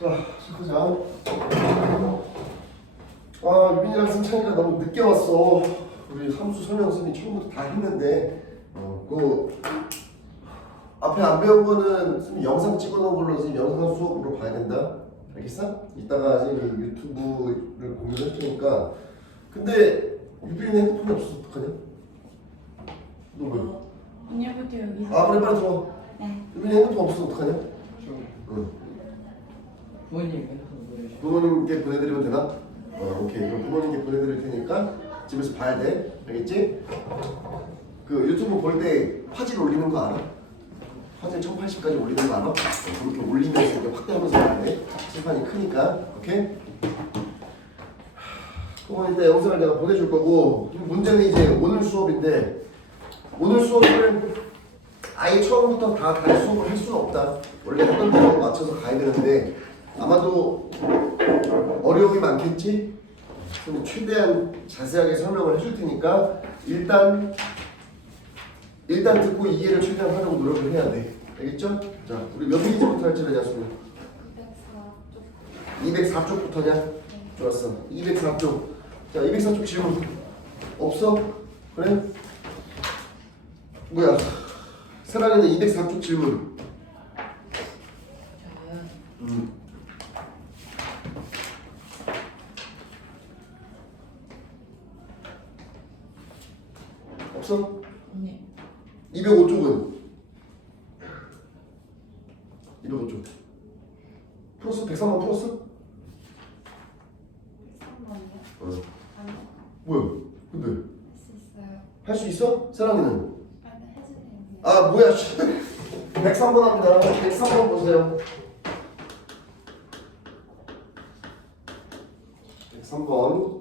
자, 시작하자. 아, 유빈이랑 승찬이가 너무 늦게 왔어. 우리 함수 설명 선생님이 처음부터 다 했는데, 앞에 안 배운 거는 선생님 영상 찍어놓은 걸로 선생님 영상 수업으로 봐야 된다. 알겠어? 이따가 선생님 유튜브를 공유할 테니까. 근데 유빈이는 핸드폰이 없어서 어떡하냐? 너 뭐야? 언니부터 여기서. 아, 그래, 빨리 들어. 네. 유빈이 핸드폰 없어서 어떡하냐? 응. 부모님 핸드폰 보내주세요. 부모님께 보내드리면 되나? 오케이. 그럼 부모님께 보내드릴 테니까 집에서 봐야 돼. 알겠지? 그 유튜브 볼 때 화질 올리는 거 알아? 화질 1080까지 올리는 거 알아? 그렇게 올리면서 이렇게 확대하면서 봐야 돼. 칠판이 크니까. 오케이? 그럼 일단 영상을 내가 보내줄 거고, 문제는 이제 오늘 수업인데, 오늘 수업을 아예 처음부터 다 다시 수업을 할 수는 없다. 원래 하던 대로 맞춰서 가야 되는데 아마도 어려움이 많겠지? 그럼 최대한 자세하게 설명을 해줄 테니까 일단 듣고 이해를 최대한 하려고 노력을 해야 돼. 알겠죠? 자, 우리 몇 페이지부터 할지 하냐, 수는? 204쪽부터냐? 좋았어. 204쪽. 자, 204쪽 질문 없어? 그래? 뭐야? 세란이는 204쪽 질문. 없어? 네. 205쪽은? 205쪽. 풀었어? 103번 풀었어? 3번이요? 아니요. 뭐야? 근데? 할 수 있어요. 할 수 있어? 세란이는? 빨리 해주세요. 아, 뭐야? 103번 합니다. 103번 보세요. 103번.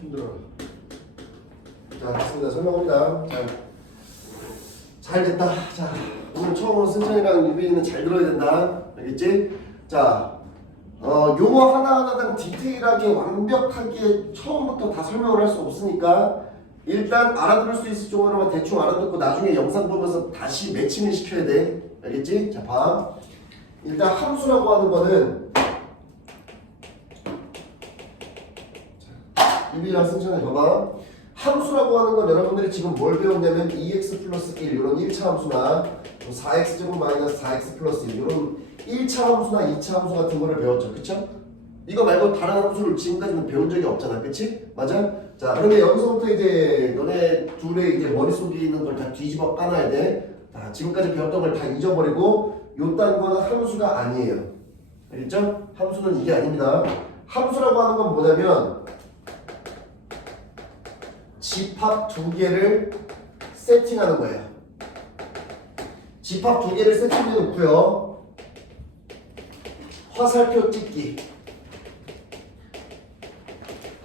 힘들어. 자, 됐습니다. 설명합니다. 잘 됐다. 자, 오늘 처음으로 승찬이랑 유빈이는 잘 들어야 된다. 알겠지? 자, 요거 하나하나당 디테일하게 완벽하게 처음부터 다 설명을 할 수 없으니까 일단 알아들을 수 있을 정도로만 대충 알아듣고 나중에 영상 보면서 다시 매칭을 시켜야 돼. 알겠지? 자, 봐. 일단 함수라고 하는 거는 유빈이랑 승찬이 봐봐. 함수라고 하는 건 여러분들이 지금 뭘 배웠냐면 2x 플러스 1 이런 1차 함수나 4x 제곱 마이너스 4x 플러스 1 이런 1차 함수나 2차 함수 같은 거를 배웠죠. 그쵸? 이거 말고 다른 함수를 지금까지는 배운 적이 없잖아. 그치? 맞아? 자, 그런데 여기서부터 이제 너네 둘의 이제 머릿속에 있는 걸 다 뒤집어 까놔야 돼. 자, 지금까지 배웠던 걸 다 잊어버리고 요딴 거는 함수가 아니에요. 알겠죠? 함수는 이게 아닙니다. 함수라고 하는 건 뭐냐면 집합 두 개를 세팅하는 거예요. 집합 두 개를 세팅해 놓고요. 화살표 찍기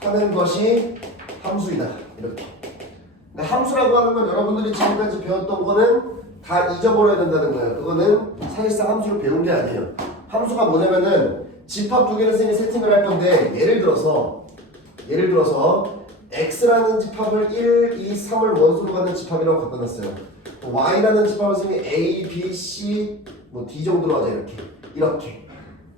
하는 것이 함수이다. 이렇게. 그러니까 함수라고 하는 건 여러분들이 지금까지 배웠던 거는 다 잊어버려야 된다는 거예요. 그거는 사실상 함수를 배운 게 아니에요. 함수가 뭐냐면은 집합 두 개를 선생님이 세팅을 할 건데 예를 들어서 x라는 집합을 1, 2, 3을 원소로 갖는 집합이라고 갖다 놨어요. y라는 집합을 선생님이 a, b, c, 뭐 d 정도로 하자. 이렇게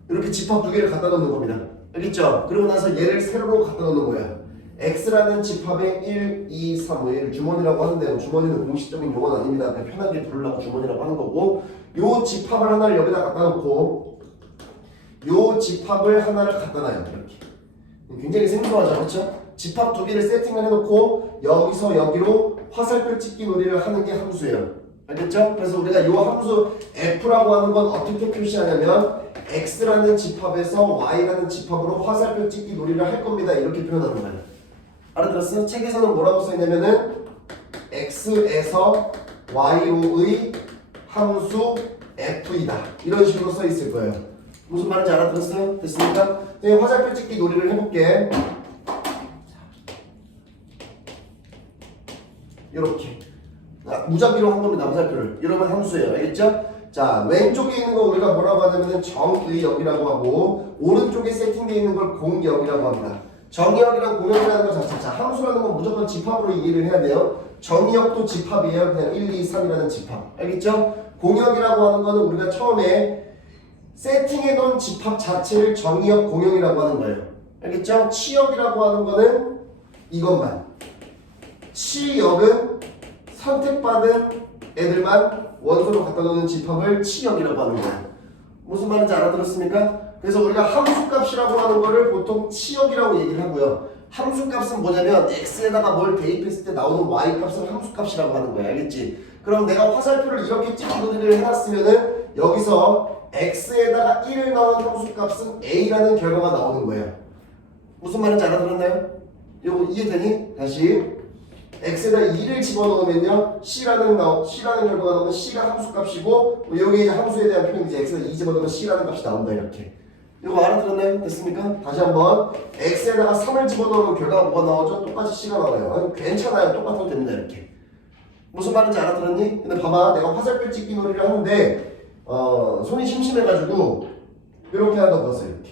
이렇게 집합 두 개를 갖다 놓는 겁니다. 알겠죠? 그리고 나서 얘를 세로로 갖다 놓는 거야. x라는 집합에 1, 2, 3, 1 주머니라고 하는데요. 주머니는 공식적인 용어는 아닙니다. 그냥 편하게 부르려고 주머니라고 하는 거고, 요 집합을 하나를 여기다 갖다 놓고 요 집합을 하나를 갖다 놔요. 이렇게. 굉장히 생소하죠, 그렇죠? 집합 두 개를 세팅을 해놓고 여기서 여기로 화살표 찍기 놀이를 하는 게 함수예요. 알겠죠? 그래서 우리가 이 함수 f라고 하는 건 어떻게 표시하냐면 x라는 집합에서 y라는 집합으로 화살표 찍기 놀이를 할 겁니다. 이렇게 표현하는 거예요. 알아들었어요? 책에서는 뭐라고 써있냐면은 x에서 y로의 함수 f이다. 이런 식으로 써있을 거예요. 무슨 말인지 알아들었어요? 됐습니까? 네, 화살표 찍기 놀이를 해볼게. 이렇게 무작위로 한 겁니다. 화살표를. 이러면 함수예요. 알겠죠? 자, 왼쪽에 있는 거 우리가 뭐라고 하냐면은 정의역이라고 하고, 오른쪽에 세팅되어 있는 걸 공역이라고 합니다. 정의역이랑 공역이라는 거 자체, 자, 함수라는 건 무조건 집합으로 이해를 해야 돼요. 정의역도 집합이에요. 그냥 1, 2, 3이라는 집합. 알겠죠? 공역이라고 하는 거는 우리가 처음에 세팅해 놓은 집합 자체를 정의역, 공역이라고 하는 거예요. 알겠죠? 치역이라고 하는 거는 이것만. 치역은 선택받은 애들만 원소로 갖다 놓는 집합을 치역이라고 하는 거예요. 무슨 말인지 알아들었습니까? 그래서 우리가 함수값이라고 하는 거를 보통 치역이라고 얘기를 하고요. 함수값은 뭐냐면 x에다가 뭘 대입했을 때 나오는 y값을 함수값이라고 하는 거야. 알겠지? 그럼 내가 화살표를 이렇게 찍어놓기를 해놨으면은 여기서 x에다가 1을 넣은 함수값은 a라는 결과가 나오는 거예요. 무슨 말인지 알아들었나요? 이거 이해되니? 다시 x에다 2를 집어넣으면요 c라는 결과가 나오면 c가 함수값이고, 여기 이제 함수에 대한 표현이 이제 x에다 2 집어넣으면 c라는 값이 나온다. 이렇게. 이거 알아들었나요? 됐습니까? 다시 한번 x에다가 3을 집어넣으면 결과가 뭐가 나오죠? 똑같이 c가 나와요. 아니, 괜찮아요. 똑같아도 됩니다. 이렇게. 무슨 말인지 알아들었니? 근데 봐봐, 내가 화살표 찍기 놀이를 하는데 손이 심심해가지고 이렇게 하다 봤어요. 이렇게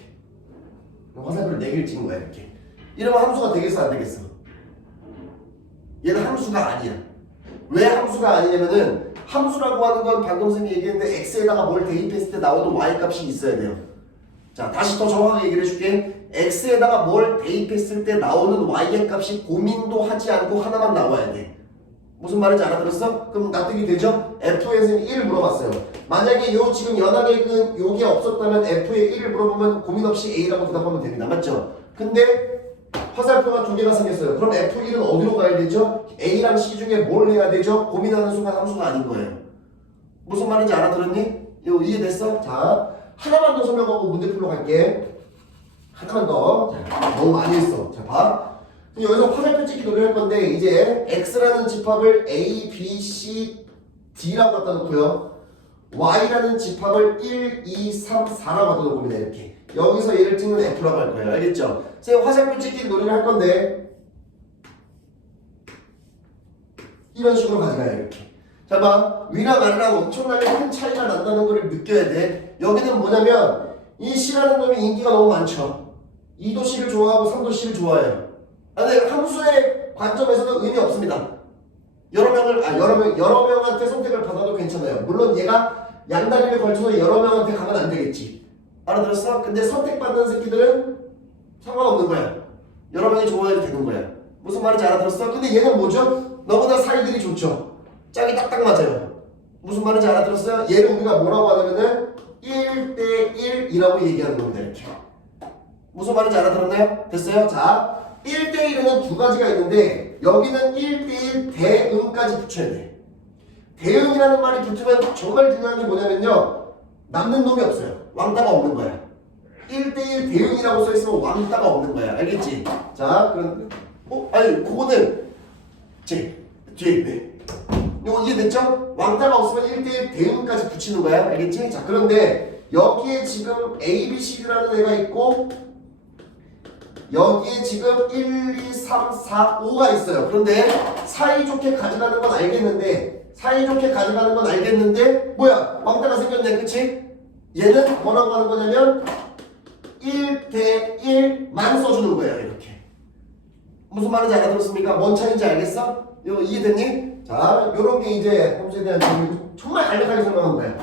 화살표를 4개를 찍은 거야. 이렇게. 이러면 함수가 되겠어 안 되겠어? 얘는 함수가 아니야. 왜 함수가 아니냐면은 함수라고 하는 건 방금 선생님이 얘기했는데 x에다가 뭘 대입했을 때 나오는 y값이 있어야 돼요. 자, 다시 더 정확하게 얘기를 해줄게. x에다가 뭘 대입했을 때 나오는 y의 값이 고민도 하지 않고 하나만 나와야 돼. 무슨 말인지 알아들었어? 그럼 납득이 되죠? f에서 1을 물어봤어요. 만약에 요 지금 연하계근 요게 없었다면 f에 1을 물어보면 고민 없이 a라고 대답하면 됩니다. 맞죠? 근데 화살표가 두 개가 생겼어요. 그럼 f1은 어디로 가야 되죠? a랑 c 중에 뭘 해야 되죠? 고민하는 순간 함수가 아닌 거예요. 무슨 말인지 알아들었니? 이거 이해됐어? 자, 하나만 더 설명하고 문제풀로 갈게. 하나만 더. 자, 너무 많이 했어. 자, 봐. 여기서 화살표 찍기 놀이 할 건데, 이제 x라는 집합을 a, b, c, d라고 갖다 놓고요. y라는 집합을 1, 2, 3, 4라고 갖다 놓을 겁니다. 이렇게. 여기서 얘를 찍는 f라고 할 거예요. 알겠죠? 선생님 화살표 찍기 놀이를 할 건데 이런 식으로 가져가요. 이렇게. 자, 봐. 위랑 아래랑 엄청나게 큰 차이가 난다는 걸 느껴야 돼. 여기는 뭐냐면 이 C라는 놈이 인기가 너무 많죠. 2도 C를 좋아하고 3도 C를 좋아해요. 근데 함수의 관점에서는 의미 없습니다. 여러 명한테 선택을 받아도 괜찮아요. 물론 얘가 양다리를 걸쳐서 여러 명한테 가면 안 되겠지. 알아들었어? 근데 선택받는 새끼들은 상관없는 거야. 여러 명이 좋아해도 되는 거야. 무슨 말인지 알아들었어? 근데 얘는 뭐죠? 너보다 사이들이 좋죠. 짝이 딱딱 맞아요. 무슨 말인지 알아들었어요? 얘를 우리가 뭐라고 하냐면은 1대1이라고 얘기하는 겁니다. 이렇게. 무슨 말인지 알아들었나요? 됐어요? 자, 1대1에는 두 가지가 있는데 여기는 1대1 대응까지 붙여야 돼. 대응이라는 말이 붙으면 정말 중요한 게 뭐냐면요, 남는 놈이 없어요. 왕따가 없는 거야. 1대1 대응이라고 써있으면 왕따가 없는 거야. 알겠지? 자, 그럼 아니 그거는 뒤에 네. 이거 이해됐죠? 왕따가 없으면 1대1 대응까지 붙이는 거야. 알겠지? 자, 그런데 여기에 지금 A, B, C라는 애가 있고 여기에 지금 1, 2, 3, 4, 5가 있어요. 그런데 사이좋게 가져가는 건 알겠는데 뭐야? 왕따가 생겼네. 그치? 얘는 뭐라고 하는 거냐면 1대1만 써주는 거예요. 이렇게. 무슨 말인지 알아들었습니까? 뭔 차이인지 알겠어? 이거 이해됐니? 자, 요런 게 이제 함수에 대한 정말 간략하게 설명한 거야.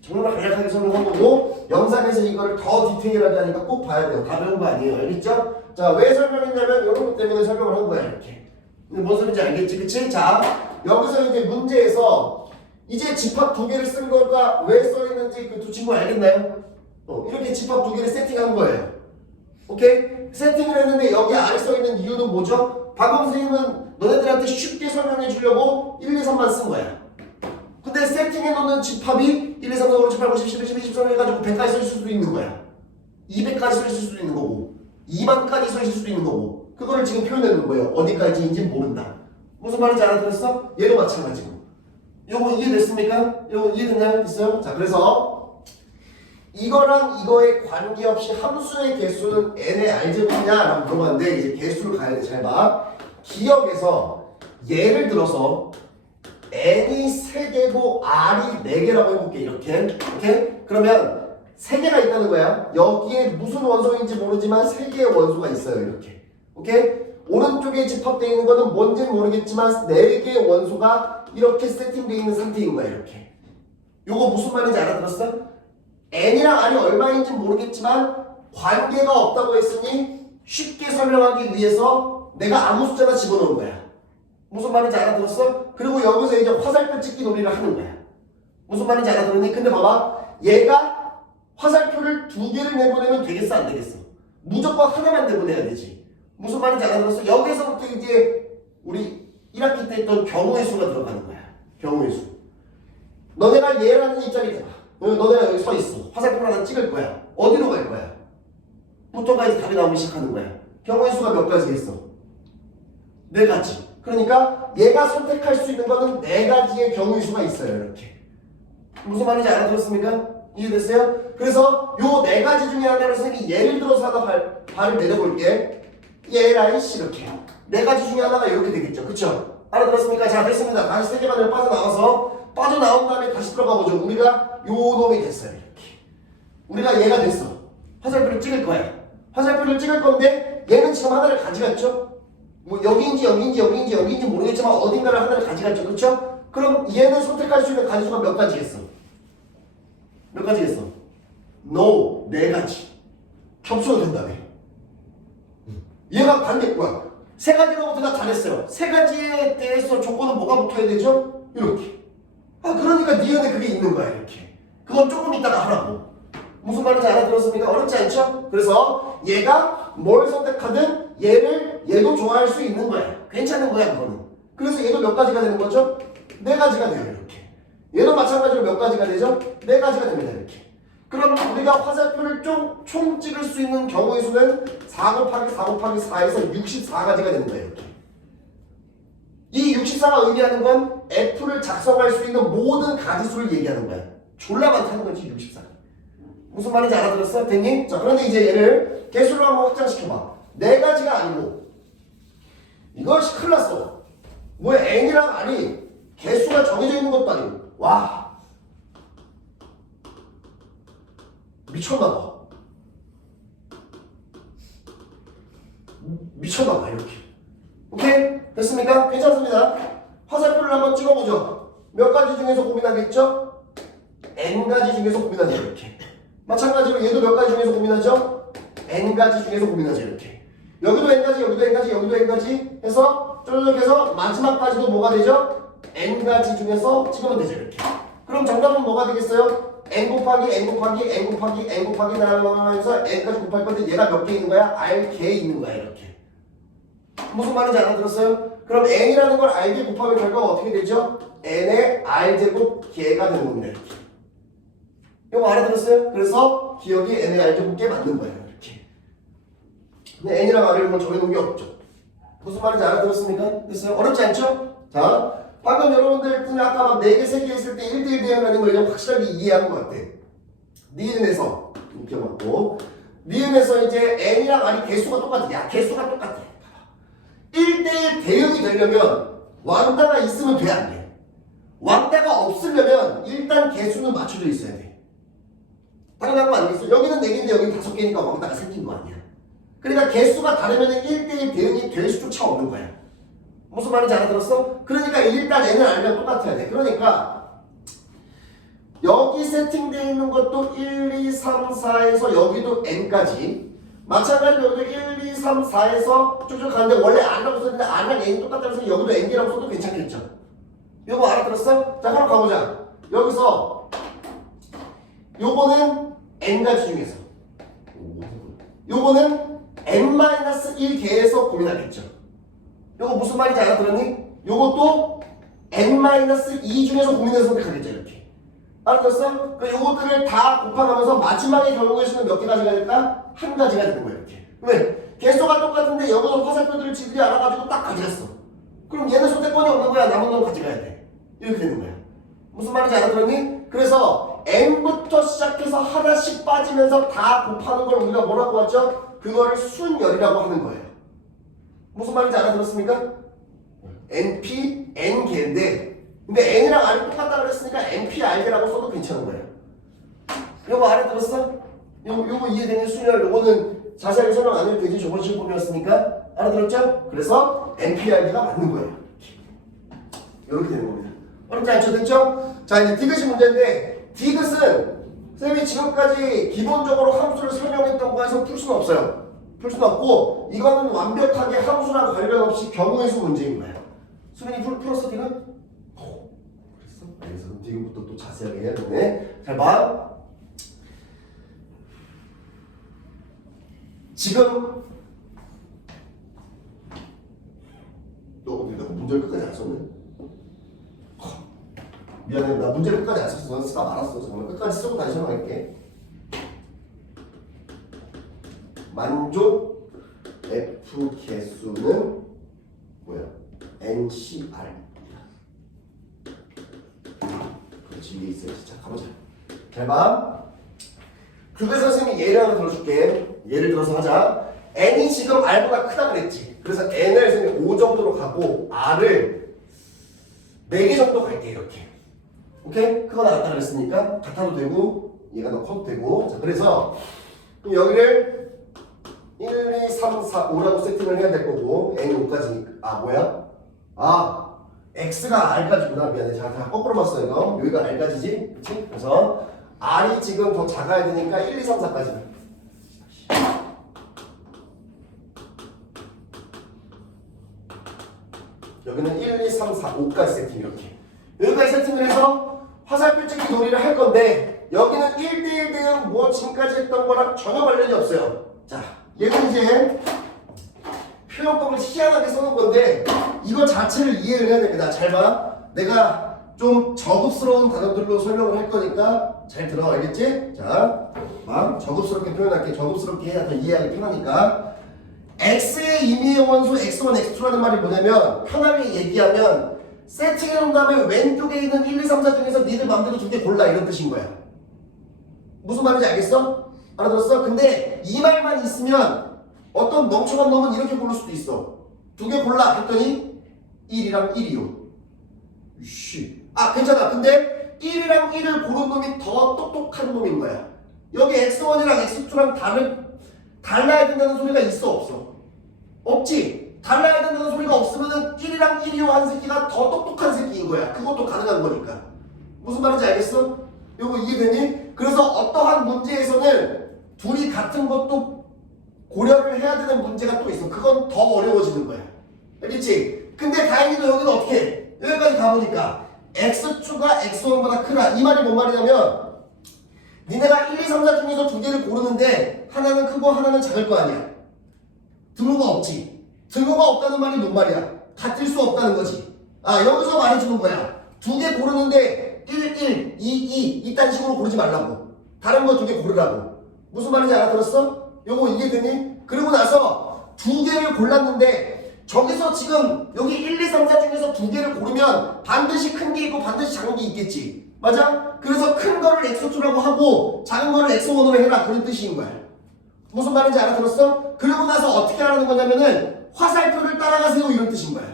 정말 간략하게 설명한 거고, 영상에서 이거를 더 디테일하게 하니까 꼭 봐야 돼요. 다 배운 거 아니에요. 알겠죠? 자, 왜 설명했냐면 이런 것 때문에 설명을 한 거야. 이렇게. 근데 뭔 소리인지 알겠지? 그치? 자, 여기서 이제 문제에서 이제 집합 두 개를 쓴 거가 왜 써있는지 그 두 친구 알겠나요? 이렇게 집합 두 개를 세팅한 거예요. 오케이? 세팅을 했는데 여기 아래 써있는 이유는 뭐죠? 방금 선생님은 너네들한테 쉽게 설명해 주려고 1, 2, 3만 쓴 거야. 근데 세팅해 놓는 집합이 1, 2, 3, 4, 5, 6, 7, 8, 9, 10, 11, 12, 13 해가지고 100까지 써있을 수도 있는 거야. 200까지 써있을 수도 있는 거고 2만까지 써있을 수도 있는 거고 그거를 지금 표현해 놓은 거예요. 어디까지인지 모른다. 무슨 말인지 알아들었어? 얘도 마찬가지고. 요거 이해됐습니까? 요거 이해됐나요? 됐어요? 자, 그래서 이거랑 이거에 관계없이 함수의 개수는 n의 r제곱이냐? 라고 물어봤는데 이제 개수를 가야 돼. 잘 봐. 기억에서 예를 들어서 n이 3개고 r이 4개라고 해볼게. 이렇게. 오케이? 그러면 3개가 있다는 거야. 여기에 무슨 원소인지 모르지만 3개의 원소가 있어요. 이렇게. 오케이? 오른쪽에 집합되어 있는 거는 뭔지는 모르겠지만 4개의 원소가 이렇게 세팅되어 있는 상태인 거야. 이렇게. 요거 무슨 말인지 알아들었어? n이랑 r이 얼마인지 모르겠지만 관계가 없다고 했으니 쉽게 설명하기 위해서 내가 아무 숫자나 집어넣은 거야. 무슨 말인지 알아들었어? 그리고 여기서 이제 화살표 찍기 놀이를 하는 거야. 무슨 말인지 알아들었니? 근데 봐봐. 얘가 화살표를 2개를 내보내면 되겠어? 안 되겠어? 무조건 하나만 내보내야 되지. 무슨 말인지 알아들었어? 여기서부터 이제 우리 1학기 때 했던 경우의 수가 들어가는 거야. 경우의 수. 너네가 얘라는 입장이 돼봐. 너네가 여기 서 있어. 화살표를 하나 찍을 거야. 어디로 갈 거야? 부터까지 답이 나오기 시작하는 거야. 경우의 수가 몇 가지겠어? 4가지. 그러니까 얘가 선택할 수 있는 거는 4가지의 경우의 수가 있어요. 이렇게. 무슨 말인지 알아들었습니까? 이해됐어요? 그래서 요 4가지 중에 하나를 선생님이 예를 들어서 하나 발을 내려볼게. 얘랑 씨 이렇게. 4가지 중에 하나가 이렇게 되겠죠. 그쵸? 알아들었습니까? 자, 됐습니다. 다시 세계관을 빠져나온 다음에 다시 들어가 보죠. 우리가 요 놈이 됐어요. 이렇게. 우리가 얘가 됐어. 화살표를 찍을 거야. 화살표를 찍을 건데 얘는 지금 하나를 가져갔죠? 뭐 여기인지 모르겠지만 어딘가를 하나를 가져갔죠. 그쵸? 그럼 얘는 선택할 수 있는 가지수가 몇 가지겠어? 몇 가지겠어? No. 4가지. 접수가 된다며. 얘가 반대과 3가지로부터 다 잘했어요. 3가지에 대해서 조건은 뭐가 붙어야 되죠? 이렇게. 그러니까 네 안에 그게 있는 거야. 이렇게. 그건 조금 이따가 하라고. 무슨 말인지 알아들었습니까? 어렵지 않죠? 그래서 얘가 뭘 선택하든 얘도 좋아할 수 있는 거야. 괜찮은 거야 그거는. 그래서 얘도 몇 가지가 되는 거죠? 4가지가 돼요. 이렇게. 얘도 마찬가지로 몇 가지가 되죠? 4가지가 됩니다. 이렇게. 그럼 우리가 화살표를 총 찍을 수 있는 경우의 수는 4 곱하기 4 곱하기 4에서 64가지가 되는 거예요. 이렇게. 이 64가 의미하는 건 F를 작성할 수 있는 모든 가지수를 얘기하는 거야. 졸라 많다는 거지 64. 무슨 말인지 알아들었어? 됐니? 자, 그런데 이제 얘를 개수로 한번 확장시켜봐. 4가지가 아니고 이것이 큰일 났어. 뭐 n이랑 r이 개수가 정해져 있는 것도 아니고. 와, 미쳤나봐. 미쳤나봐. 이렇게. 오케이? 됐습니까? 괜찮습니다. 화살표를 한번 찍어보죠. 몇 가지 중에서 고민하겠죠? n가지 중에서 고민하죠. 이렇게. 마찬가지로 얘도 몇 가지 중에서 고민하죠? n가지 중에서 고민하죠. 이렇게. 여기도 n가지, 여기도 n가지, 여기도 n가지 해서 쫄쫄 해서 마지막까지도 뭐가 되죠? n가지 중에서 찍으면 되죠. 이렇게. 그럼 정답은 뭐가 되겠어요? n 곱하기 n 곱하기 n 곱하기 n 곱하기 나눠서 n까지 곱할 건데 얘가 몇 개 있는 거야? r개 있는 거야. 이렇게. 무슨 말인지 알아들었어요? 그럼 n이라는 걸 r개 곱하면 결과가 어떻게 되죠? n의 r제곱 개가 되는 겁니다. 이렇게. 이거 알아들었어요? 그래서 기억이 n의 r제곱께 맞는 거예요. 이렇게. 근데 n이랑 r을 뭐 정해놓은 게 없죠. 무슨 말인지 알아들었습니까? 됐어요? 어렵지 않죠? 자, 방금 여러분들 그냥 아까 막 4개, 3개 했을 때 1대1 대응하는 걸 그냥 확실하게 이해한 것 같아. 니은에서 이렇게 맞고 니은에서 이제 n이랑 r이 개수가 똑같아. 야, 개수가 똑같아. 1대1 대응이 되려면 왕따가 있으면 돼, 안 돼? 왕따가 없으려면 일단 개수는 맞춰져 있어야 돼. 당연한 거 아니겠어? 여기는 4개인데 여기는 5개니까 왕따가 생긴 거 아니야. 그러니까 개수가 다르면 1대1 대응이 될 수조차 없는 거야. 무슨 말인지 알아들었어? 그러니까 일단 n을 알면 똑같아야 돼. 그러니까 여기 세팅되어 있는 것도 1, 2, 3, 4에서 여기도 n까지 마찬가지로 여기도 1, 2, 3, 4에서 쭉쭉 가는데 원래 n이라고 썼는데 n랑 n이 똑같다고 해서 여기도 n이라고 써도 괜찮겠죠? 요거 알아들었어? 자 그럼 가보자. 여기서 요거는 n가지 중에서 요거는 n-1개에서 고민하겠죠. 요거 무슨 말인지 알아들었니? 요것도 n-2 중에서 고민해서 선택하겠죠. 이렇게 알아들었어? 그 요것들을 다 곱하면서 마지막에 결국에 수는 몇 개 가지가 될까? 한 가지가 되는 거야. 이렇게 왜? 개수가 똑같은데 여기서 화살표들을 지들이 알아가지고 딱 가져갔어. 그럼 얘는 선택권이 없는 거야. 남은 놈 가져가야 돼. 이렇게 되는 거야. 무슨 말인지 알아들었니? 그래서 n부터 시작해서 하나씩 빠지면서 다 곱하는 걸 우리가 뭐라고 하죠? 그거를 순열이라고 하는 거예요. 무슨 말인지 알아들었습니까? np, n개인데 근데 n이랑 r이 똑같다 그랬으니까 np, r개라고 써도 괜찮은 거예요. 이거 알아들었어? 요거 이해되니? 순열 요거는 자세하게 설명 안 해도 되지. 저번 시험범위였으니까 알아들었죠? 그래서 np, r개가 맞는 거예요. 이렇게 되는 겁니다. 어렵지 않죠? 됐죠? 자 이제 디귿이 문제인데 디귿은 쌤이 지금까지 기본적으로 함수를 설명했던 거에서 풀 수는 없어요. 풀 수는 없고 이거는 완벽하게 함수랑 관련 없이 경우의 수 문제인 거예요. 수민이 풀었어 디귿? 그랬어? 알겠어. 그럼 디귿부터 또 자세하게 해야 되네. 잘 봐. 지금 너 문제를 끝까지 안 썼네. 미안해. 나 문제를 끝까지 안 썼어. 넌 쓰다 말았어. 정말 끝까지 쓰고 다시 설명할게. 만족 F 개수는 뭐야? NCR. 그렇지. 이게 있어야지. 자, 가보자. 잘 봐. 교대 선생님이 예를 하나 들어줄게. 예를 들어서 하자. N이 지금 R보다 크다 그랬지. 그래서 N을 선생님이 5 정도로 가고 R을 4개 정도 갈게. 이렇게. 오케이? 크거나 같다 그랬으니까 같아도 되고 얘가 더 커도 되고. 자 그래서 여기를 1, 2, 3, 4, 5라고 세팅을 해야 될 거고 n 5까지 아 뭐야? 아 x가 r까지구나. 미안해. 자 다 거꾸로 봤어 이거. 여기가 r까지지? 그치? 그래서 r이 지금 더 작아야 되니까 1, 2, 3, 4까지 여기는 1, 2, 3, 4, 5까지 세팅 이렇게 여기까지 세팅을 해서 화살표 찍기 놀이를 할 건데 여기는 1대1 대응 뭐 지금까지 했던 거랑 전혀 관련이 없어요. 자, 얘는 이제 표현법을 희한하게 써놓은 건데 이거 자체를 이해를 해야 됩니다. 잘 봐. 내가 좀 저급스러운 단어들로 설명을 할 거니까 잘 들어. 알겠지? 자, 막 저급스럽게 표현할게. 저급스럽게 해야 더 이해하기 편하니까 x의 임의의 원소 x1, x2라는 말이 뭐냐면 편하게 얘기하면 세팅해 놓은 다음에 왼쪽에 있는 1, 2, 3, 4 중에서 니들 맘대로 2개 골라 이런 뜻인 거야. 무슨 말인지 알겠어? 알아들었어? 근데 이 말만 있으면 어떤 멍청한 놈은 이렇게 고를 수도 있어. 2개 골라 했더니 1이랑 1이요. 씨. 아 괜찮아. 근데 1이랑 1을 고른 놈이 더 똑똑한 놈인 거야. 여기 x1이랑 x2랑 달라야 된다는 소리가 있어 없어? 없지? 달라야 된다는 소리가 없으면은 1이랑 1이요 한 새끼가 더 똑똑한 새끼인 거야. 그것도 가능한 거니까. 무슨 말인지 알겠어? 요거 이해되니? 그래서 어떠한 문제에서는 둘이 같은 것도 고려를 해야 되는 문제가 또 있어. 그건 더 어려워지는 거야. 알겠지? 근데 다행히도 여기는 어떻게 해? 여기까지 가보니까 x2가 x1보다 크다. 이 말이 뭔 말이냐면 니네가 1, 2, 3, 4 중에서 2개를 고르는데 하나는 크고 하나는 작을 거 아니야. 등호가 없지. 등호가 없다는 말이 뭔 말이야? 같을 수 없다는 거지. 아 여기서 말해주는 거야. 2개 고르는데 1, 1, 2, 2 이딴 식으로 고르지 말라고. 다른 거 2개 고르라고. 무슨 말인지 알아들었어? 요거 이해되니? 그리고 나서 2개를 골랐는데 저기서 지금 여기 1, 2, 3, 4 중에서 2개를 고르면 반드시 큰 게 있고 반드시 작은 게 있겠지. 맞아? 그래서 큰 거를 x2라고 하고 작은 거를 x1으로 해라. 그런 뜻인 거야. 무슨 말인지 알아들었어? 그리고 나서 어떻게 하라는 거냐면은 화살표를 따라가세요 이런 뜻인 거야.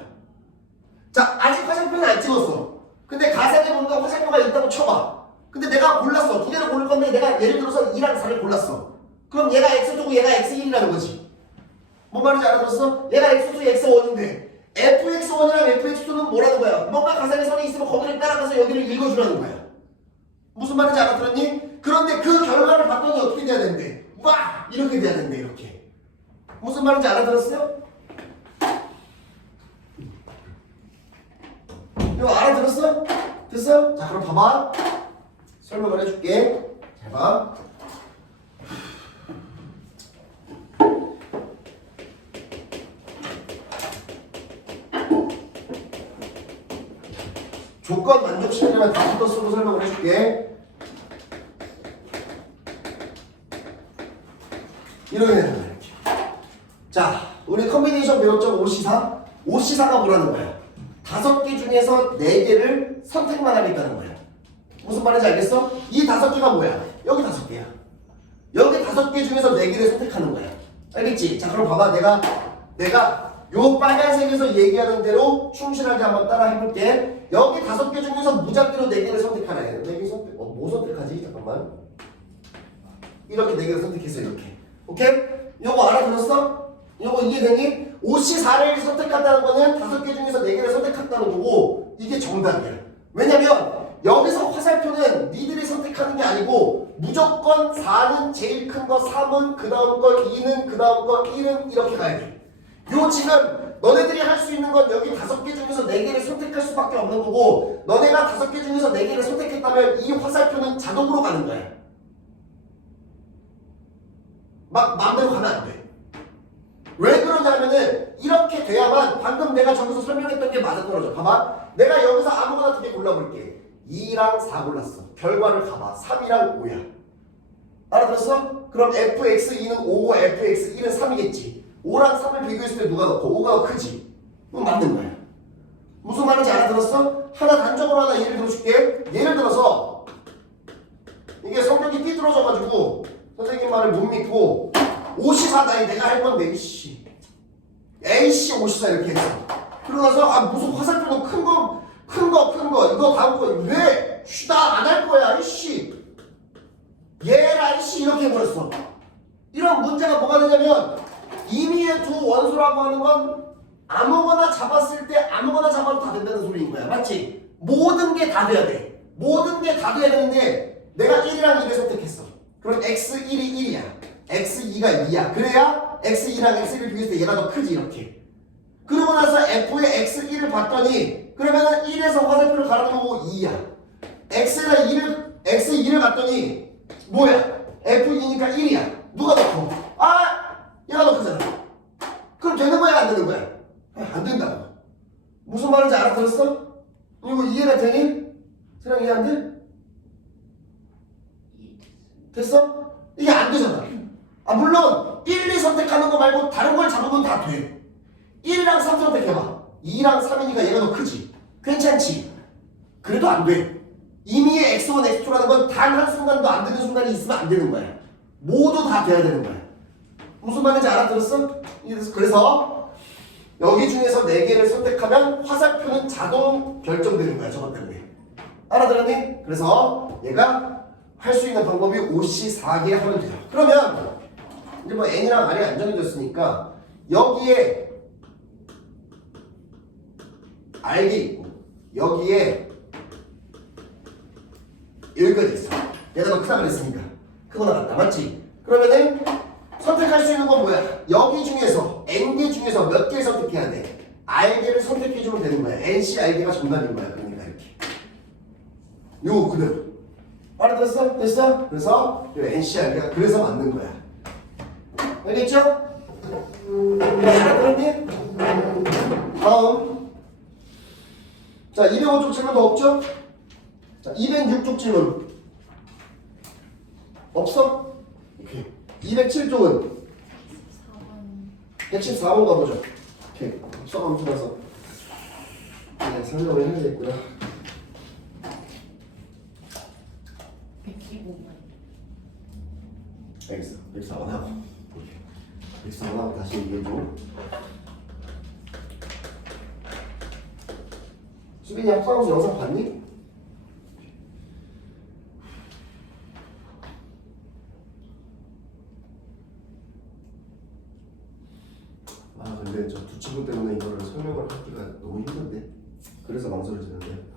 자 아직 화살표는 안 찍었어. 근데 가상에 뭔가 화살표가 있다고 쳐봐. 근데 내가 골랐어. 2개를 고를 건데 내가 예를 들어서 2랑 4를 골랐어. 그럼 얘가 x2고 얘가 x1이라는 거지. 뭔 말인지 알아들었어? 얘가 x2, x1인데 fx1이랑 fx2는 뭐라는 거야? 뭔가 가상의 선이 있으면 거기를 따라가서 여기를 읽어주라는 거야. 무슨 말인지 알아들었니? 그런데 그 결과를 봤더니 어떻게 돼야 된대? 와! 이렇게 돼야 된대 이렇게. 무슨 말인지 알아들었어요? 이거 알아들었어? 됐어? 자 그럼 봐봐. 설명을 해줄게. 잘 봐. 조건 만족시키려면 다부터 쓰고 설명을 해줄게. 이렇게 되는 거야. 이렇게. 자, 우리 컨비네이션 배웠죠? 5C4? 5C4가 뭐라는 거야? 5개 중에서 4개를 선택만 하겠다는 거야. 무슨 말인지 알겠어? 이 5개가 뭐야? 여기 5개야. 여기 5개 중에서 4개를 선택하는 거야. 알겠지? 자, 그럼 봐봐. 내가 요 빨간색에서 얘기하는 대로 충실하게 한번 따라 해볼게. 여기 5개 중에서 무작위로 4개를 선택하라 해. 4개 선택, 뭐 선택하지? 잠깐만. 이렇게 4개를 선택했어, 이렇게. 오케이? 요거 알아들었어? 요거 이해되니? 5C4를 선택한다는 거는 5개 중에서 4개를 선택한다는 거고, 이게 정답이야. 왜냐면, 여기서 화살표는 니들이 선택하는 게 아니고, 무조건 4는 제일 큰 거, 3은 그 다음 거, 2는 그 다음 거, 1은 이렇게 가야 돼. 요 지금 너네들이 할 수 있는 건 여기 5개 중에서 4개를 선택할 수밖에 없는 거고 너네가 5개 중에서 4개를 선택했다면 이 화살표는 자동으로 가는 거야. 막 마음대로 가면 안 돼. 왜 그러냐면은 이렇게 돼야만 방금 내가 저기서 설명했던 게 맞아떨어져. 봐봐. 내가 여기서 아무거나 2개 골라볼게. 2랑 4 골랐어. 결과를 가봐. 3이랑 5야. 알아들었어? 그럼 fx2는 5고 fx1은 3이겠지. 5랑 3을 비교했을 때 누가 더 커? 5가 더 크지? 그럼 맞는 거야. 무슨 말인지 알아들었어? 하나 단적으로 하나 예를 들어줄게. 예를 들어서 이게 성격이 삐뚤어져가지고 선생님 말을 못 믿고 5C4다 내가 할 건데 이씨 A씨 5C4 이렇게 했어. 그러고 나서 아 무슨 화살표는 큰 거 이거 다음 거 왜? 나 안 할 거야 이씨 얘라 이씨 이렇게 해버렸어. 이런 문제가 뭐가 되냐면 임의의 두 원소라고 하는 건 아무거나 잡았을 때 아무거나 잡아도 다 된다는 소리인 거야. 맞지? 모든 게 다 돼야 돼. 모든 게 다 돼야 되는데 내가 1이랑 2를 선택했어. 그럼 x1이 1이야. x2가 2야. 그래야 x2랑 x1을 비교했을 때 얘가 더 크지 이렇게. 그러고 나서 f의 x1을 봤더니 그러면은 1에서 화살표를 갈아놓고 2야. x2를 봤더니 뭐야? f2니까 1이야. 누가 더 커? 얘가 더 크잖아. 그럼 되는 거야 안 되는 거야? 안 된다고. 무슨 말인지 알아들었어? 이거 이해가 되니? 세랑 이해 안 돼? 됐어? 이게 안 되잖아. 물론 1, 2 선택하는 거 말고 다른 걸 잡으면 다 돼. 1이랑 3 선택해봐. 2랑 3이니까 얘가 더 크지. 괜찮지? 그래도 안 돼. 임의의 x1, x2라는 건 단 한순간도 안 되는 순간이 있으면 안 되는 거야. 모두 다 돼야 되는 거야. 무슨 말인지 알아들었어? 그래서 여기 중에서 4개를 선택하면 화살표는 자동 결정되는 거야. 저것 때문에. 알아들었니? 그래서 얘가 할 수 있는 방법이 5C4개 하면 돼요. 그러면 이제 뭐 n이랑 r이 안정해졌으니까 여기에 r이 있고 여기에 여기까지 있어. 얘가 더 크다 그랬으니까. 크거나 같다. 맞지? 그러면은 선택할 수 있는 건 뭐야? 여기 중에서 n개 중에서 몇 개를 선택해야 돼? r개를 선택해주면 되는 거야. nc r개가 정답인 거야. 그러니까 이렇게 요 그대로 알아들었어? 됐어? 그래서 요 nc r개가 그래서 맞는 거야. 알겠죠? 알아들었니? 다음 자 205쪽 질문 더 없죠? 자 206쪽 질문 없어? 오케이 207쪽은 114번 가보죠. 오케이. 수학함수 가서 설명을 해야 되겠구나. 115번. 알겠어. 104번 하고. 오케이. 104번 하고 다시 얘기해줘. 수빈이 합성함수 영상 봤니? 근데 저 두 친구 때문에 이거를 설명을 하기가 너무 힘든데 그래서 망설여지는데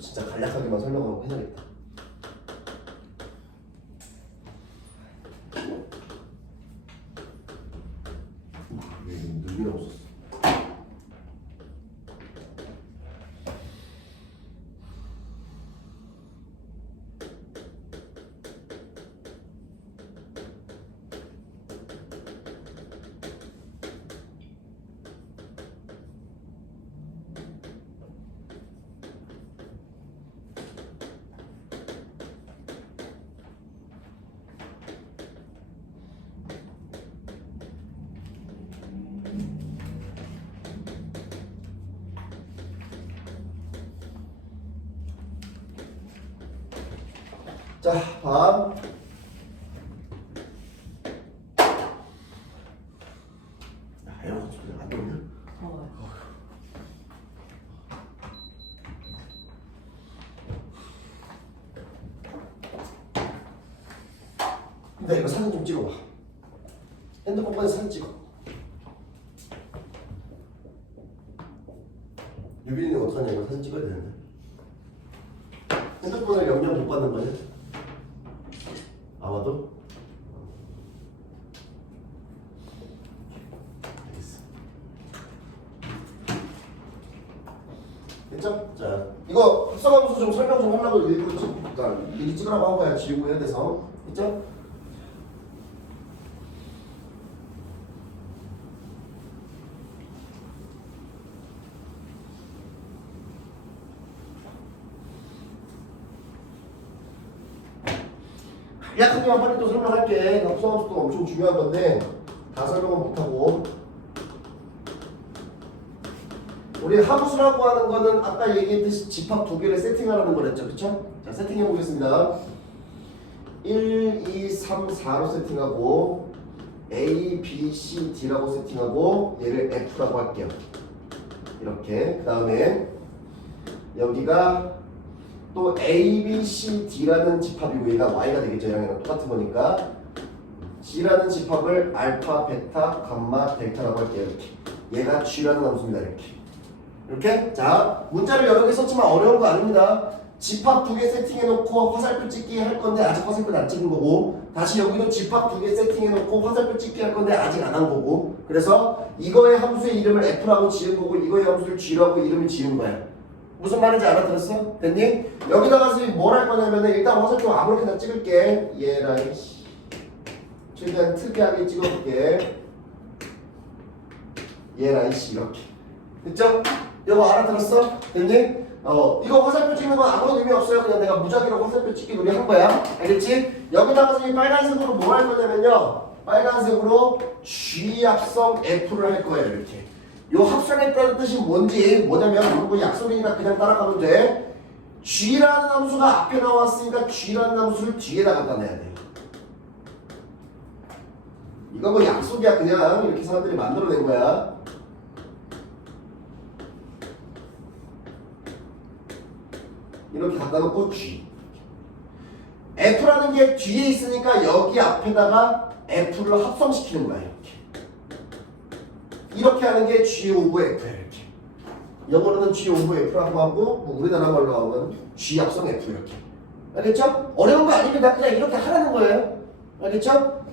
진짜 간략하게만 설명하고 해야겠다. 왜 눈이라고 썼어? 자, 봐. 야, 에어컨 소리가 안 들리냐? 근데 이거 사진 좀 찍어봐. 핸드폰까지 사진 찍어. 유빈이 어떡하냐? 이거 사진 찍어야 되는데. 핸드폰을 영영 못 받는 거지? 아마도? 알겠어. 됐죠? 자, 이거 합성하면서 좀 설명 좀 하려고 일부러 미리 찍으라고 한 거야. 지우고 해야 돼서. 됐죠? 약하게만 빨리 또 설명할게. 합성함수도 엄청 중요한 건데 다 설명은 못하고. 우리 함수라고 하는 거는 아까 얘기했듯이 집합 두 개를 세팅하라는 거랬죠. 그쵸? 자, 세팅해 보겠습니다. 1, 2, 3, 4로 세팅하고 A, B, C, D라고 세팅하고 얘를 F라고 할게요. 이렇게. 그 다음에 여기가 또 A, B, C, D라는 집합이고 얘가 Y가 되겠죠. 얘랑 똑같은 거니까 G라는 집합을 알파, 베타, 감마, 델타라고 할게요. 이렇게. 얘가 G라는 함수입니다. 이렇게. 자, 문자를 여러 개 썼지만 어려운 거 아닙니다. 집합 두 개 세팅해놓고 화살표 찍기 할 건데 아직 화살표 안 찍은 거고, 다시 여기도 집합 두 개 세팅해놓고 화살표 찍기 할 건데 아직 안 한 거고, 그래서 이거의 함수의 이름을 F라고 지은 거고 이거의 함수를 G라고 이름을 지은 거야. 무슨 말인지 알아들었어? 됐니? 여기다 가서 뭘 할 거냐면은 일단 화살표 아무렇게나 찍을게. 얘랑 최대한 특이하게 찍어볼게. 얘랑 이렇게. 됐죠? 이거 알아들었어? 됐니? 이거 화살표 찍는 건 아무런 의미 없어요. 그냥 내가 무작위로 화살표 찍기 놀이 한 거야. 알겠지? 여기다가 이 빨간색으로 뭐 할 거냐면요. 빨간색으로 G 합성 F를 할 거예요. 이렇게. 요 합성했다는 뜻이 뭐냐면 이거 약속이니까 그냥 따라가면 돼. G라는 함수가 앞에 나왔으니까 G라는 함수를 뒤에다 갖다 놔야 돼. 이거 뭐 약속이야. 그냥 이렇게 사람들이 만들어낸 거야. 이렇게 갖다 놓고 G. F라는 게 뒤에 있으니까 여기 앞에다가 F를 합성시키는 거야. 이렇게 하는 게 G 오브 F야. 이렇게. 영어로는 G 오브 F라고 하고 뭐 우리나라 말로 하면 G 합성 F 이렇게. 알겠죠? 어려운 거 아닙니다. 그냥 이렇게 하라는 거예요. 알겠죠?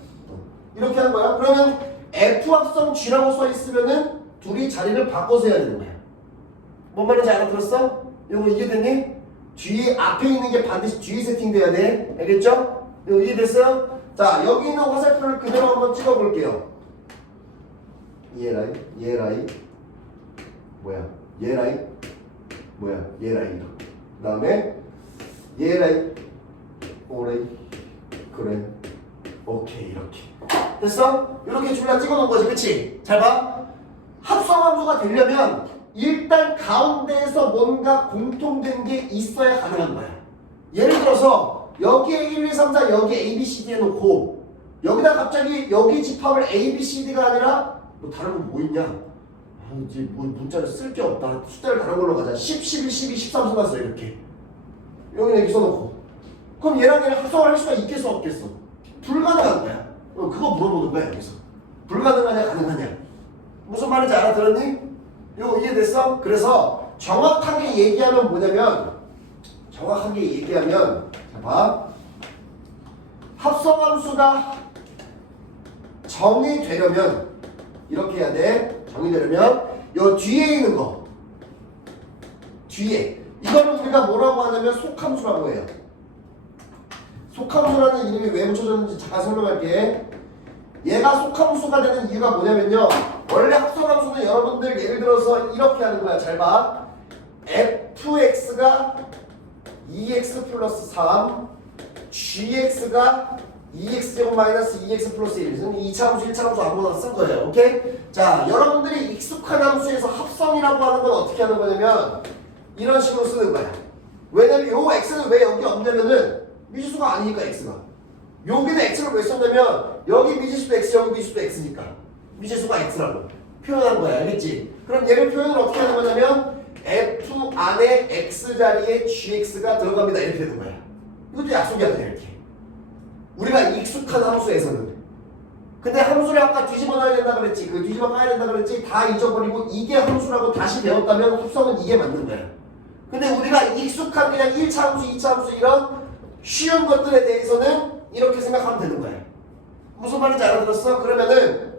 이렇게 하는 거야. 그러면 F 합성 G라고 써 있으면은 둘이 자리를 바꿔서 해야 되는 거야. 뭔 말인지 알아들었어? 이거 이해됐니? G 앞에 있는 게 반드시 G 세팅돼야 돼. 알겠죠? 이거 이해됐어요? 자, 여기 있는 화살표를 그대로 한번 찍어볼게요. 얘 라인 뭐야? 얘 라인 뭐야? 얘 라인 이렇게. 그 다음에 얘 라인 오레이 그래 오케이 이렇게 됐어? 이렇게 줄라 찍어놓은 거지, 그치? 잘 봐. 합성함수가 되려면 일단 가운데에서 뭔가 공통된 게 있어야 가능한 거야. 예를 들어서 여기에 1, 2, 3, 4 여기 A, B, C, D 해놓고 여기다 갑자기 여기 집합을 A, B, C, D가 아니라 뭐 다른 건 뭐 있냐? 이제 뭐 문자를 쓸 게 없다. 숫자를 다른 걸로 가자. 10, 11, 12, 13 써놨어 이렇게. 여기는 이렇게 써놓고. 그럼 얘랑 얘랑 합성을 할 수가 있겠어 없겠어? 불가능한 거야. 그거 물어보는 거야 여기서. 불가능하냐 가능하냐. 무슨 말인지 알아들었니? 이거 이해됐어? 그래서 정확하게 얘기하면 뭐냐면 정확하게 얘기하면 자 봐. 합성함수가 정의되려면 이렇게 해야 돼. 정의되려면 요 뒤에 있는 거 뒤에 이거를 우리가 뭐라고 하냐면 속함수라고 해요. 속함수라는 이름이 왜 붙여졌는지 잠깐 설명할게. 얘가 속함수가 되는 이유가 뭐냐면요. 원래 합성함수는 여러분들 예를 들어서 이렇게 하는 거야. 잘 봐. fx가 2x 플러스 3 gx가 2x제곱 마이너스 2x 플러스 1 2차 함수 1차 함수 아무거나 쓴 거예요. 오케이? 자, 여러분들이 익숙한 함수에서 합성이라고 하는 건 어떻게 하는 거냐면 이런 식으로 쓰는 거야. 왜냐면 요 x는 왜 여기 없냐면은 미지수가 아니니까 x가. 여기는 x를 왜 썼냐면 여기 미지수도 x 여기 미지수도 x니까 미지수가 x라고 표현한 거야. 알겠지? 그럼 얘를 표현을 어떻게 하는 거냐면 f 안에 x 자리에 gx가 들어갑니다. 이렇게 되는 거야. 이것도 약속이 안 돼. 이렇게 우리가 익숙한 함수에서는. 근데 함수를 아까 뒤집어 놔야 된다 그랬지. 그 뒤집어 까야 된다 그랬지. 다 잊어버리고 이게 함수라고 다시 배웠다면 합성은 이게 맞는 거야. 근데 우리가 익숙한 그냥 1차 함수, 2차 함수 이런 쉬운 것들에 대해서는 이렇게 생각하면 되는 거야. 무슨 말인지 알아들었어? 그러면은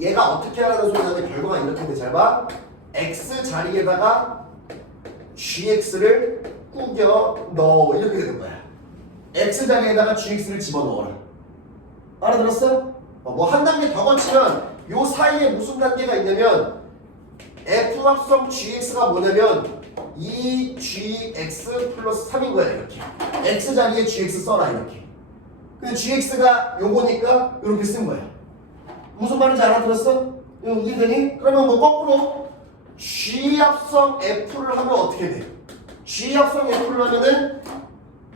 얘가 어떻게 하라는 소리냐면 결과가 이렇게 돼. 잘 봐. x 자리에다가 gx를 꾸겨 넣어. 이렇게 되는 거야. x 자리에다가 gx를 집어넣어라. 알아들었어? 뭐 한 단계 더 거치면 요 사이에 무슨 단계가 있냐면 f 합성 gx가 뭐냐면 2gx 플러스 3인 거야. 이렇게 x 자리에 gx 써라. 이렇게. 근데 gx가 요거니까 이렇게 쓴 거야. 무슨 말인지 알아들었어? 이거 이해되니? 그러면 뭐 거꾸로 g 합성 f를 하면 어떻게 돼? g 합성 f를 하면은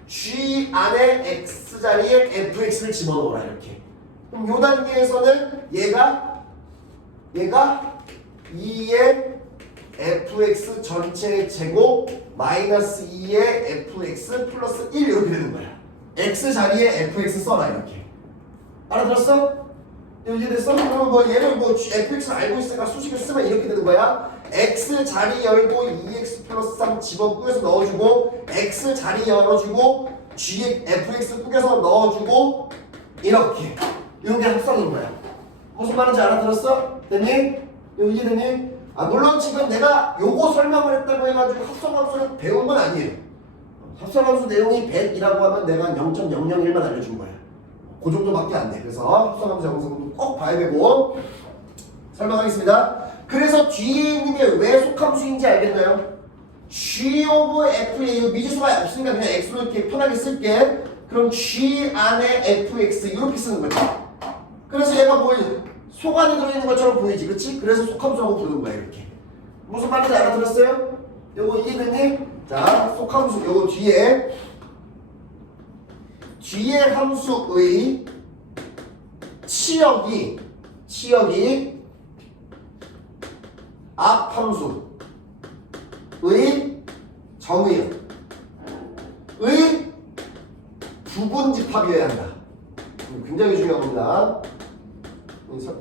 g 안에 x 자리에 fx를 집어넣어라. 이렇게. 그럼 요 단계에서는 얘가 2의 fx 전체 제곱 마이너스 2의 fx 플러스 1 이렇게 되는 거야. x 자리에 fx 써라. 이렇게. 알아들었어? 이해됐어? 그럼 뭐 얘를 뭐 fx를 알고 있으니까 수식을 쓰면 이렇게 되는 거야. x 자리 열고 2x 플러스 3 집어 꾸겨서 넣어주고 x 자리 열어주고 g fx 꾸겨서 넣어주고 이렇게. 이게 합성인 거야. 무슨 말인지 알아들었어? 됐니? 이거 이해됐니? 아 물론 지금 내가 요거 설명을 했다고 해가지고 합성함수를 배운 건 아니에요. 합성함수 내용이 100이라고 하면 내가 0.001만 알려준 거야. 그 정도밖에 안 돼. 그래서 합성함수 영상도 꼭 봐야 되고 설명하겠습니다. 그래서 뒤에 있는 게 왜 속함수인지 알겠나요? g of f 미지수가 없으니까 그냥 x로 이렇게 편하게 쓸게. 그럼 g 안에 fx 이렇게 쓰는 거지. 그래서 얘가 뭐지? 속 안에 들어있는 것처럼 보이지, 그치? 그래서 속함수라고 부르는 거야. 이렇게. 무슨 말인지 알아들었어요? 요거 이해됐니? 자, 속함수 요거 뒤에 함수의 치역이 앞 함수의 정의의 부분집합이어야 한다. 굉장히 중요한 겁니다.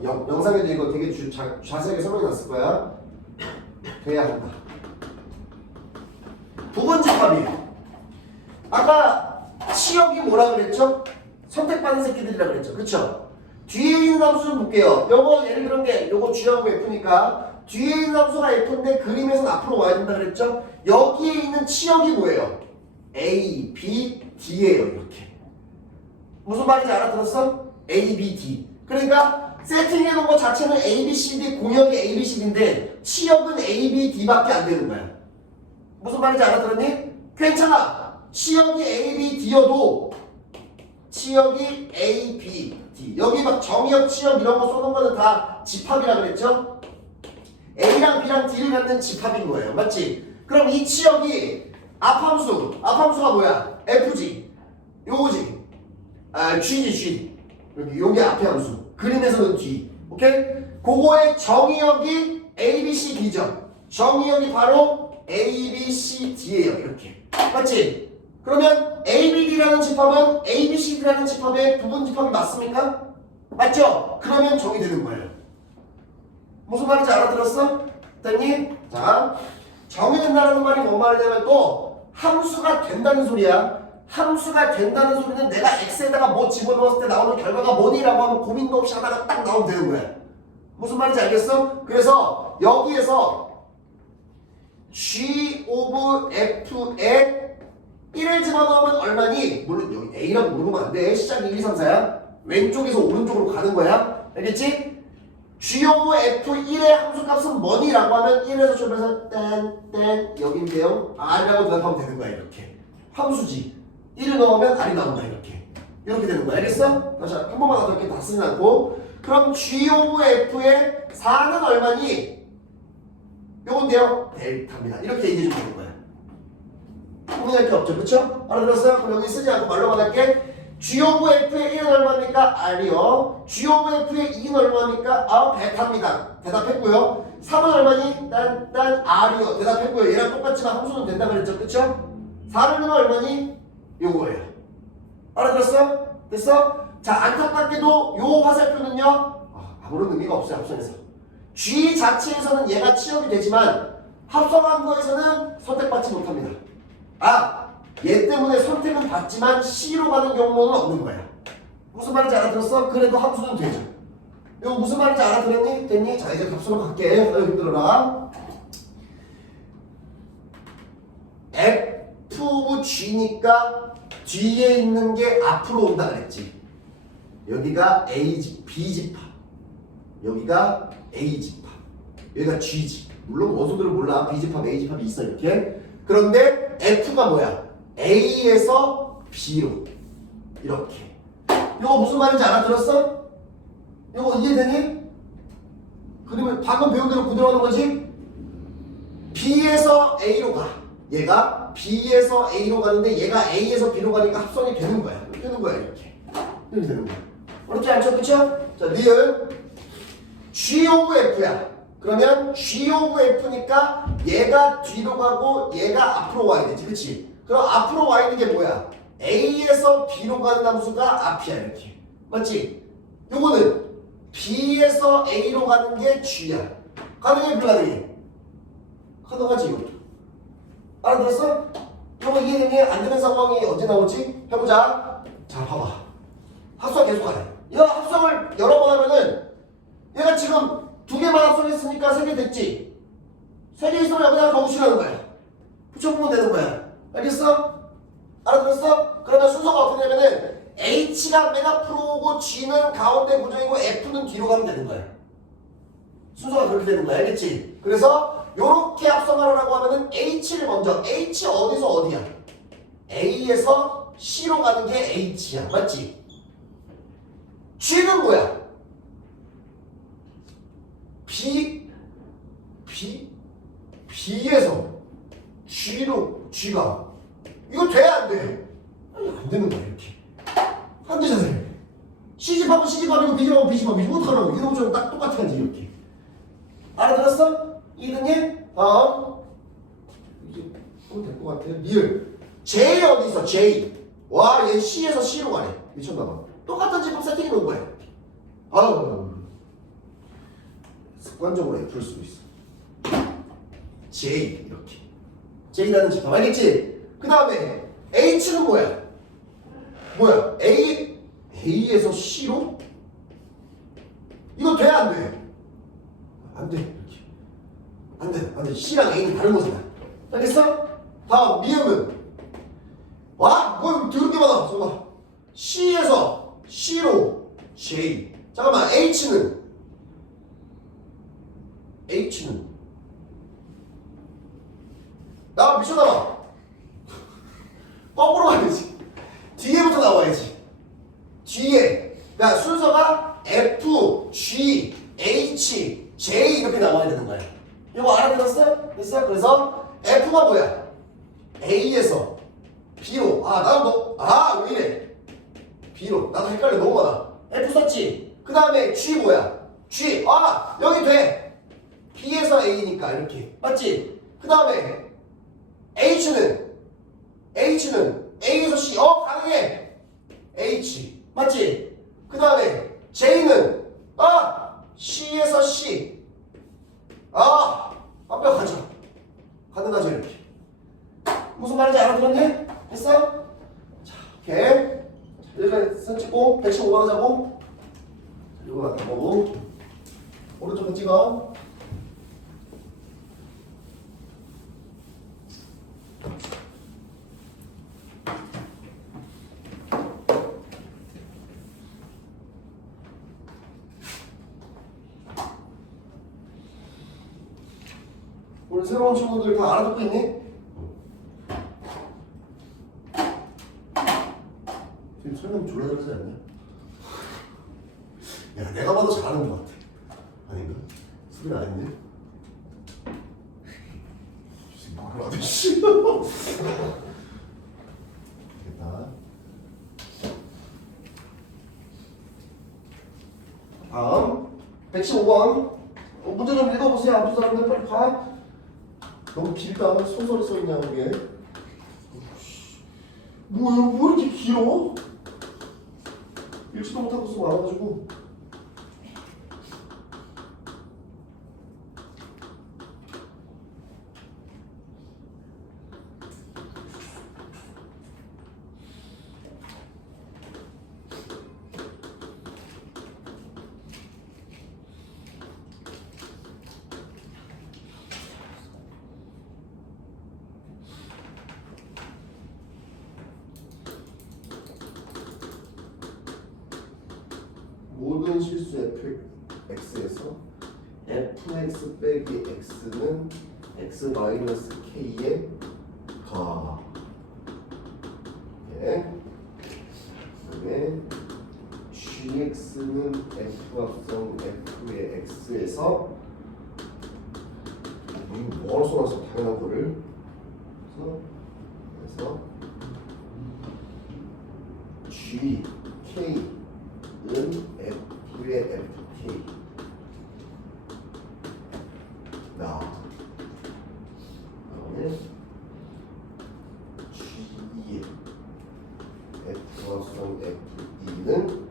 영상에도 이거 되게 자세하게 설명해놨을 거야. 돼야 한다. 부분집합이에요. 아까 치역이 뭐라 그랬죠? 선택받은 새끼들이라 그랬죠. 그쵸? 뒤에 있는 함수를 볼게요. 요거 예를 들은 게 요거 G하고 F니까 뒤에 있는 함수가 F인데 그림에서는 앞으로 와야 된다 그랬죠? 여기에 있는 치역이 뭐예요? A, B, D예요. 이렇게. 무슨 말인지 알아들었어? A, B, D. 그러니까 세팅해놓은 것 자체는 A, B, C, D 공역이 A, B, C, D인데 치역은 A, B, D밖에 안 되는 거야. 무슨 말인지 알아들었니? 괜찮아. 치역이 A, B, D여도 치역이 A, B, D. 여기 막 정의역, 치역 이런 거 써놓은 거는 다 집합이라 그랬죠? A랑 B랑 D를 갖는 집합인 거예요. 맞지? 그럼 이 치역이 앞함수가 뭐야? F지. 요거지. 아, G지, G. 요게 앞에 함수. 그림에서는 D. 오케이? 그거의 정의역이 A, B, C, D죠. 정의역이 바로 A, B, C, D예요. 이렇게. 맞지? 그러면 A, B, D라는 집합은 A, B, C, D라는 집합의 부분 집합이 맞습니까? 맞죠? 그러면 정의되는 거예요. 무슨 말인지 알아들었어? 됐니? 자, 정의된다는 말이 뭔 말이냐면 또 함수가 된다는 소리야. 함수가 된다는 소리는 내가 x에다가 뭐 집어넣었을 때 나오는 결과가 뭐니라고 하면 고민도 없이 하다가 딱 나오면 되는 거야. 무슨 말인지 알겠어? 그래서 여기에서 g of f에 1을 집어넣으면 얼마니? 물론 여기 a라고 물으면 안 돼. 시작이 1, 2, 3, 4야. 왼쪽에서 오른쪽으로 가는 거야. 알겠지? g of f1의 함수값은 뭐니? 라고 하면 1에서 출발해서 땡땡 여기인데요. r이라고 대답하면 되는 거야. 이렇게 함수지. 1을 넣으면 r이 나온다. 이렇게 되는 거야. 알겠어? 다시 한 번만 더 이렇게 다 쓰진 않고. 그럼 g of f의 4는 얼마니? 요건데요. 델타입니다. 이렇게 얘기해주면 되는 거야. 고민할 게 없죠. 그쵸? 알아들었어요? 그럼 여기 쓰지 않고 말로만 할게. g of f의 1은 얼마입니까? r이요. g of f의 2는 얼마입니까? 베타입니다. 대답했고요. 3은 얼마니? 딴 r이요. 대답했고요. 얘랑 똑같지만 함수는 된다 그랬죠. 그쵸? 4는 얼마니? 요거예요. 알아들었어? 됐어? 자, 안타깝게도 요 화살표는요 아무런 의미가 없어요. 합성에서 G 자체에서는 얘가 취업이 되지만 합성한 거에서는 선택받지 못합니다. 얘 때문에 선택은 받지만 C로 가는 경우는 없는 거야. 무슨 말인지 알아들었어? 그래도 함수는 되죠. 이거 무슨 말인지 알아들었니? 됐니? 자, 이제 답수로 갈게. 힘들어라. F of G니까 뒤에 있는 게 앞으로 온다 그랬지. 여기가 A집, B집합. 여기가 A집합. 여기가 G집. 물론 원소들은 몰라. B집합, A집합이 있어 이렇게. 그런데 F가 뭐야? A에서 B로 이렇게. 이거 무슨 말인지 알아들었어? 이거 이해되니? 그러면 방금 배운 대로 그대로 하는 거지? B에서 A로 가. 얘가 B에서 A로 가는데 얘가 A에서 B로 가니까 합성이 되는 거야. 되는 거야 이렇게. 이렇게 되는 거야. 어렵지 않죠? 그쵸? 자, 리을 G of F야. 그러면 G of F니까 얘가 뒤로 가고 얘가 앞으로 와야 되지. 그치? 그럼 앞으로 와 있는 게 뭐야? A에서 B로 가는 함수가 앞이야 이렇게. 맞지? 요거는 B에서 A로 가는 게 G야. 가능해 불가능해? 가능하지 이것도. 알아들었어? 요거 이해되니? 안 되는 상황이 언제 나오지? 해보자. 자, 봐봐. 합성 계속하네. 이 합성을 여러 번 하면은 얘가 지금 2개만 합성했으니까 3개 됐지? 3개 있으면 여기다가 더 붙이라는 거야. 붙여보면 되는 거야. 알겠어? 알아들었어? 그러면 순서가 어떻게 되냐면은 H가 맨 앞으로 오고 G는 가운데 고정이고 F는 뒤로 가면 되는 거야. 순서가 그렇게 되는 거야. 알겠지? 그래서 요렇게 합성하라고 하면은 H를 먼저. H 어디서 어디야? A에서 C로 가는 게 H야. 맞지? G는 뭐야? B에서 G로 G가 이거 돼? 안 돼? 아니 안 되는 거야 이렇게. 안 되잖아요. C집합은 C집합이고 B집합은 B집합이고 어떡하라고. 이런 것처럼 딱 똑같아야지 이렇게. 알아들었어? 이등님? 이제 또 될 것 같아. 리을 J 어디 있어? J. 와, 얘 C에서 C로 가네. 미쳤나봐. 똑같은 집합 세팅해 놓은 거야. 습관적으로 F일 수도 있어. J 이렇게. J라는 집합 알겠지? 그 다음에 H는 뭐야? A에서 C로? 이거 돼? 안 돼? 안 돼. 이렇게. 안 돼. 안 돼. C랑 A는 다른 거잖아. 알겠어? 다음 미음은 와? 뭐 더럽게 많아. 잠깐만. C에서 C로 J. 잠깐만. H는 나와 미쳐나와. 거꾸로 가야지. 뒤에부터 나와야지. 뒤에. 그러니까 순서가 F, G, H, J 이렇게 나와야 되는 거야. 이거 알아들었어? 됐어? 그래서 F가 뭐야? A에서 B로. 왜 이래? B로. 나도 헷갈려. 너무 많아. F 썼지? 그 다음에 G 뭐야? G. 여기 돼. B에서 A니까 이렇게. 맞지? 그 다음에 H는 A에서 C. 가능해. H. 맞지? 그 다음에 J는 C에서 C. 완벽하죠? 가능하죠 이렇게. 무슨 말인지 알아? 됐니? 됐어? 자, 오케이. 여기까지 선 찍고 115번 하자고. 이거 갖다 보고 오른쪽 거 찍어. 우리 새로운 친구들 다 알아듣고 있니? 지금 설명 졸라 잘하지 않냐? 야, 내가 봐도 잘하는 것 같아. 아닌가? 수빈 아닌데? 뭐를 하든 씨. 됐다. 다음 115번. 문제 좀 읽어보세요. 앞에 사람들 빨리 봐. 너무 길다. 소설에 써있냐 그게. 뭐야? 뭐 이렇게 길어? 읽지도 못하고 쓰고 와가지고. 모든 실수 fx에서 fx 빼기 x는 x 마이너스 k의 가. 예. 그다음에 gx는 f 합성 f의 x에서 이거 뭐하러 써놨어? 당연한 거를. 그래서 g k 는 f의 fk 나 그다음에 g의 f 합성 fe는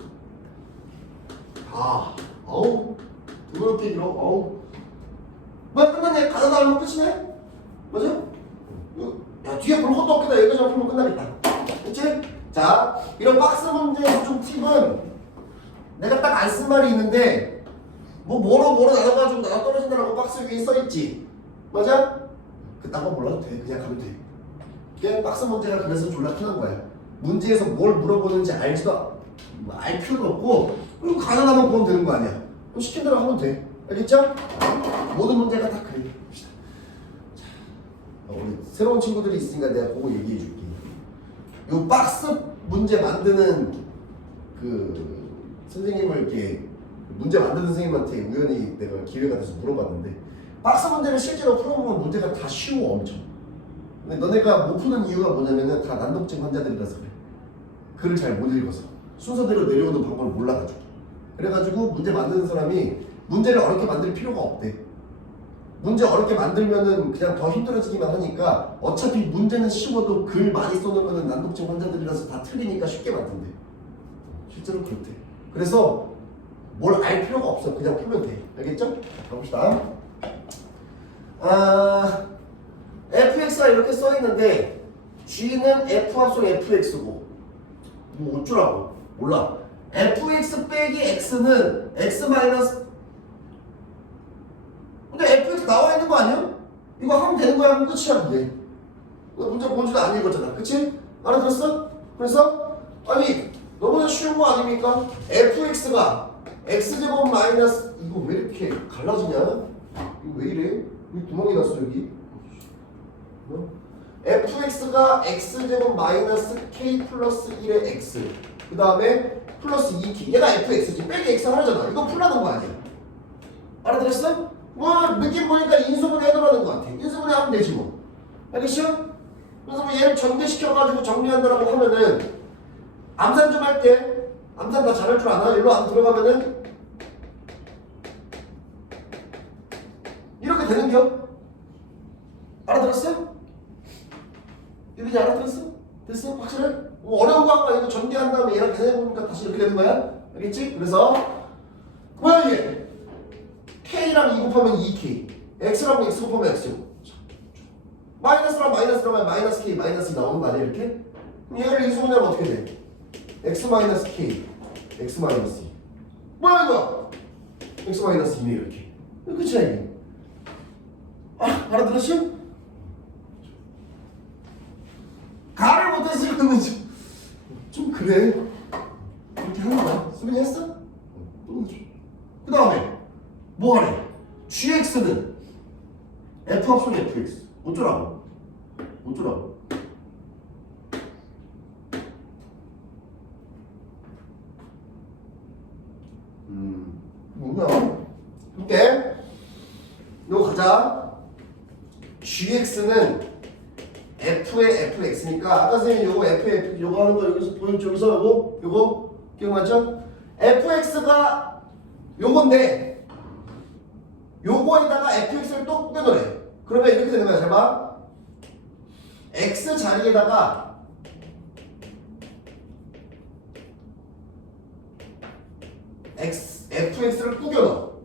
다 어우 더럽게 길어. 어우 뭐야 끝났네. 가다 나오면 끝이네. 맞아? 야 뒤에 볼 것도 없겠다. 여기까지 풀면 끝나겠다. 그치? 자 이런 박스 문제에서 좀 팁은 내가 딱 안 쓴 말이 있는데 뭐로 나눠가지고 나눠 떨어진다라고 박스 위에 써있지. 맞아? 그딴 거 몰라도 돼. 그냥 가면 돼. 이게 박스 문제가 그래서 졸라 흔한 거야. 문제에서 뭘 물어보는지 알 필요도 없고 그리고 가능하면 보면 되는 거 아니야. 그럼 시킨 대로 하면 돼. 알겠죠? 모든 문제가 다 그래. 자, 우리 새로운 친구들이 있으니까 내가 보고 얘기해 줄게. 요 박스 문제 만드는 그 선생님을 이렇게 문제 만드는 선생님한테 우연히 내가 기회가 돼서 물어봤는데 박스 문제를 실제로 풀어보면 문제가 다 쉬워 엄청. 근데 너네가 못 푸는 이유가 뭐냐면은 다 난독증 환자들이라서 그래. 글을 잘 못 읽어서 순서대로 내려오는 방법을 몰라가지고. 그래가지고 문제 만드는 사람이 문제를 어렵게 만들 필요가 없대. 문제 어렵게 만들면은 그냥 더 힘들어지기만 하니까 어차피 문제는 쉬워도 글 많이 써놓으면 난독증 환자들이라서 다 틀리니까 쉽게 만든대. 실제로 그렇대. 그래서 뭘 알 필요가 없어. 그냥 풀면 돼. 알겠죠? 가봅시다. fx가 이렇게 써있는데 g는 f 합성 fx고 뭐 어쩌라고? 몰라. fx 빼기 x는 x 마이너스 근데 fx 나와 있는 거 아니야? 이거 하면 되는 거야. 하면 끝이야. 근데 문제 뭔지도 안 읽었잖아. 그치? 알아들었어? 그래서 아니 너무나 쉬운 거 아닙니까? fx가 x제곱 마이너스 이거 왜 이렇게 갈라지냐? 이거 왜 이래? 여기 구멍이 났어 여기. fx가 x제곱 마이너스 k 플러스 1의 x 그 다음에 플러스 2k 얘가 fx지 빼기 x 하나잖아. 이거 풀라는 거 아니야. 알아들었어? 뭐 느낌 보니까 인수분해 해놓으라는 거 같아. 인수분해 하면 되지 뭐. 알겠죠? 그래서 뭐 얘를 전개시켜가지고 정리한다라고 하면은 암산 좀 할게. 암산 다 잘할 줄 아나? 일로 안 들어가면은 이렇게 되는겨? 알아들었어? 이렇게 알아들었어? 됐어? 확실해? 뭐 어려운 거 한 거 이거 전개한 다음에 얘랑 계산해보니까 다시 이렇게 되는 거야? 알겠지? 그래서 뭐야 이게? K랑 2 곱하면 2K X랑 X 곱하면 X고 마이너스랑 마이너스랑 하면 마이너스 k 마이너스 2 나오는 거 아니야 이렇게? 그럼 얘를 이수분해하면 어떻게 돼? x 마이너스 k x 마이너스 2 뭐야 이거? x 마이너스 2네 이렇게. 끝이야 이게. 알아들었죠? 가를 못해서 이거는 좀 그래. 이렇게 하는 거야. 수빈이 했어? 그 다음에 뭐 하래? gx는 f 합성 fx 어쩌라고? 어쩌라고? 뭐냐? 볼게. 이거 가자. gx는 f의 fx니까 아까 선생님 요거 f 요거 하는 거 여기서 보여줘. 여기서 요거 기억나죠? fx가 요건데 요거에다가 fx를 또 꾸겨넣으래. 그러면 이렇게 되는 거야. 잘 봐. x 자리에다가 fx를 꾸겨넣어.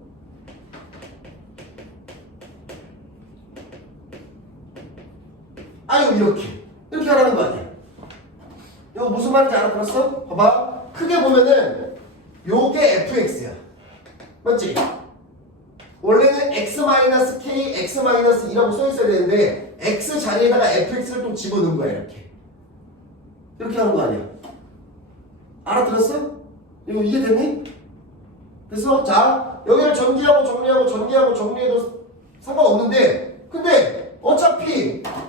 아유 이렇게 하라는 거 아니야. 이거 무슨 말인지 알아들었어? 봐봐. 크게 보면은 요게 fx야. 맞지? 원래는 x-k, x-2라고 써있어야 되는데 x 자리에다가 fx를 또 집어넣은 거야 이렇게 하는 거 아니야. 알아들었어? 이거 이해됐니? 그래서 자 여기를 정리해도 상관없는데 근데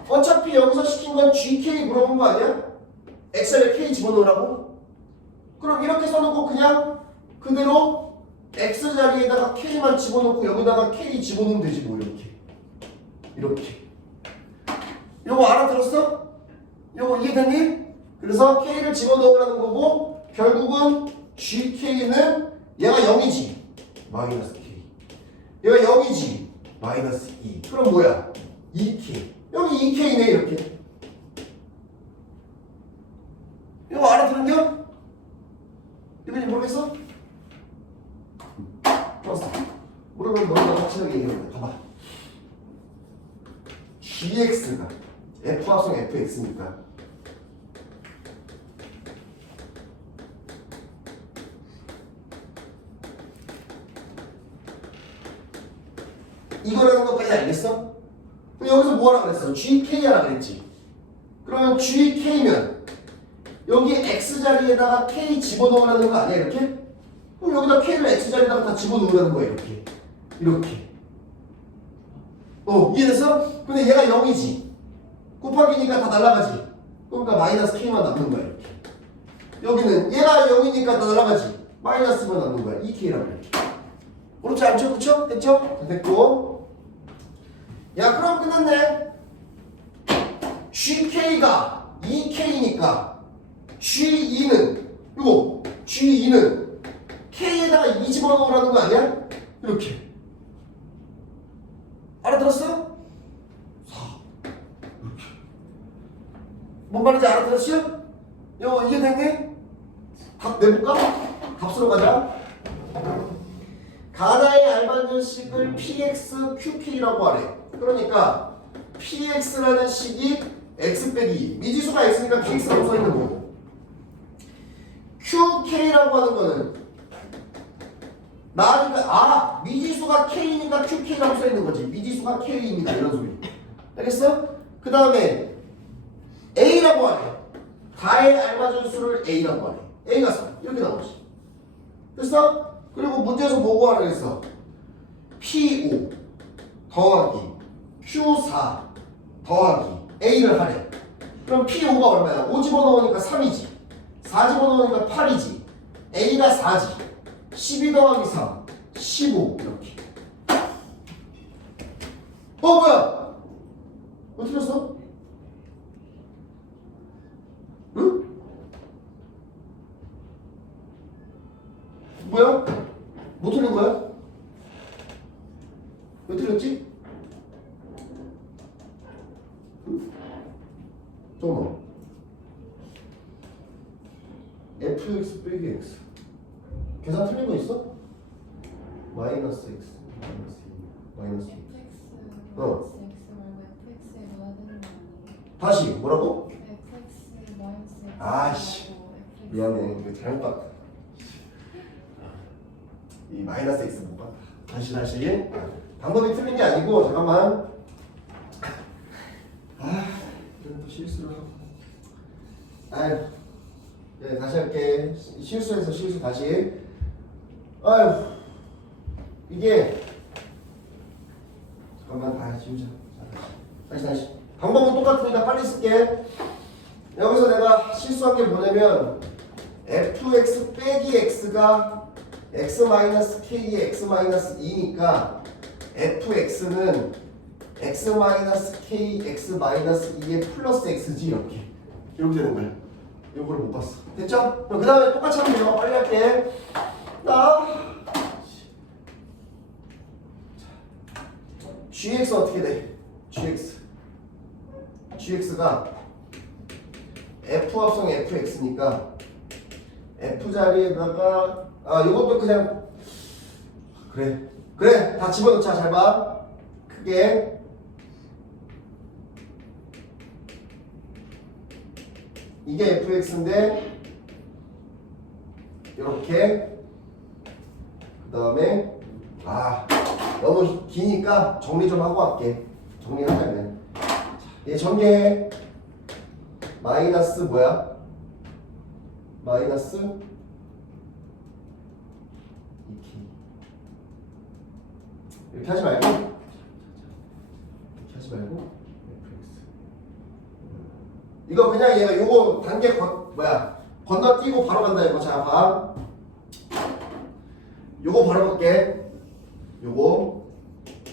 어차피 여기서 시킨 건 gk 물어본 거 아니야? x에 k 집어넣으라고? 그럼 이렇게 써놓고 그냥 그대로 x 자리에다가 k만 집어넣고 여기다가 k 집어넣으면 되지 뭐 이렇게 요거 알아들었어? 요거 이해됐니? 그래서 k를 집어넣으라는 거고 결국은 gk는 얘가 0이지 마이너스 k 얘가 0이지 마이너스 2 그럼 뭐야? 2k 여기 2k네 이렇게 이거 알아들은겨? 이분이 모르겠어? 좋았어. 모르면 머리가 확실하게 얘기해. 봐봐. gx가 f 합성 fx니까 이거라는 것까지 알겠어? 그럼 여기서 뭐 하라 그랬어? gk 하라 그랬지. 그러면 gk면 여기 x 자리에다가 k 집어넣으라는 거 아니야 이렇게? 그럼 여기다 k를 x 자리에다가 다 집어넣으라는 거야 이렇게 이해됐어? 근데 얘가 0이지 곱하기니까 다 날라가지 그러니까 마이너스 k만 남는 거야 이렇게 여기는 얘가 0이니까 다 날라가지 마이너스만 남는 거야 2k라고 이렇게 그렇지 않죠? 그쵸? 됐죠? 됐고 야 그럼 끝났네 gk가 2k니까 g2는 이거 g2는 k에다가 2 집어넣으라는 거 아니야? 이렇게 알아들었어? 4 이렇게 뭔 말인지 알아들었어? 이거 이해됐니? 답 내볼까? 답수로 가자. 가나의 알반전식을 px, qk라고 하래. 그러니까 px라는 식이 x 빼기 미지수가 x니까 px라고 써있는 거고 qk라고 하는 거는 나니까 미지수가 k니까 qk라고 써있는 거지. 미지수가 k입니다 이런 소리. 알겠어? 그 다음에 a라고 하래. 다의 알맞은 수를 a라고 하래. a가 3 이렇게 나오지. 됐어? 그리고 문제에서 뭐고 하라 그랬어? P5 더하기 Q4 더하기 A를 하래. 그럼 P5가 얼마야? 5 집어넣으니까 3이지 4 집어넣으니까 8이지 A가 4지 12 더하기 3 15 이렇게. 뭐야? 어떻게 했어? 응? 뭐야? 뭐 틀린 거야? 왜 틀렸지? 잠깐만. fx 빼기 x 계산 틀린 거 있어? 마이너스 x 마이너스 2 마이너스 2 fx 어. x 말고 fx에 넣어야 되는 다시 뭐라고? fx 마이너스 x 아씨. 미안해 이거 잘못 봤다. 이 마이너스 x 못 봤다. 다시 방법이 틀린 게 아니고 잠깐만. 이런 또 실수를 하고. 아유. 네, 다시 할게. 실수해서 실수 다시. 아유. 이게 잠깐만 다시 지우자. 다시. 방법은 똑같으니까 빨리 쓸게. 여기서 내가 실수한 게 뭐냐면 fx 빼기 x가 x-k의 x-2니까 fx는 x-k x-2의 플러스 x지 이렇게 되는 거야. 요거를 못 봤어. 됐죠? 그 다음에 똑같이 하면 돼요. 빨리 할게. gx 어떻게 돼? gx가 f 합성 fx니까 f 자리에다가 요것도 그냥 그래 다 집어넣자. 잘 봐. 크게 이게 fx인데 이렇게 그 다음에 너무 기니까 정리 좀 하고 할게. 정리하자면 얘 전개 마이너스 뭐야? 마이너스 2k 이렇게 하지 말고 fx 이거 그냥 얘가 요거 단계 건너뛰고 바로 간다 이거. 자 봐. 요거 바로 볼게. 요거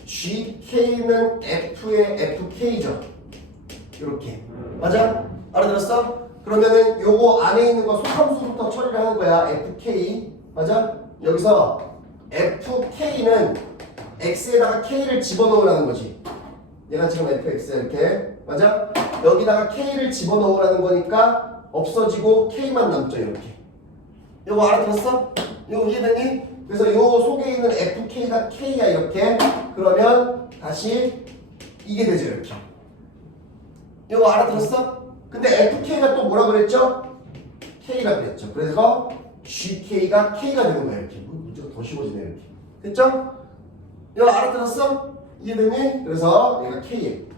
gk는 f의 fk죠. 요렇게 맞아? 알아들었어? 그러면은 요거 안에 있는 거 속함수부터 처리를 하는 거야. fk 맞아? 여기서 fk는 x에다가 k를 집어넣으라는 거지. 얘가 지금 fx야 이렇게 맞아? 여기다가 k를 집어넣으라는 거니까 없어지고 k만 남죠 이렇게. 요거 알아들었어? 요거 이해되니? 그래서 요 속에 있는 fk가 k야 이렇게. 그러면 다시 이게 되죠 이렇게. 요거 알아들었어? 근데 fk가 또 뭐라 그랬죠? k가 그랬죠. 그래서 gk가 k가 되는 거야 이렇게. 문제가 더 쉬워지네 이렇게. 됐죠? 이거 알아들었어? 이해되니? 그래서 얘가 k에 이렇게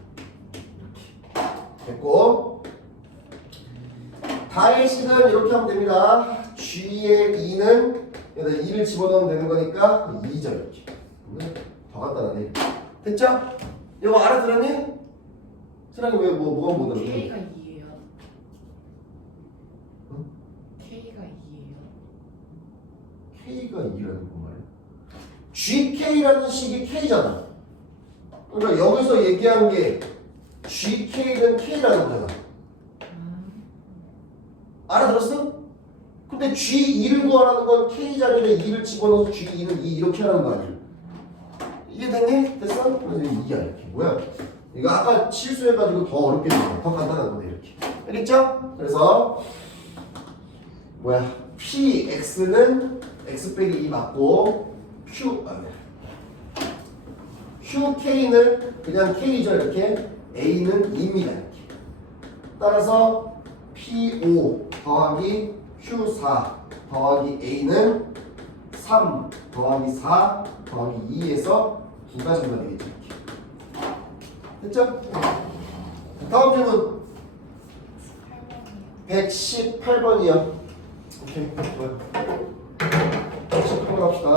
됐고, 다의식은 이렇게 하면 됩니다. g의 2는 여기다 2를 집어넣으면 되는 거니까 2죠 이렇게. 더 간단하네. 됐죠? 이거 알아들었니? 사랑이 왜 뭐가 못 알아들어? K가 2예요. 응? K가 2예요. K가 2라는 건 말이야. GK라는 식이 K잖아. 그러니까 여기서 얘기한 게 GK는 K라는 거잖아. 알아들었어? 근데 G2를 구하라는 건 K 자리에 2를 집어넣어서 G2는 2 이렇게 하는 거 아니야. 이해됐니? 됐어? 그래서 2야 이렇게. 뭐야? 이거 아까 실수해가지고 더 어렵게 됐어. 더 간단한 건데 이렇게. 알겠죠? 그래서 뭐야? PX는 X 빼기 2 맞고 QK는 그냥 K죠 이렇게. A는 2입니다 이렇게. 따라서 P5 더하기 Q4 더하기 A는 3 더하기 4 더하기 2에서 2가 정답 되겠죠 이렇게. 됐죠? 다음 질문 118번이요. 오케이, 좋아요. 118번 합시다.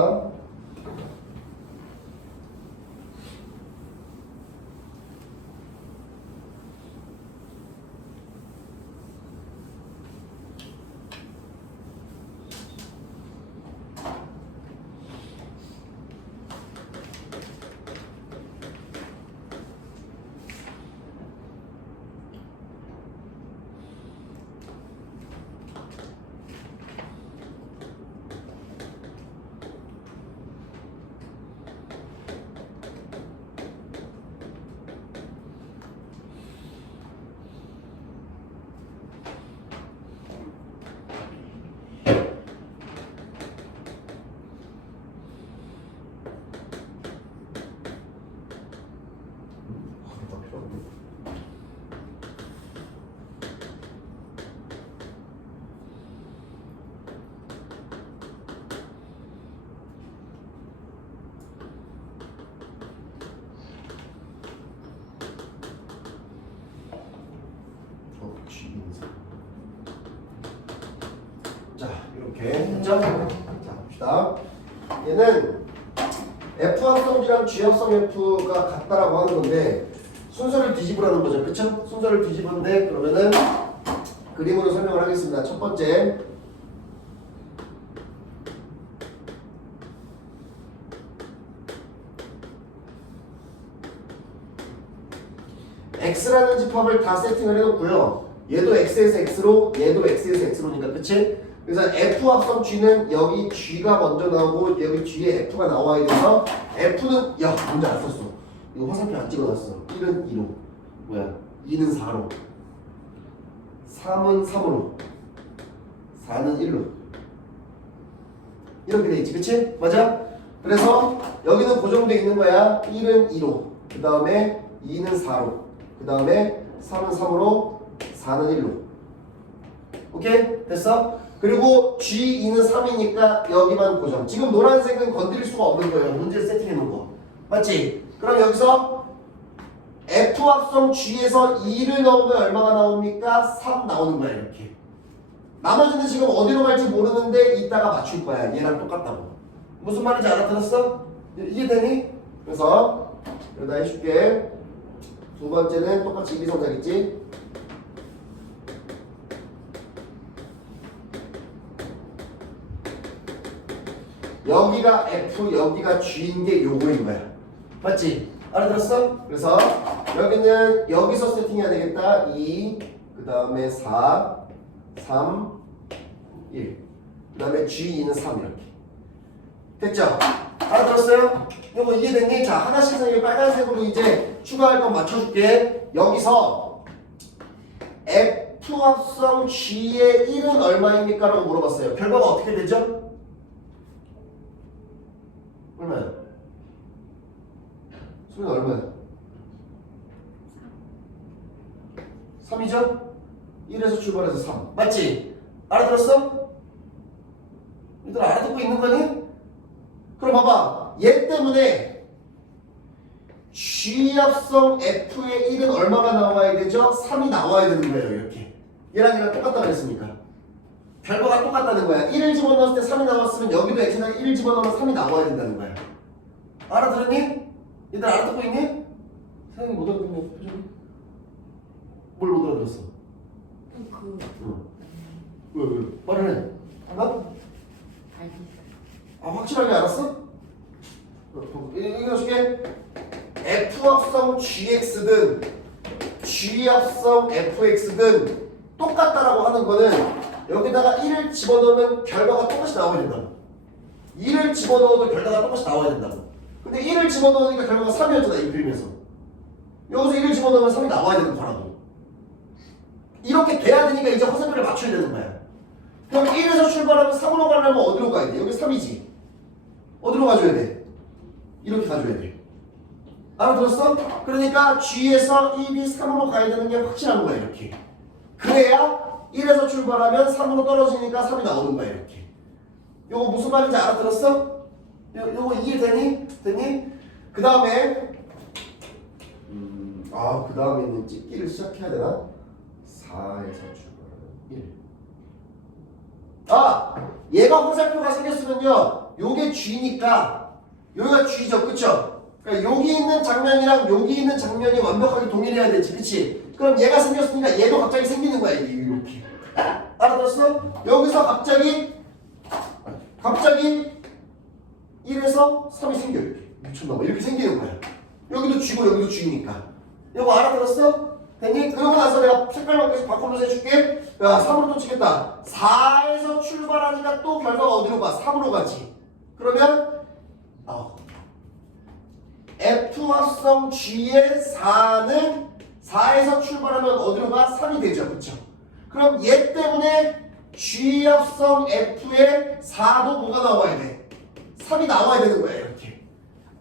G는 3. 자, 이렇게 됐죠? 자, 봅시다. 얘는 F 합성이랑 G 합성 F가 같다라고 하는 건데 순서를 뒤집으라는 거죠. 그쵸? 순서를 뒤집었는데 그러면은 그림으로 설명을 하겠습니다. 첫 번째 X라는 집합을 다 세팅을 해놓고요. 얘도 X에서 X로 얘도 X에서 X로니까 그치? 그래서 F 합성 G는 여기 G가 먼저 나오고 여기 뒤에 F가 나와야 돼서 F는 야 문제 안 썼어. 이거 화살표 안 찍어놨어. 1은 2로 뭐야 2는 4로 3은 3으로 4는 1로 이렇게 돼 있지 그치? 맞아? 그래서 여기는 고정돼 있는 거야. 1은 2로 그 다음에 2는 4로 그 다음에 3은 3으로 4는 1로 오케이? 됐어? 그리고 G2는 3이니까 여기만 고정. 지금 노란색은 건드릴 수가 없는 거예요. 문제 세팅해 놓은 거 맞지? 그럼 여기서 F 합성 G에서 2를 넣으면 얼마가 나옵니까? 3 나오는 거야 이렇게. 나머지는 지금 어디로 갈지 모르는데 이따가 맞출 거야. 얘랑 똑같다고. 무슨 말인지 알아들었어? 이해되니? 그래서 여기다 해줄게. 두 번째는 똑같이 이기성자겠지? 여기가 F, 여기가 G인 게 요거인 거야. 맞지? 알아들었어? 그래서 여기는 여기서 세팅해야 되겠다. 2, 그 다음에 4, 3, 1. 그 다음에 G2는 3 이렇게. 됐죠? 알아들었어요? 요거 이해됐니? 자, 하나씩 이게 빨간색으로 이제 추가할 건 맞춰줄게. 여기서 F 합성 G의 1은 얼마입니까? 라고 물어봤어요. 결과가 어떻게 되죠? 얼마야? 수빈 얼마야? 3이죠? 1에서 출발해서 3 맞지? 알아들었어? 얘들 알아듣고 있는 거니? 그럼 봐봐 얘 때문에 G 합성 F의 1은 얼마가 나와야 되죠? 3이 나와야 되는 거예요 이렇게. 얘랑 얘랑 똑같다 그랬으니까 결과가 똑같다는 거야. 1을 집어넣었을 때 3이 나왔으면 여기도 X에다 1을 집어넣으면 3이 나와야 된다는 거야. 알아들었니? 얘들 알아듣고 있니? 사장님 못 알아듣는 표정이? 뭘 못 알아들었어? 왜? 말을 해. 아 확실하게 알았어? 이거 줄게. F 합성 GX든 G 합성 FX든 똑같다라고 하는 거는 여기다가 1을 집어넣으면 결과가 똑같이 나와야 된다고. 2를 집어넣어도 결과가 똑같이 나와야 된다고. 근데 1을 집어넣으니까 결과가 3이었잖아 이 그림에서. 여기서 1을 집어넣으면 3이 나와야 되는 거라고. 이렇게 돼야 되니까 이제 화살표를 맞춰야 되는 거야. 그럼 1에서 출발하면 3으로 가려면 어디로 가야 돼? 여기 3이지. 어디로 가줘야 돼? 이렇게 가줘야 돼. 알아들었어? 그러니까 G에서 1이 3으로 가야 되는 게 확실한 거야 이렇게. 그래야 1에서 출발하면 3으로 떨어지니까 3이 나오는 거야 이렇게. 요거 무슨 말인지 알아들었어? 요거 이해되니? 됐니? 그 다음에 그 다음에는 찍기를 시작해야 되나? 4에서 출발하면 1. 얘가 화살표가 생겼으면요 요게 G니까 여기가 G죠 그쵸? 그러니까 여기 있는 장면이랑 여기 있는 장면이 완벽하게 동일해야 되지 그치? 그럼 얘가 생겼으니까 얘도 갑자기 생기는 거야 이렇게. 알아들었어? 여기서 갑자기 1에서 3이 생겨 이렇게. 미쳤나봐 이렇게 생기는 거야. 여기도 G고 여기도 G니까. 이거 알아들었어? 됐니? 그러고 나서 내가 색깔만 계속 바꾸면서 해줄게. 야 3으로 또 치겠다. 4에서 출발하니까 또 결과가 어디로 가? 3으로 가지. 그러면 F 합성 G의 4는 4에서 출발하면 어디로 가? 3이 되죠 그쵸? 그럼 얘 때문에 G 합성 F의 4도 뭐가 나와야 돼? 3이 나와야 되는 거야 이렇게.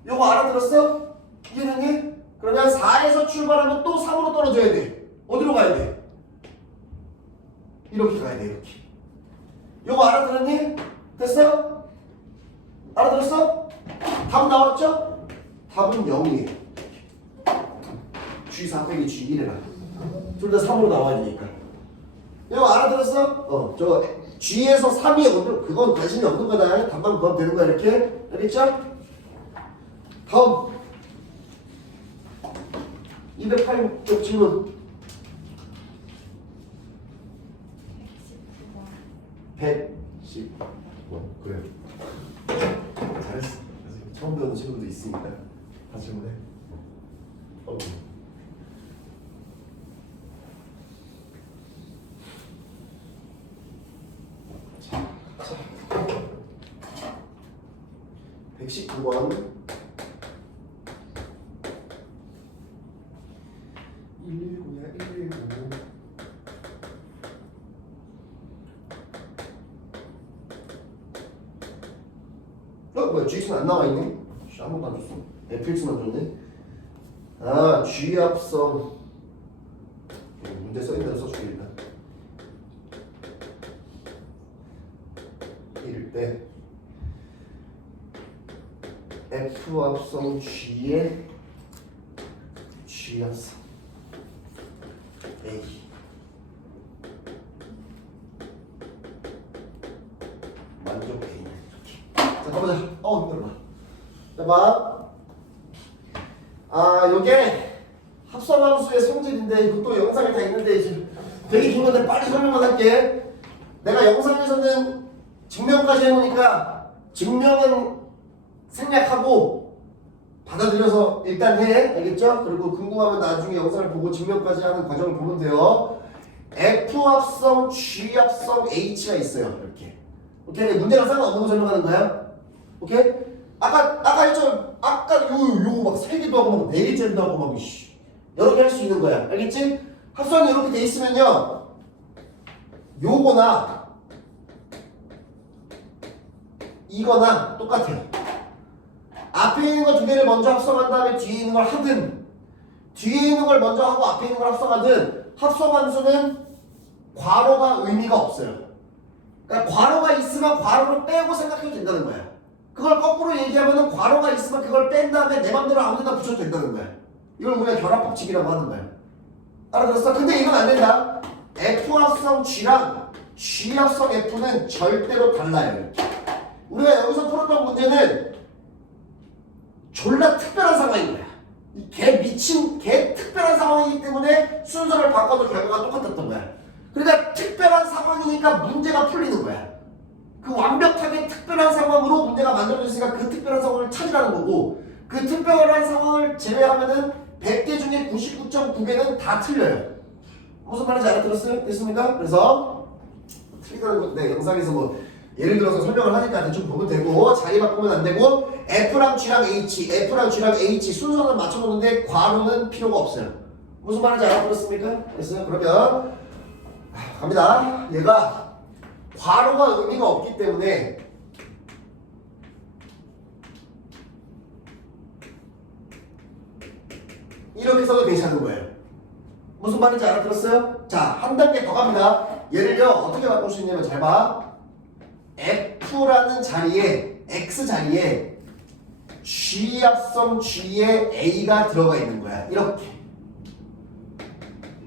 요거 알아들었어? 이해됐니? 그러면 4에서 출발하면 또 3으로 떨어져야 돼. 어디로 가야 돼? 이렇게 가야 돼 이렇게. 요거 알아들었니? 됐어? 알아들었어? 답 나왔죠? 답은 0이에요. G4 빼기 G1이라 둘 다 3으로 나와야 되니까. 이거 알아들었어? 저 G에서 3이 오늘 그건 관심이 없는 거다. 답만 구하면 되는 거야 이렇게. 알겠죠? 다음 208쪽 질문. 110. 그래. 잘했어. 처음 배우는 친구도 있으니까 다 질문해. 자, 119번. 119야 119. 뭐야 GX는 안 나와 있네? 아무것도 안 줬어. FX만 줬네. 아 G합성. 문제 써있는 대로 써줄게 일단. 이럴 때 F합성 G의 G합성 A. 만족 A. 자 가보자. 힘들어. 자 봐. 요게 합성함수의 성질인데 이것도 영상이 다 있는데 지금 되게 긴 건데 빨리 설명을 할게. 내가 영상에서는 증명까지 해놓으니까 증명은 생략하고 받아들여서 일단 해. 알겠죠? 그리고 궁금하면 나중에 영상을 보고 증명까지 하는 과정을 보면 돼요. F합성, G합성, H가 있어요. 이렇게. 오케이? 문제랑 상관없는 거 설명하는 거야. 오케이? 아까 했죠? 아까 요거 막 3개도 하고 막 4개째도 하고 막 여러 개 할 수 있는 거야. 알겠지? 합성이 이렇게 돼 있으면요. 요거나 이거나 똑같아요. 앞에 있는 거 2개를 먼저 합성한 다음에 뒤에 있는 걸 하든 뒤에 있는 걸 먼저 하고 앞에 있는 걸 합성하든 합성함수는 괄호가 의미가 없어요. 그러니까 괄호가 있으면 괄호를 빼고 생각해도 된다는 거야. 그걸 거꾸로 얘기하면은 괄호가 있으면 그걸 뺀 다음에 내 맘대로 아무데나 붙여도 된다는 거야. 이걸 우리가 결합법칙이라고 하는 거야. 알아들었어? 근데 이건 안 된다. F합성 G랑 G합성 F는 절대로 달라요. 우리가 여기서 풀었던 문제는 졸라 특별한 상황인 거야. 개 미친 개 특별한 상황이기 때문에 순서를 바꿔도 결과가 똑같았던 거야. 그러니까 특별한 상황이니까 문제가 풀리는 거야. 그 완벽하게 특별한 상황으로 문제가 만들어졌으니까 그 특별한 상황을 찾으라는 거고 그 특별한 상황을 제외하면은 100개 중에 99.9개는 다 틀려요. 무슨 말인지 알아들었어요? 됐습니까? 그래서 틀리다는 건데 영상에서 뭐 예를 들어서 설명을 하니까 대충 보면 되고 자리 바꾸면 안 되고 F랑 G랑 H, F랑 G랑 H 순서는 맞춰놓는데 괄호는 필요가 없어요. 무슨 말인지 알아들었습니까? 됐어요? 그러면 갑니다. 얘가 괄호가 의미가 없기 때문에 이렇게 써도 괜찮은 거예요. 무슨 말인지 알아들었어요? 자, 한 단계 더 갑니다. 얘를요 어떻게 바꿀 수 있냐면 잘 봐. F라는 자리에 X 자리에 G합성 G에 A가 들어가 있는 거야.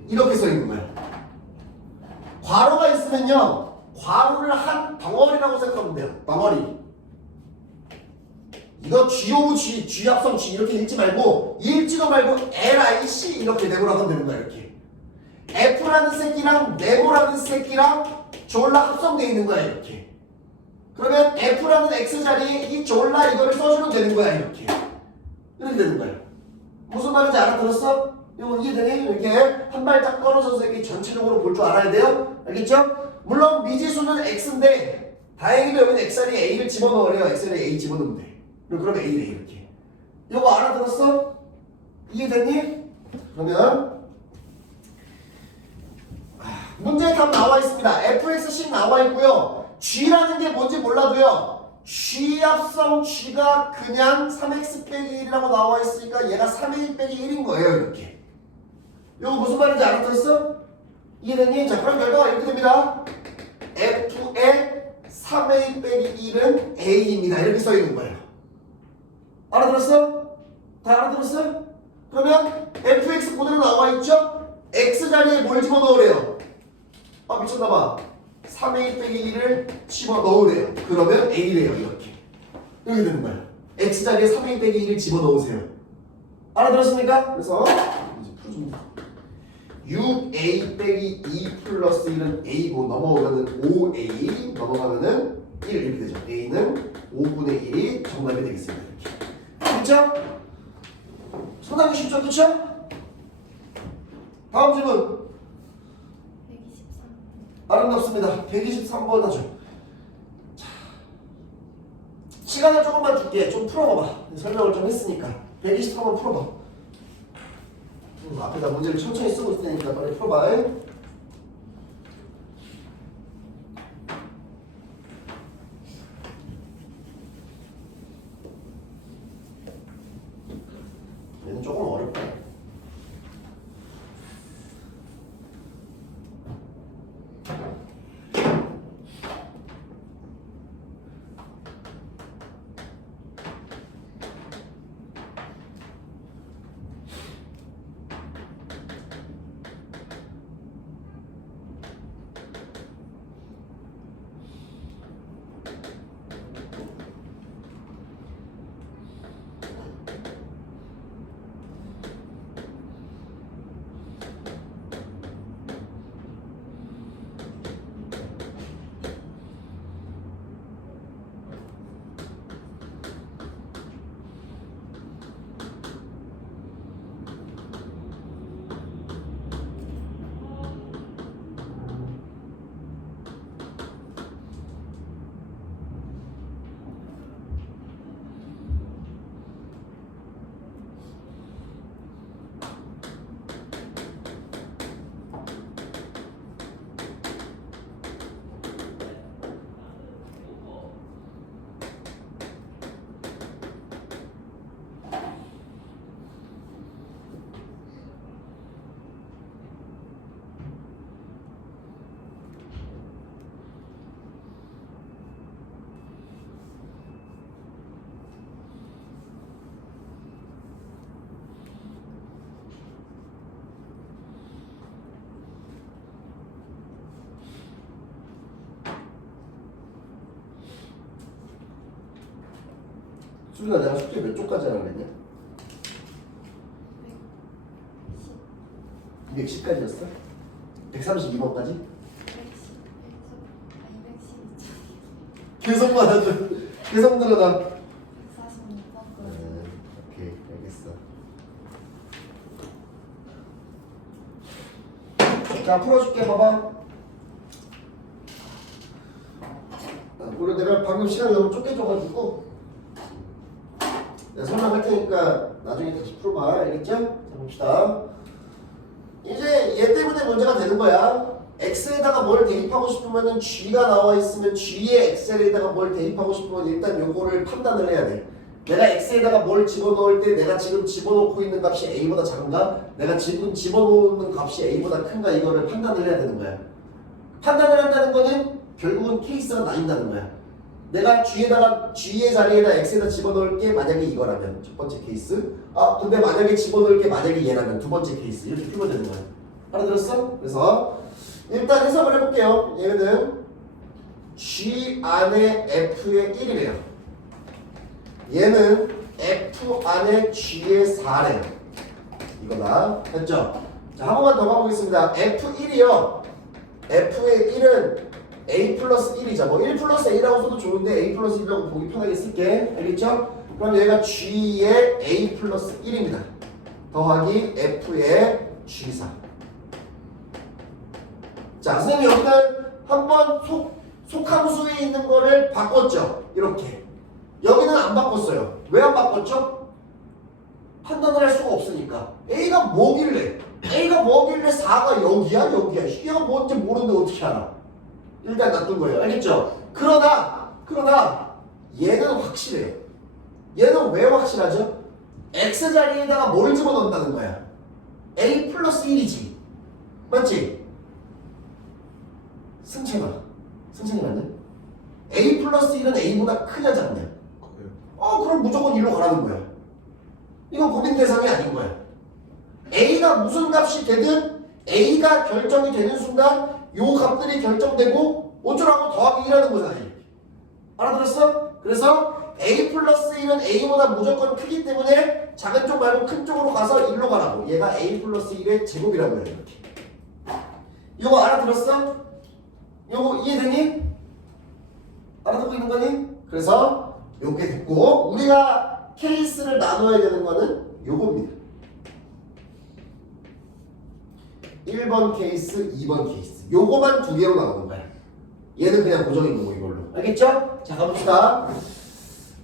이렇게 써 있는 거야. 괄호가 있으면요 괄호를 한 덩어리라고 생각하면 돼요. 덩어리. 이거 G 오브 G, G합성 G 이렇게 읽지 말고 읽지도 말고 LIC 이렇게 내보라고 하면 되는 거야. 이렇게 F라는 새끼랑 네모라는 새끼랑 졸라 합성되어 있는 거야. 이렇게 그러면 F라는 X 자리에 이 졸라 이거를 써주면 되는 거야. 이렇게 되는 거야. 무슨 말인지 알아들었어? 이거 이해되니? 이렇게 한 발짝 떨어져서 이렇게 전체적으로 볼 줄 알아야 돼요. 알겠죠? 물론 미지수는 X인데 다행히도 여기는 X 자리에 A를 집어넣으래요. X 자리에 A 집어넣으면 돼. 그러면 A래 이렇게. 이거 알아들었어? 이해됐니? 그러면 문제의 답 나와 있습니다. fxc 나와 있고요. g라는 게 뭔지 몰라도요. g합성 g가 그냥 3x 빼기 1이라고 나와 있으니까 얘가 3a 빼기 1인 거예요. 이렇게. 이거 무슨 말인지 알아들었어? 이해됐니? 자, 그럼 결과가 이렇게 됩니다. f의 3a 빼기 1은 a입니다. 이렇게 써 있는 거예요. 알아들었어? 다 알아들었어? 그러면 fx 그대로 나와 있죠? x 자리에 뭘 집어넣으래요? 아 미쳤나봐. 3a 빼기 1을 집어넣으래요. 그러면 a래요. 이렇게 되는 거야. x자리에 3a 빼기 1을 집어넣으세요. 알아들었습니까? 그래서 이제 풀어줍니다. 6a 빼기 2 플러스 1은 a고 넘어오면은 5a 넘어가면은 1 이렇게 되죠. a는 5분의 1이 정답이 되겠습니다. 이렇게. 그쵸? 상당히 쉽죠? 그쵸? 다음 질문. 123. 아름답습니다. 123번 하죠. 자, 시간을 조금만 줄게. 좀 풀어봐봐. 설명을 좀 했으니까 123번 풀어봐. 앞에다 문제를 천천히 쓰고 있을 테니까 빨리 풀어봐. 얘는 조금 어렵다. 수빈아 내가 숙제 몇 쪽까지 하라 그랬냐? 210까지였어? 132번까지? 212. 계속 많아져. 계속 늘어나. 146번. 오케이 알겠어. 자 풀어줄게 봐봐. 우리 내가 방금 시간이 너무 쫓겨져가지고 내가 설명할 테니까 나중에 다시 풀어봐. 알겠죠? 자 봅시다. 이제 얘 때문에 문제가 되는 거야. x에다가 뭘 대입하고 싶으면은 g가 나와 있으면 g의 x에다가 뭘 대입하고 싶으면 일단 요거를 판단을 해야 돼. 내가 x에다가 뭘 집어넣을 때 내가 지금 집어넣고 있는 값이 a보다 작은가? 내가 지금 집어넣는 값이 a보다 큰가? 이거를 판단을 해야 되는 거야. 판단을 한다는 거는 결국은 케이스가 나뉜다는 거야. 내가 g에다가 g의 자리에다 x에다 집어넣을 게 만약에 이거라면 첫 번째 케이스. 아 근데 만약에 집어넣을 게 만약에 얘라면 두 번째 케이스. 이렇게 풀면 되는 거야. 알아들었어? 그래서 일단 해석을 해볼게요. 얘는 g 안에 f의 1이래요. 얘는 f 안에 g의 4래요. 이거다. 됐죠? 자, 한 번만 더 가보겠습니다. f1이요. f의 1은 a 플러스 1이죠. 뭐 1 플러스 a라고 써도 좋은데 a 플러스 1이라고 보기 편하게 쓸게. 알겠죠? 그럼 얘가 g의 a 플러스 1입니다. 더하기 f의 g4. 자, 선생님 여기는 한번 속함수에 있는 거를 바꿨죠. 이렇게. 여기는 안 바꿨어요. 왜 안 바꿨죠? 판단을 할 수가 없으니까. A가 뭐길래 4가 여기야? 얘가 뭔지 모르는데 어떻게 알아? 일단 놔둔 거예요. 알겠죠? 그러나 얘는 확실해요. 얘는 왜 확실하죠? X 자리에다가 뭘 집어넣는다는 거야? A 플러스 1이지. 맞지? 승찬이 맞네? A 플러스 1은 A보다 크냐 작냐? 그럼 무조건 1로 가라는 거야. 이건 고민 대상이 아닌 거야. A가 무슨 값이 되든 A가 결정이 되는 순간 요 값들이 결정되고 어쩌라고 더하기 1하는 거잖아. 알아들었어? 그래서 a 플러스 1은 a보다 무조건 크기 때문에 작은 쪽 말고 큰 쪽으로 가서 1로 가라고. 얘가 a 플러스 1의 제곱이라고 해요. 이렇게. 이거 알아들었어? 이거 이해되니? 알아듣고 있는 거니? 그래서 요게 됐고 우리가 케이스를 나눠야 되는 거는 요겁니다. 1번 케이스, 2번 케이스. 요거만 두 개로 나오는 거야. 얘는 그냥 고정인 거고 이걸로. 알겠죠? 자 가봅시다.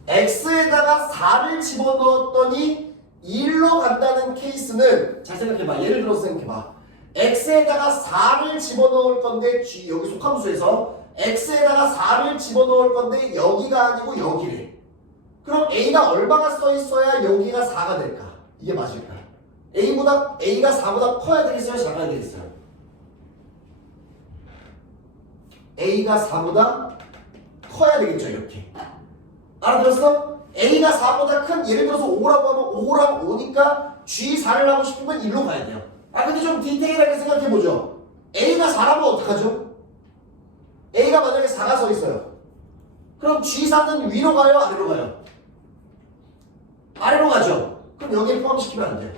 x에다가 4를 집어넣었더니 1로 간다는 케이스는 잘 생각해봐. 예를 들어서 생각해봐. x에다가 4를 집어넣을 건데 여기 속함수에서 x에다가 4를 집어넣을 건데 여기가 아니고 여기래. 그럼 a가 얼마가 써있어야 여기가 4가 될까? 이게 맞을까? a가 4보다 커야 되겠어요? 작아야 되겠어요? a가 4보다 커야 되겠죠. 이렇게. 알아들었어? a가 4보다 큰 예를 들어서 5라고 하면 5랑 5니까 g4를 하고 싶으면 1로 가야 돼요. 근데 좀 디테일하게 생각해보죠. a가 4라면 어떡하죠? a가 만약에 4가 서 있어요. 그럼 g4는 위로 가요? 아래로 가요? 아래로 가죠. 그럼 여기를 포함시키면 안 돼요.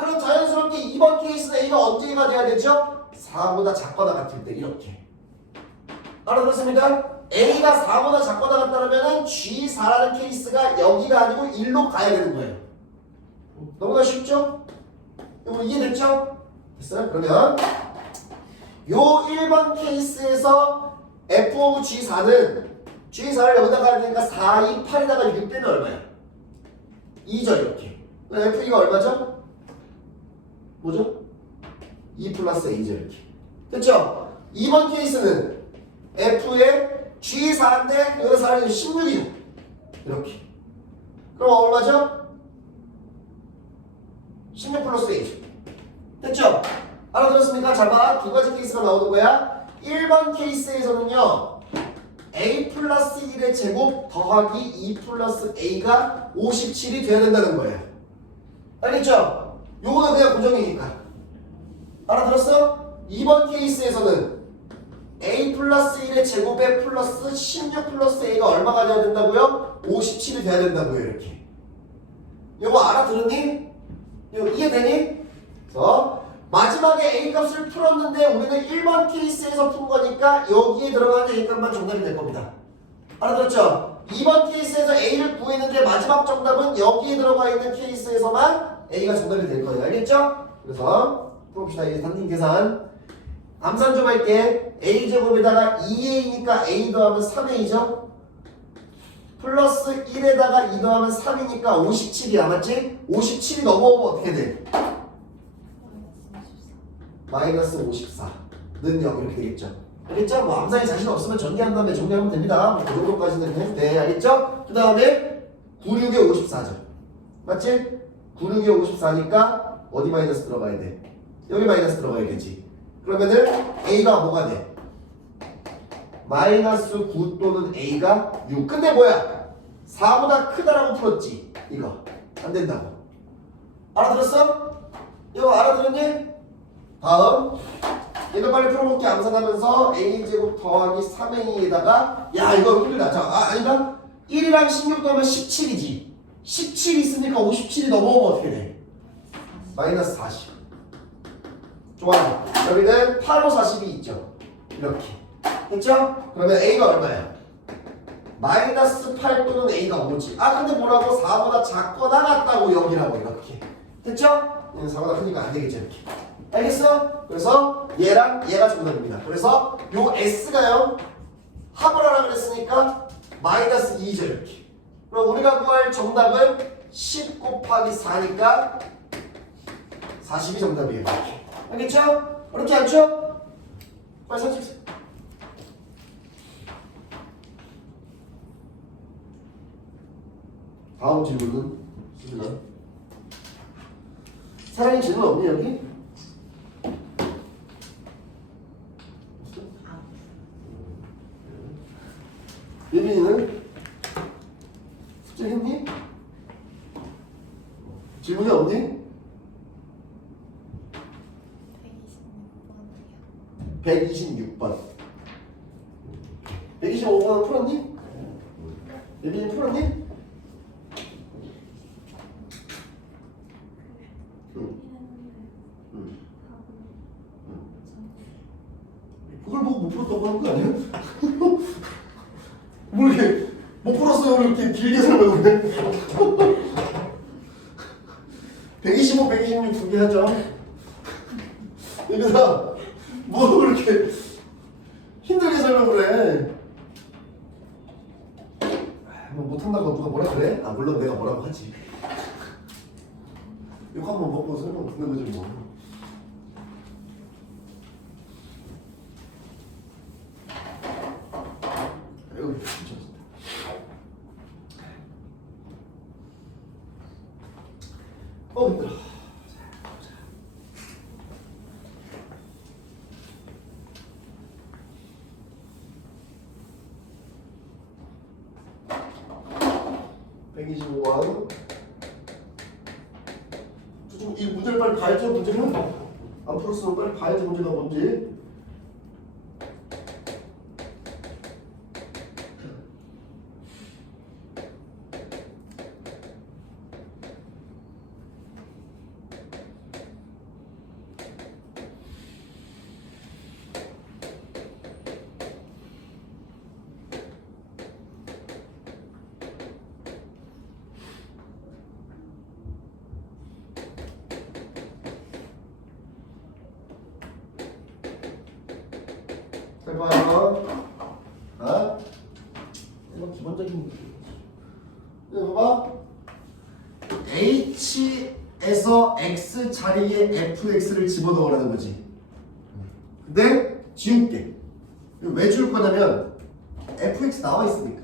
그럼 자연스럽게 2번 케이스는 a가 언제가 돼야 되죠? 4보다 작거나 같을 때 이렇게. 알아들었습니까? a가 4보다 작거나 같다면 g4라는 케이스가 여기가 아니고 1로 가야 되는 거예요. 너무나 쉽죠? 이거 이해됐죠? 됐어요? 그러면 요 1번 케이스에서 f of g4는 g4를 여기다 가야 되니까 4, 2, 8에다가 6 빼면 얼마야? 2죠 이렇게. f가 얼마죠? 뭐죠? 2 플러스 a죠 이렇게. 됐죠? 2번 케이스는 f의 g4인데 여기다 4를 16이요. 이렇게. 그럼 얼마죠? 16 플러스 a죠. 됐죠? 알아들었습니까? 잘 봐. 두 가지 케이스가 나오는 거야. 1번 케이스에서는요. a 플러스 1의 제곱 더하기 2 플러스 a가 57이 돼야 된다는 거예요. 알겠죠? 요거는 그냥 고정이니까. 알아들었어? 2번 케이스에서는 a 플러스 1의 제곱에 플러스 16 플러스 a가 얼마가 돼야 된다고요? 57이 돼야 된다고요. 이렇게. 요거 알아들었니? 이거 이해되니? 그래서 마지막에 A값을 풀었는데 우리는 1번 케이스에서 푼 거니까 여기에 들어가는 A값만 정답이 될 겁니다. 알아들었죠? 2번 케이스에서 A를 구했는데 마지막 정답은 여기에 들어가 있는 케이스에서만 A가 정답이 될 거예요. 알겠죠? 그래서 풀어봅시다. 이제 단팅 계산. 암산 좀 할게. A제곱에다가 2A니까 A 더하면 3A죠? 플러스 1에다가 2 더하면 3이니까 57이야. 맞지? 57이 넘어오면 어떻게 돼? 마이너스 54는 0 이렇게 되겠죠. 알겠죠? 뭐 암산에 자신 없으면 전개한 다음에 정리하면 됩니다. 그 정도까지는 해도 돼. 알겠죠? 그 다음에 96에 54죠. 맞지? 96에 54니까 어디 마이너스 들어가야 돼? 여기 마이너스 들어가야겠지. 그러면은 A가 뭐가 돼? 마이너스 9 또는 A가 6. 근데 뭐야? 4보다 크다라고 풀었지. 이거 안 된다고. 알아들었어? 이거 알아들었니? 다음 이거 빨리 풀어볼게. 암산하면서 a제곱 더하기 3a에다가 야 이거 힘들다. 자 아니다. 1이랑 16 더하면 17이지. 17 있으니까 57이 넘어오면 어떻게 돼? 마이너스 40. 좋아요. 여기는 8, 5, 40이 있죠. 이렇게 됐죠? 그러면 a가 얼마야? 마이너스 8 또는 a가 5지. 근데 뭐라고? 4보다 작거나 같다고 여기라고 이렇게. 됐죠? 4보다 크니까 안 되겠죠 이렇게. 알겠어? 그래서 얘랑 얘가 정답입니다. 그래서 요 S가요 합을 하라 그랬으니까 마이너스 2죠 이렇게. 그럼 우리가 구할 정답은 10 곱하기 4니까 40이 정답이에요. 이렇게. 알겠죠? 어렵지 않죠? 빨리 써주세요. 다음 질문은 수준아. 사랑이 질문 없니 여기? 예빈이는 숙제했니? 질문이 없니? 126번이요. 126번. 125번은 풀었니? 예빈이 풀었니? 그걸 보고 못 풀었다고 하는 거 아니야? 뭐 이렇게 못 풀었어요 이렇게 길게 설명을 해? 125, 126 두 개 하죠. 여기서 뭐 그렇게 힘들게 설명을 해? 뭐 못한다고 누가 뭐라 그래? 아 물론 내가 뭐라고 하지. 이거 한번 먹고 설명 듣는 거지 뭐. 아이고 미쳤어. 힘들어. 자, 125번. 지금 이 문제를 빨리 봐야죠. 문제는 안 풀었으면 빨리 봐야죠. 문제가 뭔지. 잘 봐요. 아? 이거 기본적인 이거 봐봐. H에서 X 자리에 FX를 집어넣으라는 거지. 근데 지울게. 왜 지울 거냐면 FX 나와 있으니까.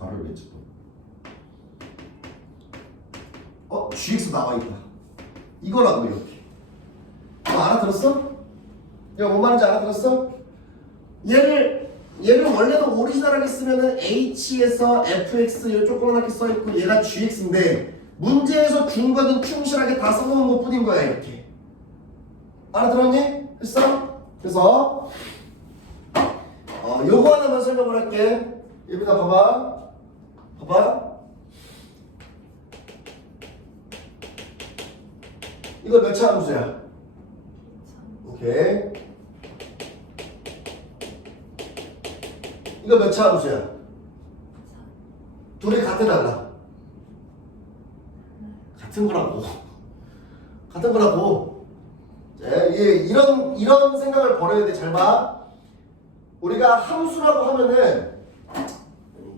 괄호를 왜 찍어? GX 나와 있다. 이거라고 이렇게. 너 알아들었어? 이거 뭔 말인지 알아들었어? 얘를 원래는 오리지널하게 쓰면은 H에서 fx 요 조그맣게 써있고 얘가 gx인데 문제에서 준 거는 충실하게 다 써놓은 것 뿐인 거야 이렇게. 알아들었니? 됐어? 그래서 요거 하나만 설명을 할게. 예빈아 봐봐. 이거 몇 차 함수야? 오케이. 이거 몇 차 함수야? 둘이 같은 달라. 같은 거라고. 자, 이런 생각을 버려야 돼. 잘 봐. 우리가 함수라고 하면은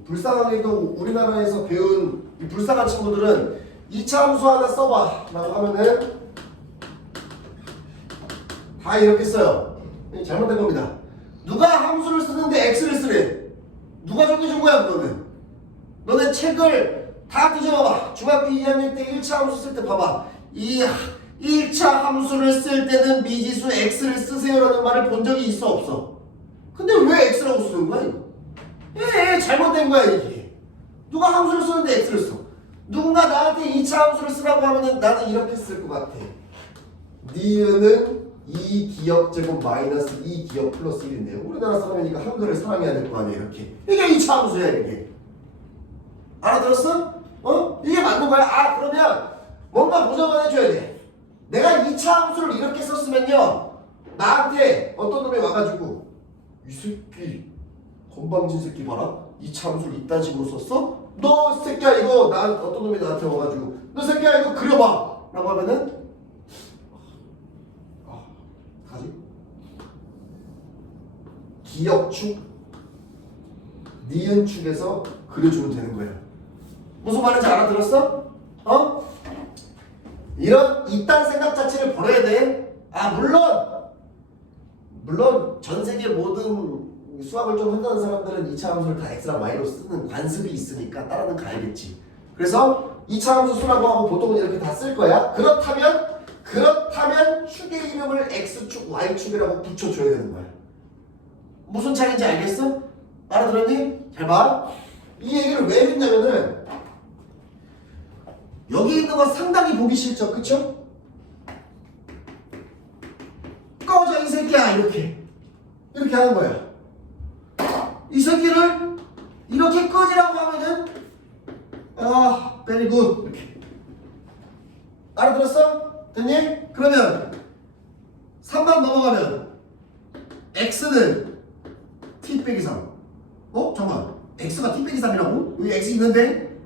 불쌍하게도 우리나라에서 배운 이 불쌍한 친구들은 2차 함수 하나 써봐 라고 하면은 다 이렇게 써요. 잘못된 겁니다. 누가 함수를 쓰는데 x를 쓰래? 누가 정해준 거야 그러면? 너네 책을 다 뒤져봐봐. 중학교 2학년 때 1차 함수 쓸 때 봐봐. 이 1차 함수를 쓸 때는 미지수 x를 쓰세요라는 말을 본 적이 있어 없어? 근데 왜 x라고 쓰는 거야 이거? 잘못된 거야 이게. 누가 함수를 쓰는데 x를 써? 누군가 나한테 2차 함수를 쓰라고 하면은 나는 이렇게 쓸 것 같아. 니은은 2기억 제곱 마이너스 2기억 플러스 1인데요. 우리나라 사람이니까 한글을 사랑해야 될 거 아니야 이렇게. 이게 2차 함수야 이게. 알아들었어? 이게 맞는 거야? 그러면 뭔가 보정을 해줘야 돼. 내가 2차 함수를 이렇게 썼으면요 나한테 어떤 놈이 와가지고 이 새끼 건방진 새끼 봐라 2차 함수를 이딴 식으로 썼어? 너 새끼야 이거 어떤 놈이 나한테 와가지고 너 새끼야 이거 그려봐 라고 하면은 가지? 기억축 니은축에서 그려주면 되는 거야. 무슨 말인지 알아들었어? 이딴 생각 자체를 버려야 돼. 물론 전 세계 모든 수학을 좀 한다는 사람들은 2차 함수를 다 x랑 y로 쓰는 관습이 있으니까 따라는 가야겠지. 그래서 2차 함수 수라고 하고 보통은 이렇게 다 쓸 거야. 그렇다면 축의 이름을 x축, y축이라고 붙여줘야 되는 거야. 무슨 차이인지 알겠어? 알아들었니? 잘 봐. 이 얘기를 왜 했냐면은 여기 있는 거 상당히 보기 싫죠? 그쵸? 꺼져 이 새끼 새끼야 이렇게 하는 거야. 이 새끼를 이렇게 끄지라고 하면은 very good 이렇게 알아들었어? 됐니? 그러면 3번 넘어가면 x는 t 빼기 3. 잠깐만. x가 t 빼기 3이라고? 여기 x 있는데?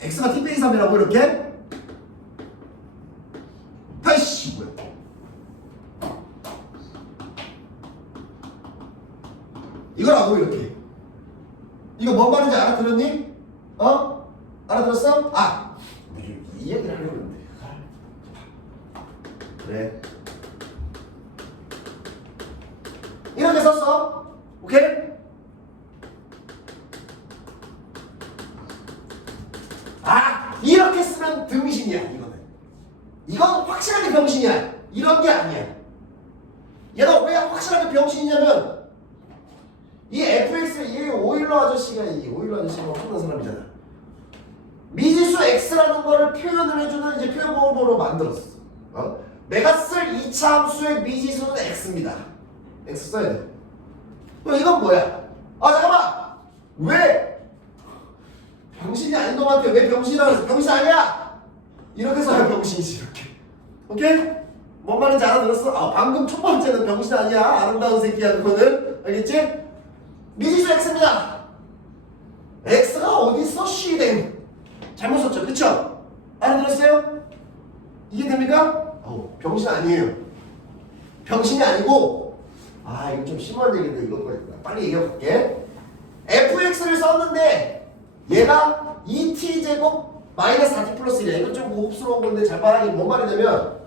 x가 t 빼기 3이라고 이렇게? 80 뭐야? 이거라고 이렇게. 이거 뭔 말인지 알아들었니? 알아들었어? 이 얘기를 하려고 했는데. 그래. 이렇게 썼어. 오케이? 이렇게 쓰면 병신이야, 이거는. 이건 확실하게 병신이야. 이런 게 아니야. 얘가 왜 확실하게 병신이냐면, 이 fx, 이 오일러 아저씨가 엄청난 사람이잖아. 미지수 x라는 거를 표현을 해주는 이제 표현법으로 만들었어. 내가 쓸 2차 함수의 미지수는 x입니다. x 써야 돼. 그럼 이건 뭐야? 잠깐만! 왜? 병신이 아닌 놈한테 왜 병신이라고 했어? 병신 아니야! 이렇게 써야 병신이지, 이렇게. 오케이? 뭔 말인지 알아들었어? 방금 첫 번째는 병신 아니야. 아름다운 새끼야, 그거는. 알겠지? 미지수 x입니다. x가 어딨어? 쉬댕. 잘못 썼죠? 그쵸? 알아들었어요? 이해됩니까? 병신 아니에요. 병신이 아니고, 이거 좀 심한 얘기인데, 이거 빨리 얘기해볼게. fx를 썼는데, 얘가 2t제곱 마이너스 4t 플러스 1이야. 이거 좀 고급스러운 건데, 잘 봐라. 이게 뭔 말이냐면,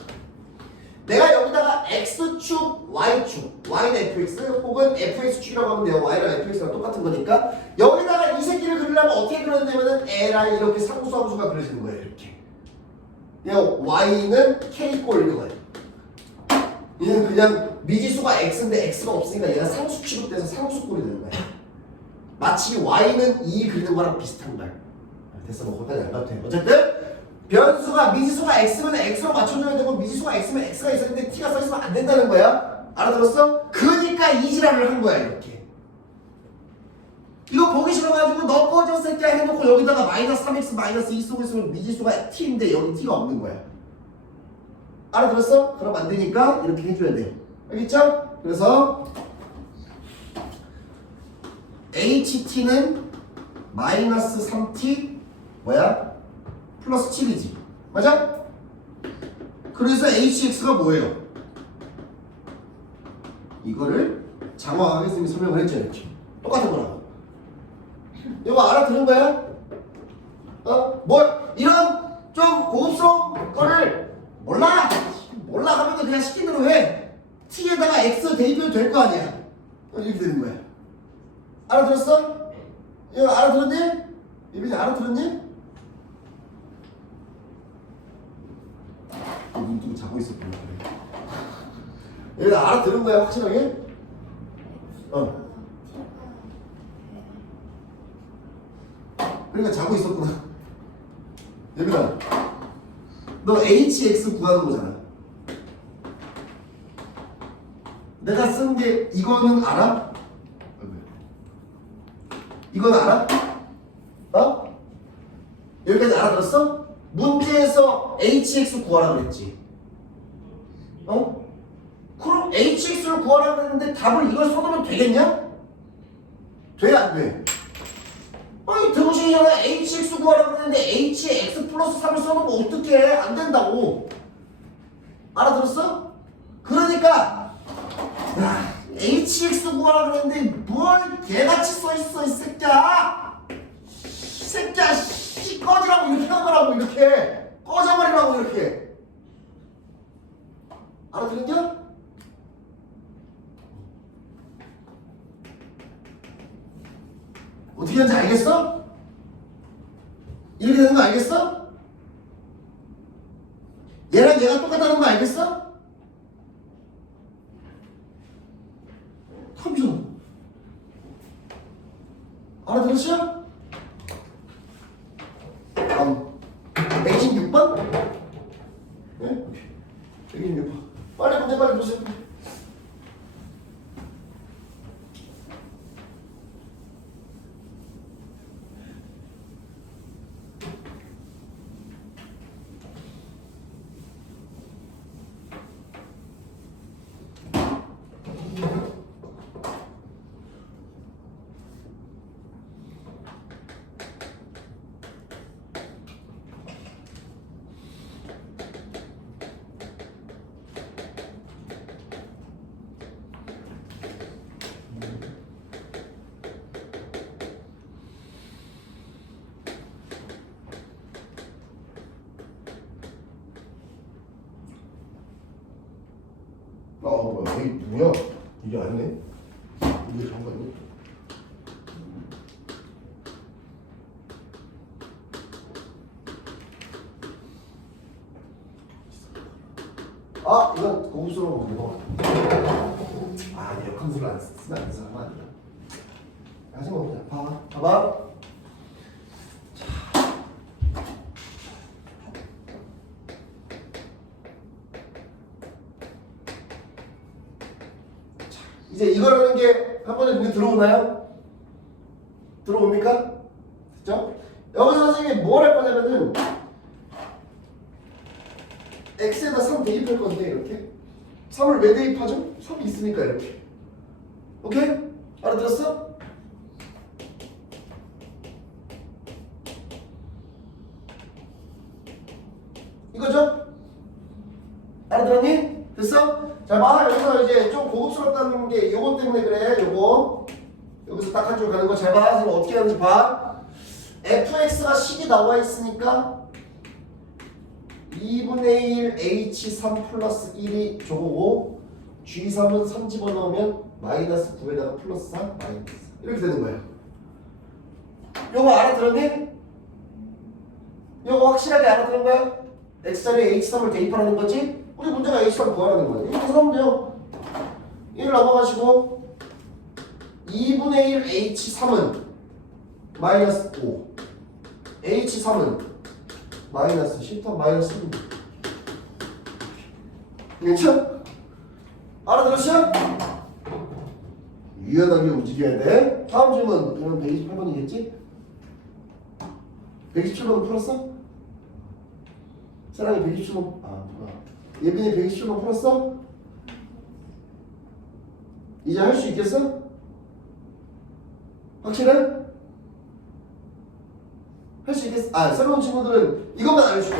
내가 여기다가 x축, y축, y는 fx 혹은 fx축이라고 하면 돼요. y랑 fx랑 똑같은 거니까 여기다가 이 새끼를 그리려면 어떻게 그렸냐면은 L이 이렇게 상수 함수가 그려지는 거예요. 이렇게. y는 k꼴 이런 거예요. 얘는 그냥 미지수가 x인데 x가 없으니까 얘가 상수 취급돼서 상수꼴이 되는 거야. 마치 y는 2 그리는 거랑 비슷한 말. 됐어, 뭐 거기까지 안 가도 돼. 어쨌든 변수가 미지수가 x면 x로 맞춰줘야 되고 미지수가 x면 x가 있어야 되는데 t가 써있으면 안 된다는 거야. 알아들었어? 그러니까 이 지랄을 한 거야 이렇게. 이거 보기 싫어가지고 너 꺼져 새끼야 해놓고 여기다가 마이너스 3x 마이너스 2 쓰고 있으면 미지수가 t인데 여기 t가 없는 거야. 알아들었어? 그럼 안 되니까 이렇게 해줘야 돼. 알겠죠? 그래서 ht는 마이너스 3t 뭐야? 플러스 7이지. 맞아? 그래서 hx가 뭐예요? 이거를 장황하게 쌤이 설명을 했죠. 이렇게. 똑같은 거라고. 이거 알아들은 거야? 뭐 이런 좀 고급스러운 거를 몰라 하면 그냥 시킨 대로 해. t에다가 x 대입해도 될 거 아니야. 이렇게 되는 거야. 알아들었어? 이거 알아들었니? 이빈이 알아들었니? 눈 뜨고 자고 있었구나. 여기다 알아들은 거야 확실하게? 그러니까 자고 있었구나. 여기다 너 hx 구하는 거잖아. 내가 쓴 게 이거는 알아? 이건 알아? 여기까지 알아들었어? 문제에서 hx 구하라 그랬지. 그럼 hx를 구하라 그랬는데 답을 이걸 써놓으면 되겠냐? 돼? 안 돼? 등신이잖아. hx 구하라 그랬는데 hx 플러스 3을 써놓으면 어떡해? 안 된다고. 알아들었어? 그러니까 hx 구하라 그랬는데 뭘 개같이 써있어 이 새끼야. 이 새끼야 씨 꺼지라고 이렇게 한 거라고. 이렇게 꺼져버리라고 이렇게. 알아들었냐? 어떻게 하는지 알겠어? 이렇게 되는 거 알겠어? 얘랑 얘가 똑같다는 거 알겠어? 컴퓨터 알아들었어요? 126번? 네? 126번 빨리 문제 빨리 보세요. 뭐야? 이게 뭐야? 이게 아니네. 이게 잠깐만요. 아, 이건 고급스러운 거고. 아, 역함수를 안 쓰면 안 쓰는 거 아니야? 하지 뭐, 봐봐. 이제 이거라는 게 한 번에 눈에 들어오나요? 들어옵니까? 됐죠? 여기서 선생님이 뭘 할 거냐면은 x에다 3 대입할 건데 이렇게 3을 왜 대입하죠? 3이 있으니까 이렇게. 오케이? 알아들었어? 이거죠? 알아들었니? 됐어? 자, 봐. 여기서 이제 좀 고급스럽다는 게 요거 때문에 그래. 요거. 여기서 딱 한 줄 가는 거 잘 봐. 그럼 어떻게 하는지 봐. fx가 식이 나와 있으니까 2분의 1 h3 플러스 1이 저거고 g3은 3 집어넣으면 마이너스 9에다가 플러스 4 마이너스 4 이렇게 되는 거야. 요거 알아들었니? 요거 확실하게 알아들은 거야? x자리에 h3을 대입하라는 거지? 우리 문제가 h3 구하라는 거야. 이렇게 하면 돼요. 1 넘어가시고 2분의 1 h3은 마이너스 5 h3은 마이너스 10턴 마이너스 1 괜찮? 알아들었어? 유연하게 움직여야 돼. 다음 질문. 이건 128번이겠지? 127번 풀었어? 사랑이 127번 예빈이 127번 풀었어? 이제 할 수 있겠어? 확실해? 할 수 있겠어? 아, 새로운 친구들은 이것만 알려줄게.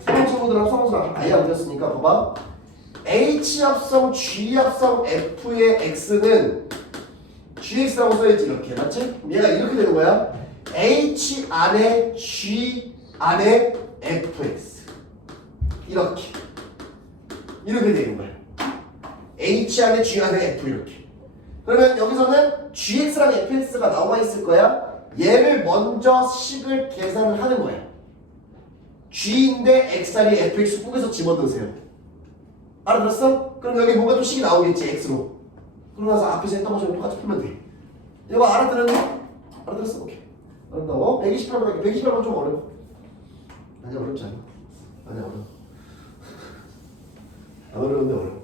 새로운 친구들은 합성함수를 아예 안 배웠으니까 봐봐. H 합성, G 합성 F의 X는 GX라고 써야지 이렇게. 맞지? 얘가 이렇게 되는 거야. H 안에 G 안에 FX 이렇게 되는 거야. H 안에 G 안에 F 이렇게. 그러면 여기서는 GX랑 FX가 나와 있을 거야. 얘를 먼저 식을 계산을 하는 거야. G인데 X 자리에 FX 꾸겨서 집어넣으세요. 알아들었어? 그럼 여기 뭔가 또 식이 나오겠지, X로. 그러고 나서 앞에서 했던 것처럼 똑같이 풀면 돼. 이거 알아들었니? 알아들었어? 오케이. 알았다고? 128번 할게. 128번 좀 어려워. 아니야, 어렵지 않아. 아니야, 어려워. 안 어려운데 어려워.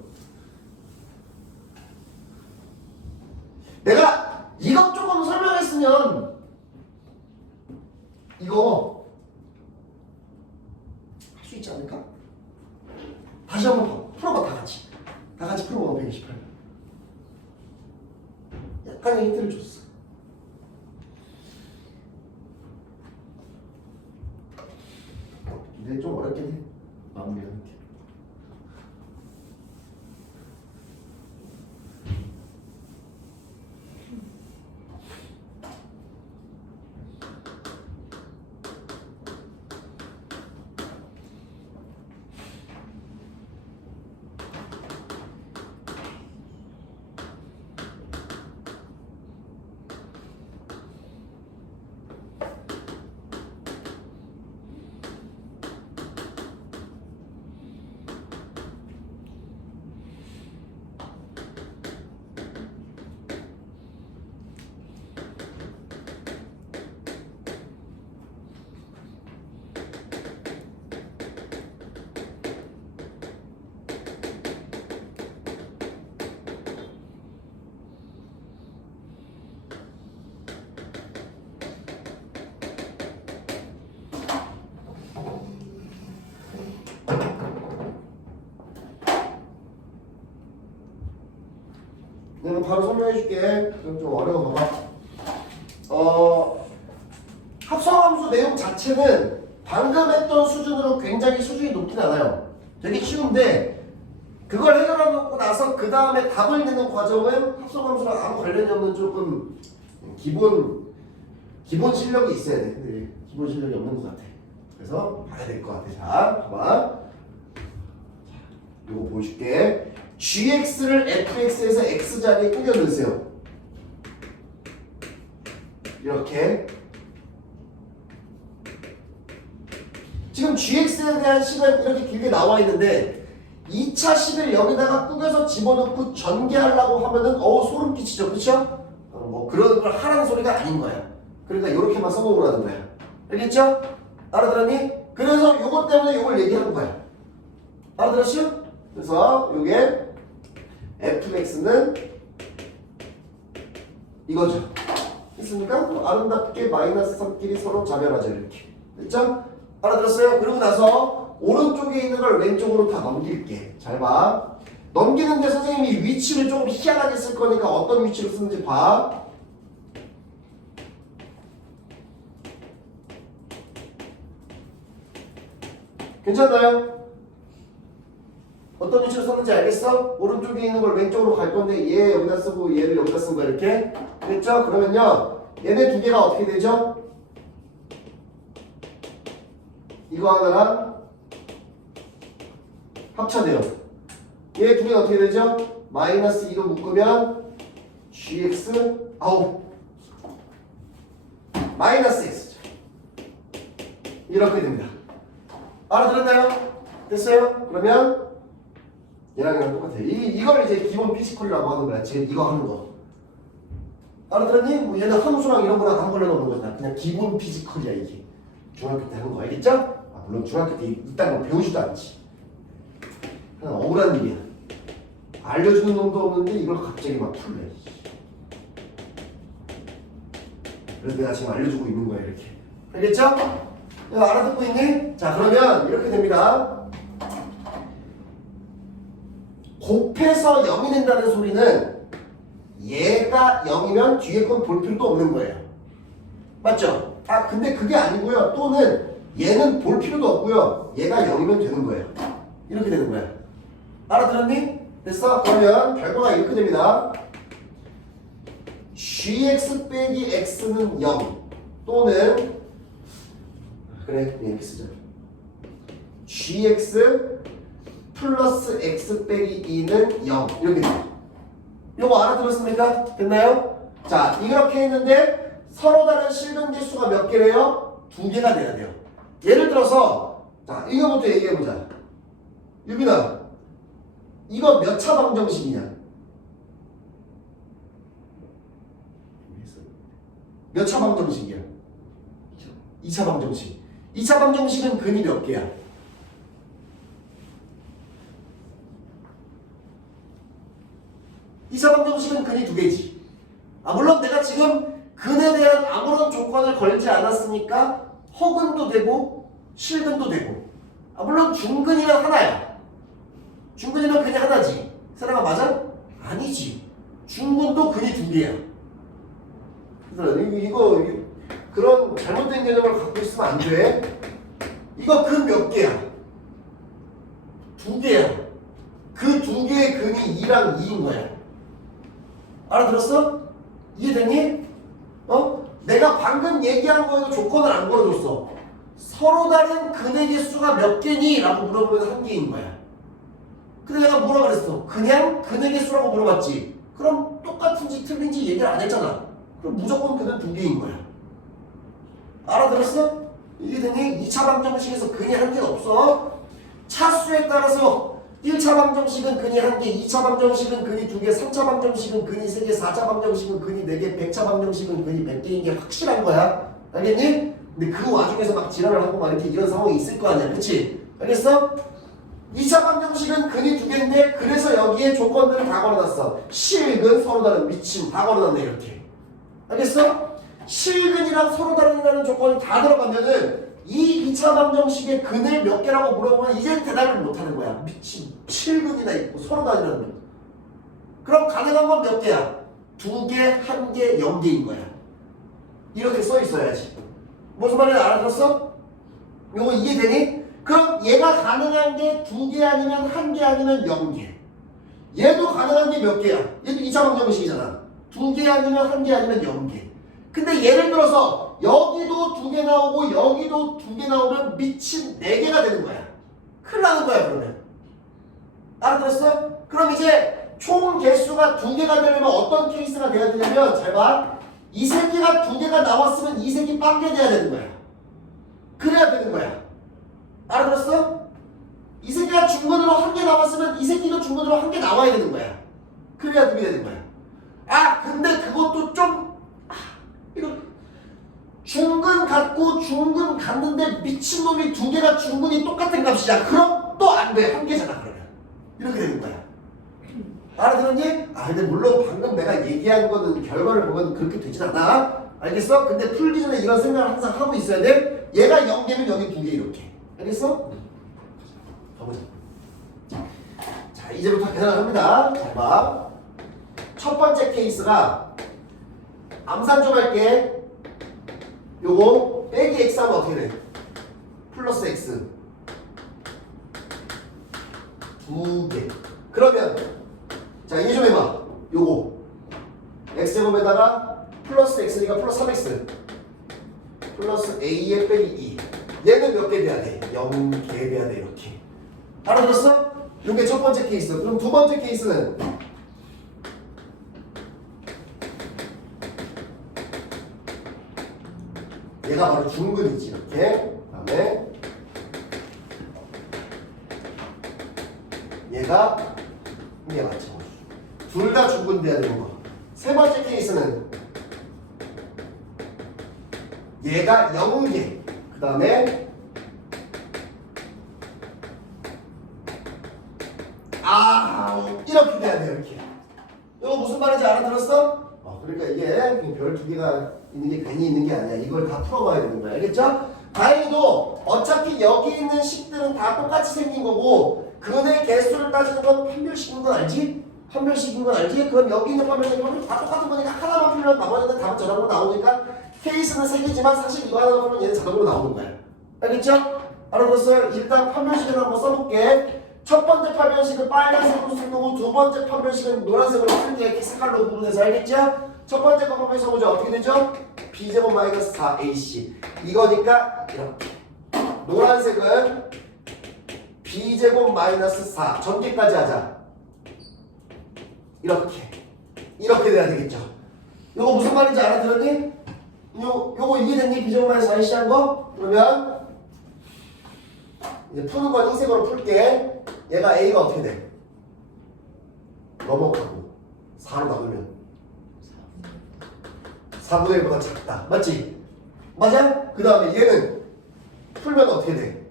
내가 이것 조금 설명했으면 이거 할 수 있지 않을까? 다시 한번 더 풀어봐. 다 같이 풀어봐. 128. 약간의 힌트를 줬어. 근데 좀 어렵긴 해. 마무리하는 게. 내가 바로 설명해 줄게. 그럼 좀 어려워 봐봐. 합성함수 내용 자체는 방금 했던 수준으로 굉장히 수준이 높진 않아요. 되게 쉬운데 그걸 해결하고 나서 그 다음에 답을 내는 과정은 합성함수랑 아무 관련이 없는 조금 기본 실력이 있어야 돼. 근데 기본 실력이 없는 것 같아. 그래서 봐야 될 것 같아. 자, 봐봐. 요거 보여줄게. gx를 fx에서 x 자리에 꾸겨 넣으세요. 이렇게. 지금 gx에 대한 식은 이렇게 길게 나와 있는데 2차 식을 여기다가 꾸겨서 집어넣고 전개하려고 하면은 소름 끼치죠. 그쵸? 뭐 그런 걸 하라는 소리가 아닌 거야. 그러니까 이렇게만 써먹으라는 거야. 알겠죠? 알아들었니? 그래서 요것 때문에 요걸 얘기하는 거야. 알아들었죠? 그래서 요게 fx는 이거죠. 있습니까? 아름답게 마이너스 3끼리 서로 자별하죠. 이렇게. 됐죠? 알아들었어요? 그러고 나서 오른쪽에 있는 걸 왼쪽으로 다 넘길게. 잘 봐. 넘기는데 선생님이 위치를 좀 희한하게 쓸 거니까 어떤 위치로 쓰는지 봐. 괜찮나요? 어떤 위치로 썼는지 알겠어? 오른쪽에 있는 걸 왼쪽으로 갈 건데 얘 여기다 쓰고 얘를 여기다 쓴 거야. 이렇게. 됐죠? 그러면요. 얘네 두 개가 어떻게 되죠? 이거 하나랑 합쳐돼요. 얘 두 개가 어떻게 되죠? 마이너스 2로 묶으면 gx 마이너스 x죠. 이렇게 됩니다. 알아들었나요? 됐어요? 그러면 얘랑 똑같아요. 이걸 이제 기본 피지컬이라고 하는 거야. 지금 이거 하는 거. 알아들었니? 뭐 얘는 함수랑 이런 거랑 한 걸로 넣는 거잖아. 그냥 기본 피지컬이야 이게. 중학교 때 하는 거 알겠죠? 물론 중학교 때 이딴 거 배우지도 않지. 그냥 억울한 일이야. 알려주는 놈도 없는데 이걸 갑자기 막 풀래. 그래서 내가 지금 알려주고 있는 거야 이렇게. 알겠죠? 이거 알아듣고 있니? 자 그러면 이렇게 됩니다. 곱해서 0이 된다는 소리는 얘가 0이면 뒤에 건 볼 필요도 없는 거예요. 맞죠? 근데 그게 아니고요. 또는 얘는 볼 필요도 없고요. 얘가 0이면 되는 거예요. 이렇게 되는 거야. 알아들었니? 됐어? 그러면 결과가 이렇게 됩니다. gx 빼기 x는 0 또는 그래 이렇게 쓰자. gx 플러스 x 빼기 2는 0 이렇게 돼요. 이거 알아들었습니까? 됐나요? 자 이렇게 했는데 서로 다른 실근 개수가 몇 개래요? 2개가 돼야 돼요. 예를 들어서 자 이거부터 얘기해보자. 유빈아 이거 몇 차 방정식이냐? 몇 차 방정식이야? 2차 방정식. 2차 방정식은 근이 몇 개야? 이차 방정식은 근이 2개지. 물론 내가 지금 근에 대한 아무런 조건을 걸지 않았으니까 허근도 되고 실근도 되고. 물론 중근이면 하나야. 중근이면 근이 하나지. 사람아 맞아? 아니지. 중근도 근이 2개야. 이거 그런 잘못된 개념을 갖고 있으면 안 돼. 이거 근 몇 개야? 2개야. 그 2개의 근이 2랑 2인 거야. 알아들었어? 이해되니? 내가 방금 얘기한 거에도 조건을 안 걸어줬어. 서로 다른 근의 개수가 몇 개니? 라고 물어보면 1개인 거야. 근데 내가 뭐라 그랬어? 그냥 근의 개수라고 물어봤지. 그럼 똑같은지 틀린지 얘기를 안 했잖아. 그럼 무조건 근은 2개인 거야. 알아들었어? 이해되니? 2차 방정식에서 근이 1개는 없어. 차수에 따라서 1차 방정식은 근이 1개, 2차 방정식은 근이 2개, 3차 방정식은 근이 3개, 4차 방정식은 근이 4개, 100차 방정식은 근이 100개인 게 확실한 거야. 알겠니? 근데 그 와중에서 막 지랄을 하고 막 이렇게 이런 상황이 있을 거 아니야. 그치? 알겠어? 2차 방정식은 근이 2개인데 그래서 여기에 조건들을 다 걸어놨어. 실근, 서로 다른, 미침 다 걸어놨네 이렇게. 알겠어? 실근이랑 서로 다른이라는 조건이 다 들어가면은 이 2차 방정식의 근을 몇 개라고 물어보면 이제 대답을 못하는 거야. 미친. 실근이나 있고 서로 다르는 거. 그럼 가능한 건 몇 개야? 2개, 1개, 0개인 거야. 이렇게 써 있어야지. 무슨 말인지 알아들었어? 요거 이해되니? 그럼 얘가 가능한 게 2개 아니면 1개 아니면 0개. 얘도 가능한 게 몇 개야? 얘도 2차 방정식이잖아. 2개 아니면 1개 아니면 0개. 근데 예를 들어서 여기도 2개 나오고 여기도 2개 나오면 미친 4개가 되는 거야. 큰일 나는 거야 그러면. 알아들었어? 그럼 이제 총 개수가 2개가 되려면 어떤 케이스가 돼야 되냐면 잘 봐. 이 새끼가 2개가 나왔으면 이 새끼 빵개 돼야 되는 거야. 그래야 되는 거야. 알아들었어? 이 새끼가 중근으로 1개 나왔으면 이 새끼도 중근으로 1개 나와야 되는 거야. 그래야 2개 되는 거야. 아 근데 그것도 좀 이거 중근 같고 중근 같는데 미친놈이 2개가 중근이 똑같은 값이야. 그럼 또 안 돼. 1개잖아 그러면. 이렇게 되는 거야. 알아들었니? 아 근데 물론 방금 내가 얘기한 거는 결과를 보면 그렇게 되진 않아. 알겠어? 근데 풀기 전에 이런 생각을 항상 하고 있어야 돼. 얘가 0개면 여기 2개 이렇게. 알겠어? 가보자. 자 이제부터 계산을 합니다. 잘 봐. 첫 번째 케이스가 암산 좀 할게. 요거 빼기 x 하면 어떻게 돼? 플러스 x 2개. 그러면 자 이해 좀 해봐. 요거 x제곱에다가 플러스 x니까 플러스 3x 플러스 a에 빼기 2. 얘는 몇 개 돼야 돼? 0개 돼야 돼. 이렇게 알아들었어? 요게 첫 번째 케이스. 그럼 두 번째 케이스는 얘가 바로 중근이지. 이렇게. 그 다음에 얘가 이게 맞죠. 둘 다 중근돼야 되는 거. 세 번째 케이스는 얘가 0개. 그 다음에 이렇게 돼야 돼. 이렇게. 이거 무슨 말인지 알아들었어? 그러니까 이게 별 2개가 있는 게 괜히 있는 게 아니야. 이걸 다 풀어봐야 되는 거야. 알겠죠? 다행히도 어차피 여기 있는 식들은 다 똑같이 생긴 거고 근의 개수를 따지는 건 판별식인 건 알지? 판별식인 건 알지? 그럼 여기 있는 판별식 다 똑같은 거니까 하나만 풀면 나머지는 답은 저런 거 나오니까 케이스는 3개지만 사실 이거 하나 풀면 얘는 자동으로 나오는 거야. 알겠죠? 알아들었어요? 일단 판별식을 한번 써볼게. 첫 번째 판별식은 빨간색으로 쓸 거고 두 번째 판별식은 노란색으로 쓸게. 색깔로 구분해서. 알겠죠? 첫 번째 거 판별 써보죠. 어떻게 되죠? b제곱 마이너스 4ac 이거니까 이렇게. 노란색은 b제곱 마이너스 4 전개까지 하자. 이렇게 돼야 되겠죠. 요거 무슨 말인지 알아들었니? 요거 이해됐니? b제곱 마이너스 4ac 한 거? 그러면 이제 푸는 건 흰색으로 풀게. 얘가 a가 어떻게 돼? 넘어가고 4로 나누면 4분의 1보다 작다. 맞지? 맞아? 그 다음에 얘는 풀면 어떻게 돼?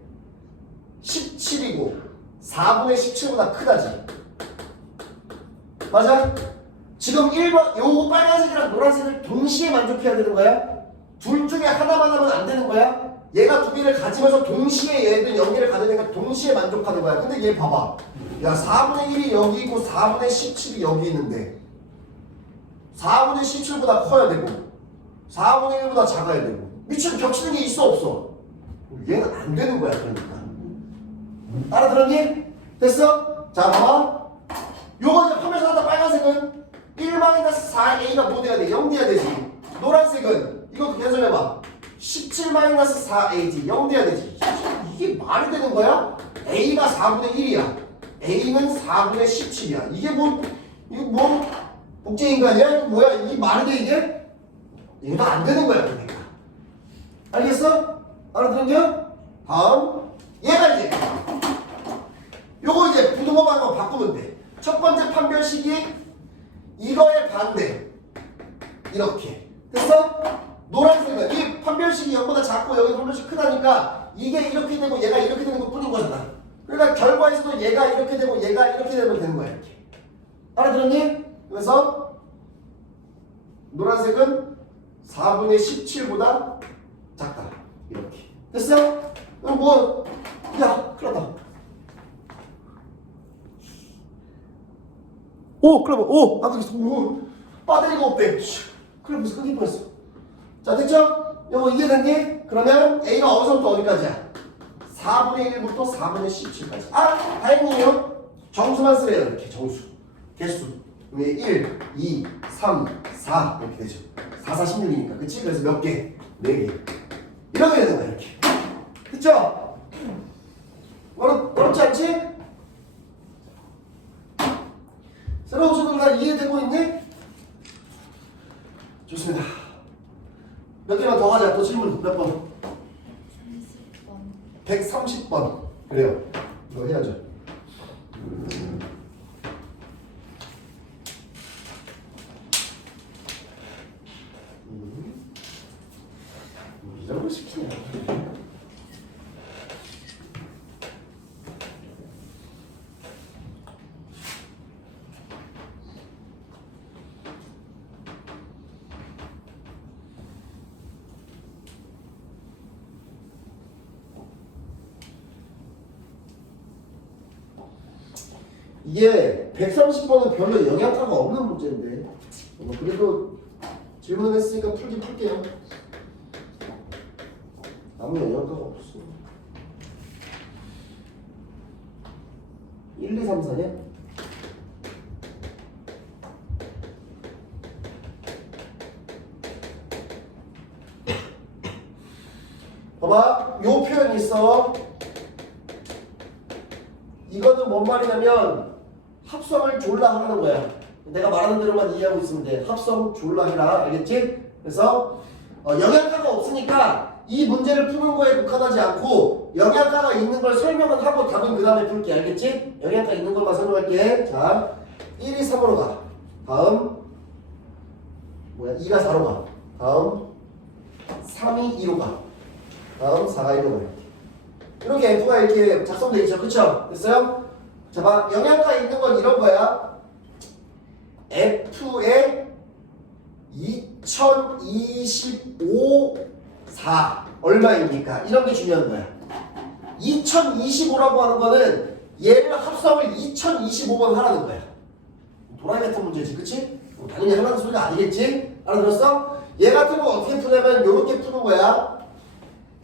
17이고 4분의 17보다 크다지. 맞아? 지금 1번 요거 빨간색이랑 노란색을 동시에 만족해야 되는 거야? 둘 중에 하나만 하면 안 되는 거야? 얘가 2개를 가지면서 동시에 얘는 0개를 가지니까 동시에 만족하는 거야. 근데 얘 봐봐. 야 4분의 1이 여기 있고 4분의 17이 여기 있는데 4분의 17보다 커야 되고 4분의 1보다 작아야 되고 미친 겹치는 게 있어 없어? 얘는 안 되는 거야. 그러니까 알아들었니? 됐어? 자 봐봐. 요거 이제 판별서 하다 빨간색은 1-4a가 뭐 돼야 돼? 0 돼야 되지. 노란색은 이것도 계산해봐. 17-4a지. 0 돼야 되지. 이게 말이 되는 거야? a가 4분의 1이야. a는 4분의 17이야. 이게 뭐 복제인간이야? 이거 뭐야? 이게 말이 돼 이게? 얘가 안 되는 거야. 그러니까 알겠어? 알아들었냐? 다음 얘가 이제 요거 이제 부등호방으로 바꾸면 돼. 첫 번째 판별식이 이거의 반대 이렇게 됐어? 노란색은 이 판별식이 0보다 작고 여기 판별식 크다니까 이게 이렇게 되고 얘가 이렇게 되는 것 뿐인 거잖아. 그러니까 결과에서도 얘가 이렇게 되고 얘가 이렇게 되면 되는 거야. 이렇게 알아들었니? 그래서 노란색은 4분의 17보다 작다. 이렇게 됐어? 그럼 뭐 야 큰일 났다. 그러면 안 되겠어. 배터리가 없대. 그래 무슨 끊길 뻔했어. 자 됐죠? 요거 이해됐니? 그러면 A가 어디서부터 어디까지야? 4분의 1부터 4분의 17까지. 다행이에요. 정수만 쓰래요. 이렇게 정수. 개수. 1, 2, 3, 4 이렇게 되죠. 4, 4, 16이니까. 그치? 그래서 몇 개? 4개. 이렇게 되는 거야. 이렇게. 됐죠? 어렵지 않지? 다 이해되고 있니? 좋습니다. 몇 개만 더 하자. 또 질문 몇 번? 30번. 130번. 그래요. 이거 해야죠. 이런 걸 시키냐. 이게 130번은 별로 영향가가 없는 문제인데 그래도 질문했으니까 풀긴 풀게요. 아무 영향가가 없어. 1, 2, 3, 4냐? 봐봐, 요 표현이 있어. 이거는 뭔 말이냐면 합성을 졸라 하는 거야. 내가 말하는 대로만 이해하고 있으면 돼. 합성 졸라 해라. 알겠지? 그래서 영양가가 없으니까 이 문제를 푸는 거에 국한하지 않고 영양가가 있는 걸 설명은 하고 답은 그 다음에 풀게. 알겠지? 영양가 있는 것만 설명할게. 자, 1이 3으로 가. 다음 2가 4로 가. 다음 3이 2로 가. 다음 4가 1로 가. 이렇게 F가 이렇게 작성되어 있죠. 그쵸? 됐어요? 자, 봐. 영양가 있는 건 이런 거야. F의 2025 4 얼마입니까? 이런 게 중요한 거야. 2025라고 하는 거는 얘를 합성을 2025번 하라는 거야. 도라이 같은 문제지, 그치? 당연히 하라는 소리가 아니겠지? 알아들었어? 얘 같은 거 어떻게 푸냐면 요렇게 푸는 거야.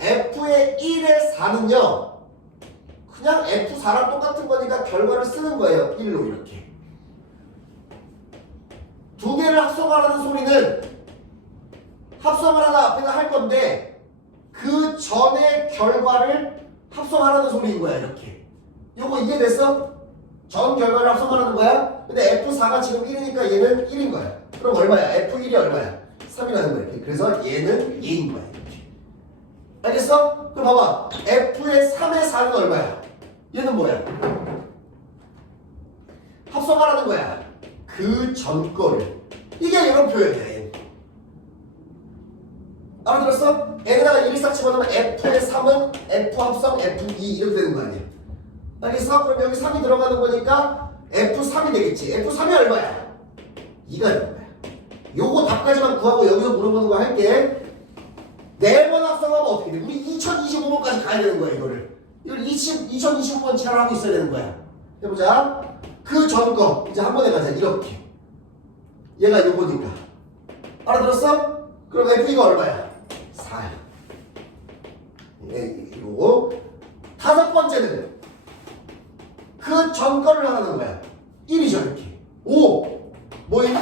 F의 1의 4는요 그냥 F4랑 똑같은 거니까 결과를 쓰는 거예요. 1로 이렇게. 두 개를 합성하라는 소리는 합성을 하나 앞에다 할 건데 그 전에 결과를 합성하라는 소리인 거야. 이렇게. 요거 이해됐어? 전 결과를 합성하라는 거야. 근데 F4가 지금 1이니까 얘는 1인 거야. 그럼 얼마야? F1이 얼마야? 3이라는 거야. 그래서 얘는 얘인 거야. 이렇게. 알겠어? 그럼 봐봐. F의 3의 4는 얼마야? 얘는 뭐야? 합성하라는 거야. 그 전 거를. 이게 이런 표현이야. 알아들었어? N에다가 1을 싹 집어넣으면 F의 3은 F 합성 F2 이렇게 되는 거 아니야? 알겠어? 그럼 여기 3이 들어가는 거니까 F3이 되겠지. F3이 얼마야? 2가 되는 거야. 요거 답까지만 구하고 여기서 물어보는 거 할게. 4번 합성하면 어떻게 돼? 우리 2025번까지 가야 되는 거야, 이거를. 이걸 2025번 지랄하고 있어야 되는 거야. 해보자. 그 전 거, 이제 한 번에 가자, 이렇게. 얘가 요거니까. 알아들었어? 그럼 F2가 얼마야? 4야. 요거. 5번째는 그 전 거를 하라는 거야. 1이죠, 이렇게. 5. 뭐임?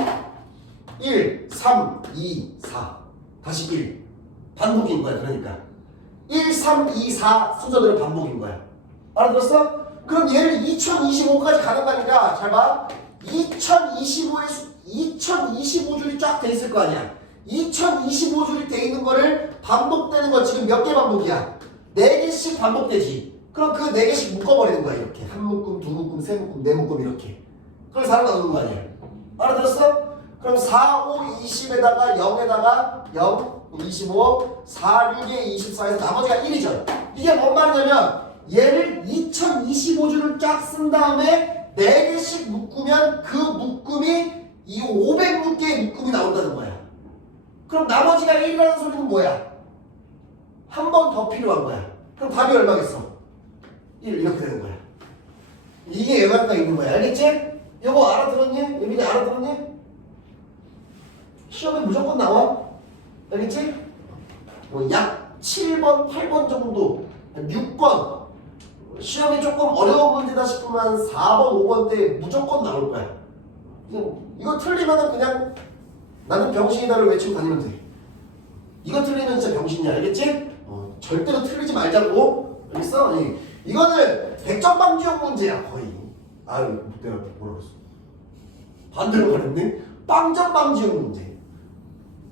1, 3, 2, 4. 다시 1. 반복인 거야. 그러니까 1, 3, 2, 4 순서대로 반복인 거야. 알아들었어? 그럼 얘를 2025까지 가는 거니까 잘 봐. 2025줄이 쫙 돼 있을 거 아니야. 2025줄이 돼 있는 거를 반복되는 거 지금 몇 개 반복이야? 4개씩 반복되지. 그럼 그 4개씩 묶어버리는 거야. 이렇게 한 묶음, 두 묶음, 세 묶음, 네 묶음 이렇게. 그걸 4로 나누는 거 아니야. 알아들었어? 그럼 4, 5, 20에다가 0에다가 0, 25, 4, 6에 24에서 나머지가 1이죠. 이게 뭔 말이냐면 얘를 2025줄을 쫙 쓴 다음에 4개씩 묶으면 그 묶음이 이 506개의 묶음이 나온다는 거야. 그럼 나머지가 1이라는 소리는 뭐야? 한 번 더 필요한 거야. 그럼 답이 얼마겠어? 1 이렇게 되는 거야. 이게 영향가 있는 거야. 알겠지? 이거 알아들었니? 예민이 알아들었니? 시험에 무조건 나와. 알겠지? 약 7번, 8번 정도, 6번 시험이 조금 어려운 문제다 싶으면 4번, 5번 때 무조건 나올 거야. 이거 틀리면은 그냥 나는 병신이다를 외치고 다니면 돼. 이거 틀리면 진짜 병신이야. 알겠지? 절대로 틀리지 말자고. 알겠어? 이거는 100점 방지용 문제야 거의. 아유 내가 뭐라고 했어. 반대로 가렸네. 빵점 방지용 문제.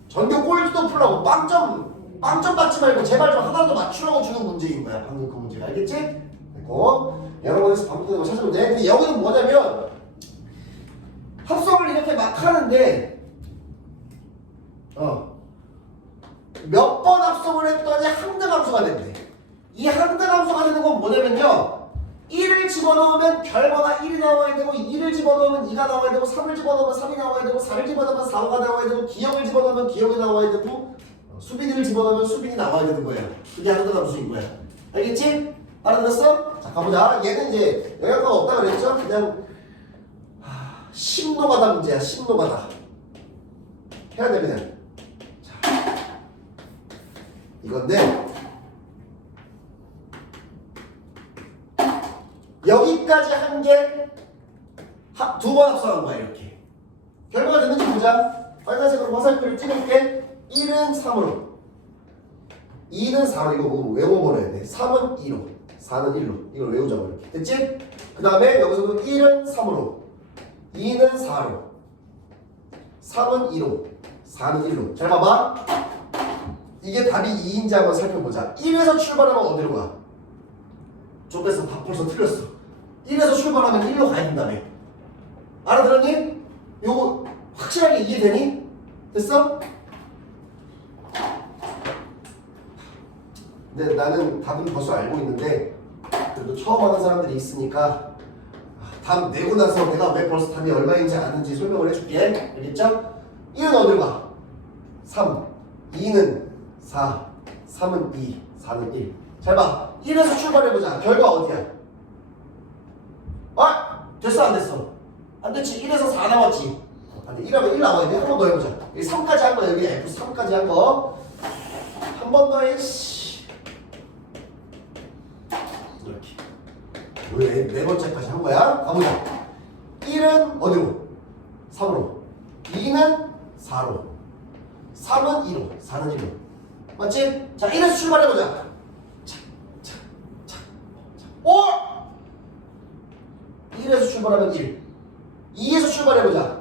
전교 꼴찌도 풀라고 빵점 받지 말고 제발 좀 하나 더 맞추라고 주는 문제인 거야. 방금 그 문제가. 알겠지? 그리고 여러분에서 반복되는 거 찾으면 돼. 근데 여기는 뭐냐면 합성을 이렇게 막 하는데 몇 번 합성을 했더니 항등함수가 된대. 이 항등함수가 되는 건 뭐냐면요. 1을 집어넣으면 결과가 1이 나와야 되고 2를 집어넣으면 2가 나와야 되고 3을 집어넣으면 3이 나와야 되고 4를 집어넣으면 4가 나와야 되고 기억을 집어넣으면 기억이 나와야 되고 수빈이를 집어넣으면 수빈이 나와야 되는 거예요. 그게 항등함수인 거야. 알겠지? 알아들었어? 자 가보자. 얘는 이제 영향가가 없다 그랬죠? 그냥 심노가다 문제야. 심노가다. 해야 돼 그냥. 자, 이건데 여기까지 한 게 두 번 합성한 거야 이렇게. 결과가 되는지 보자. 빨간색으로 화살표를 찍을게. 1은 3으로 2는 4로 이거 외워버려야 돼. 3은 2로 4는 1로 이걸 외우자고 이렇게. 됐지? 그 다음에 여기서도 1은 3으로 2는 4로 3은 2로 4는 1로. 잘 봐봐. 이게 답이 2인지 한번 살펴보자. 1에서 출발하면 어디로 가? 좁혀서 다 벌써 틀렸어. 1에서 출발하면 1로 가야 된다며. 알아들었니? 요거 확실하게 이해되니? 됐어? 근데 나는 답은 벌써 알고 있는데 그래도 처음 하는 사람들이 있으니까 답 내고 나서 내가 왜 벌써 답이 얼마인지 아는지 설명을 해줄게. 알겠죠? 1은 어디로 가? 3 2는 4 3은 2 4는 1. 잘 봐. 1에서 출발해보자. 결과 어디야? 됐어 안 됐어? 안 됐지. 1에서 4 나왔지. 안 돼. 1하면 1 나와야 돼. 한 번 더 해보자. 여기 3까지 한 거야. 여기 F3까지 한 거. 한 번 더 해. 이렇게. 왜 네 번째까지 한 거야? 가보자. 1은 어디로? 3으로. 2는 4로. 3은 2로. 4는 1로. 맞지? 자, 1에서 출발해보자. 오! 1에서 출발하면 1. 2에서 출발해보자.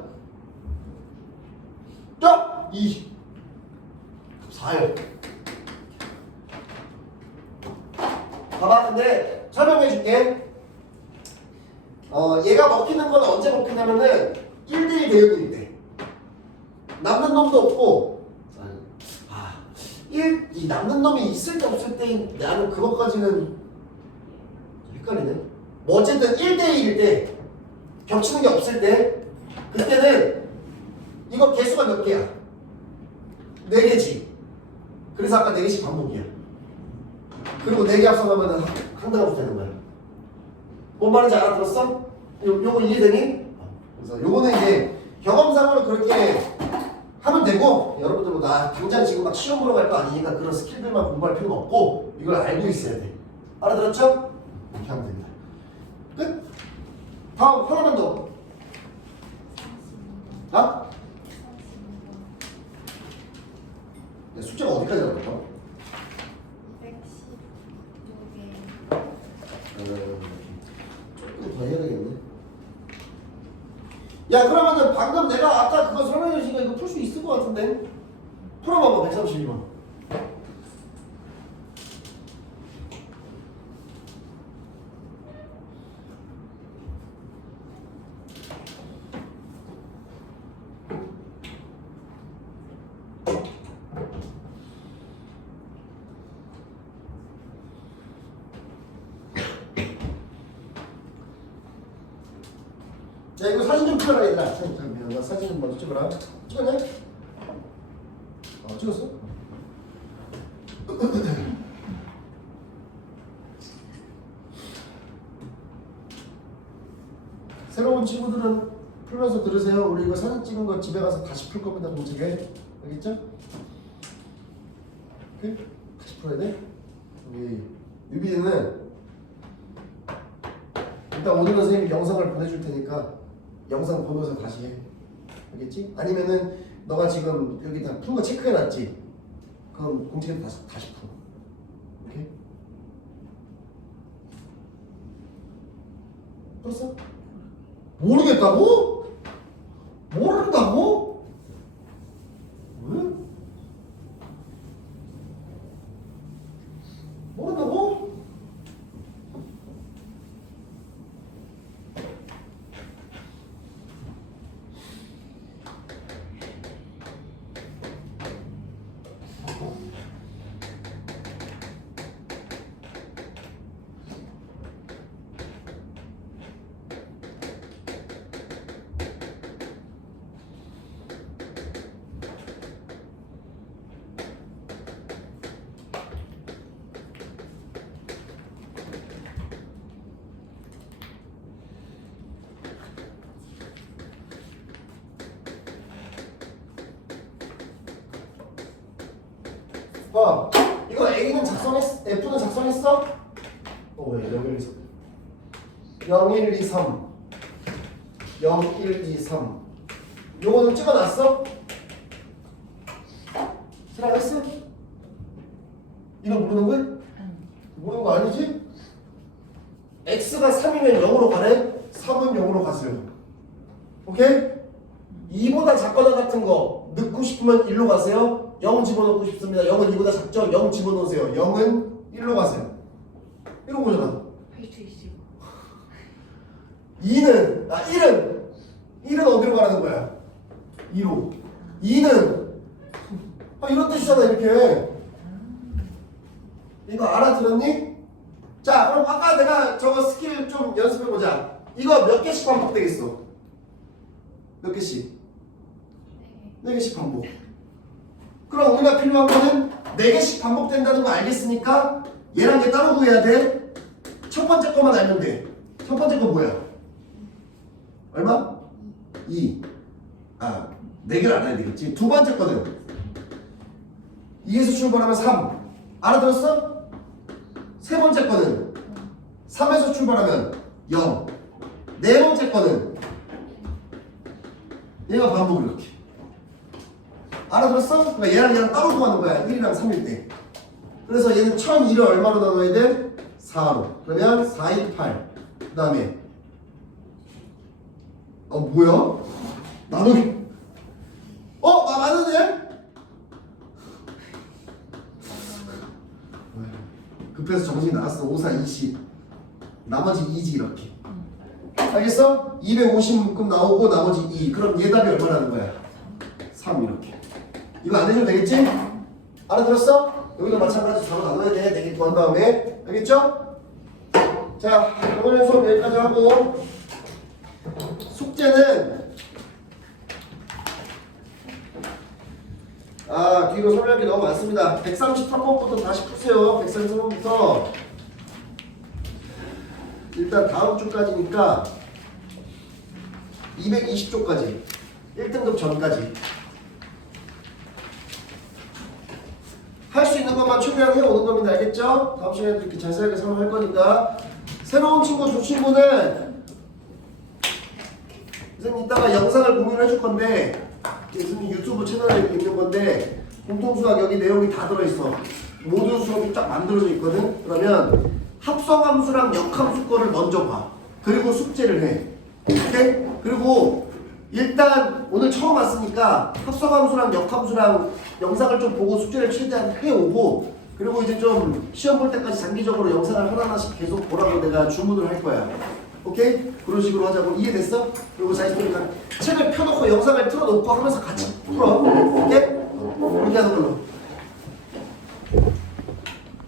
자! 2. 4요. 봐봐. 근데 설명해줄게. 얘가 먹히는 건 언제 먹히냐면은 1대1 대응일 때. 남는 놈도 없고 이 남는 놈이 있을 때 없을 때 나는 그것까지는 헷갈리네. 뭐 어쨌든 1대1일 때 겹치는 게 없을 때 그때는 이거 개수가 몇 개야? 4개지. 그래서 아까 4개씩 반복이야. 그리고 4개 합성하면 항등함수 되는 거야. 뭔 말인지 알아들었어? 요거 이해되니? 그래서 요거는 이제 경험상으로 그렇게 하면 되고 여러분들 뭐 나 당장 지금 막 시험 보러 갈 거 아니니까 그런 스킬들만 공부할 필요는 없고 이걸 알고 있어야 돼. 알아들었죠? 이렇게 하면 됩니다. 끝? 다음 하나만 더. 나? 숫자가 어디까지 나올까? 216개. 조금 더 해야 되겠네. 야 그러면은 방금 내가 아까 그거 설명해 주신 거 이거 풀 수 있을 것 같은데? 풀어봐봐. 132번. 야 이거 사진 좀 찍어라 얘들아. 잠깐만 나 사진 좀 먼저 찍어라. 찍었냐? 찍었어? 새로운 친구들은 풀면서 들으세요. 우리 이거 사진 찍은 거 집에 가서 다시 풀 겁니다. 동책에. 알겠죠? 오케이? 다시 풀어야 돼. 우리 유빈이는 일단 오늘은 선생님이 영상을 보내줄 테니까 영상 보면서 다시 해. 알겠지? 아니면은 너가 지금 여기 다 푼 거 체크해놨지? 그럼 공책에 다시 풀어. 오케이? 풀었어? 모르겠다고? 모른다고? 왜? 모른다고? 봐, 이거 A는 작성했, F는 작성했어? 왜 0, 1, 2, 3 0, 1, 2, 3 0, 1, 2, 3 요거는 찍어놨어? 들어갔어? 이거 모르는 거야? 모르는 거 아니지? X가 3이면 0으로 가래? 3은 0으로 가세요. 오케이? 2보다 작거나 같은 거 넣고 싶으면 1로 가세요. 0 집어넣고 싶습니다. 0은 2보다 작죠? 0 집어넣으세요. 0은 1로 가세요. 이런 거잖아. 할 수 있어. 1은 어디로 가라는 거야? 2로. 2는 이런 뜻이잖아. 이렇게. 이거 알아들었니? 자, 그럼 아까 내가 저거 스킬 좀 연습해보자. 이거 몇 개씩 반복되겠어? 몇 개씩? 4개씩 반복. 그럼 우리가 필요한 거는 4개씩 반복된다는 거 알겠으니까 얘랑 얘 따로 구해야 돼. 첫 번째 거만 알면 돼. 첫 번째 거 뭐야? 얼마? 2. 4개를 알아야 되겠지. 두 번째 거는 2에서 출발하면 3. 알아들었어? 세 번째 거는 3에서 출발하면 0. 네 번째 거는 얘가 반복 이렇게. 알아들었어? 그러니까 얘랑 따로 구하는 거야. 1이랑 3일 때. 그래서 얘는 1002를 얼마로 나눠야 돼? 4로. 그러면 4, 2, 8. 그 다음에 뭐야? 나누기. 맞는데? 급해서 정신이 나갔어. 5, 4, 20. 나머지 2지 이렇게. 알겠어? 250묶음 나오고 나머지 2. 그럼 얘 답이 얼마라는 거야? 3 이렇게. 이거 안 해주면 되겠지? 알아들었어? 여기도 마찬가지로 4로 나눠야 돼. 4개 구한 다음에. 알겠죠? 자, 오늘 수업 여기까지 하고 숙제는 뒤로 설명할 게 너무 많습니다. 133번부터 다시 푸세요. 133번부터 일단 다음 주까지니까 220조까지 1등급 전까지 할 수 있는 것만 최대한 해오는 겁니다. 알겠죠? 다음 시간에도 이렇게 자세하게 설명할 거니까. 새로운 친구 두 친구는 선생님 이따가 영상을 공유를 해줄 건데 선생님 유튜브 채널에 있는 건데 공통수학 여기 내용이 다 들어있어. 모든 수업이 딱 만들어져 있거든. 그러면 합성함수랑 역함수 거를 먼저 봐. 그리고 숙제를 해. 오케이? 그리고 일단 오늘 처음 왔으니까 합성함수랑 역함수랑 영상을 좀 보고 숙제를 최대한 해오고, 그리고 이제 좀 시험 볼 때까지 장기적으로 영상을 하나하나씩 계속 보라고 내가 주문을 할 거야. 오케이? 그런 식으로 하자고. 이해됐어? 그리고 자 있으니까 책을 펴놓고 영상을 틀어놓고 하면서 같이 풀어. 오케이? 이렇게 하는 걸로.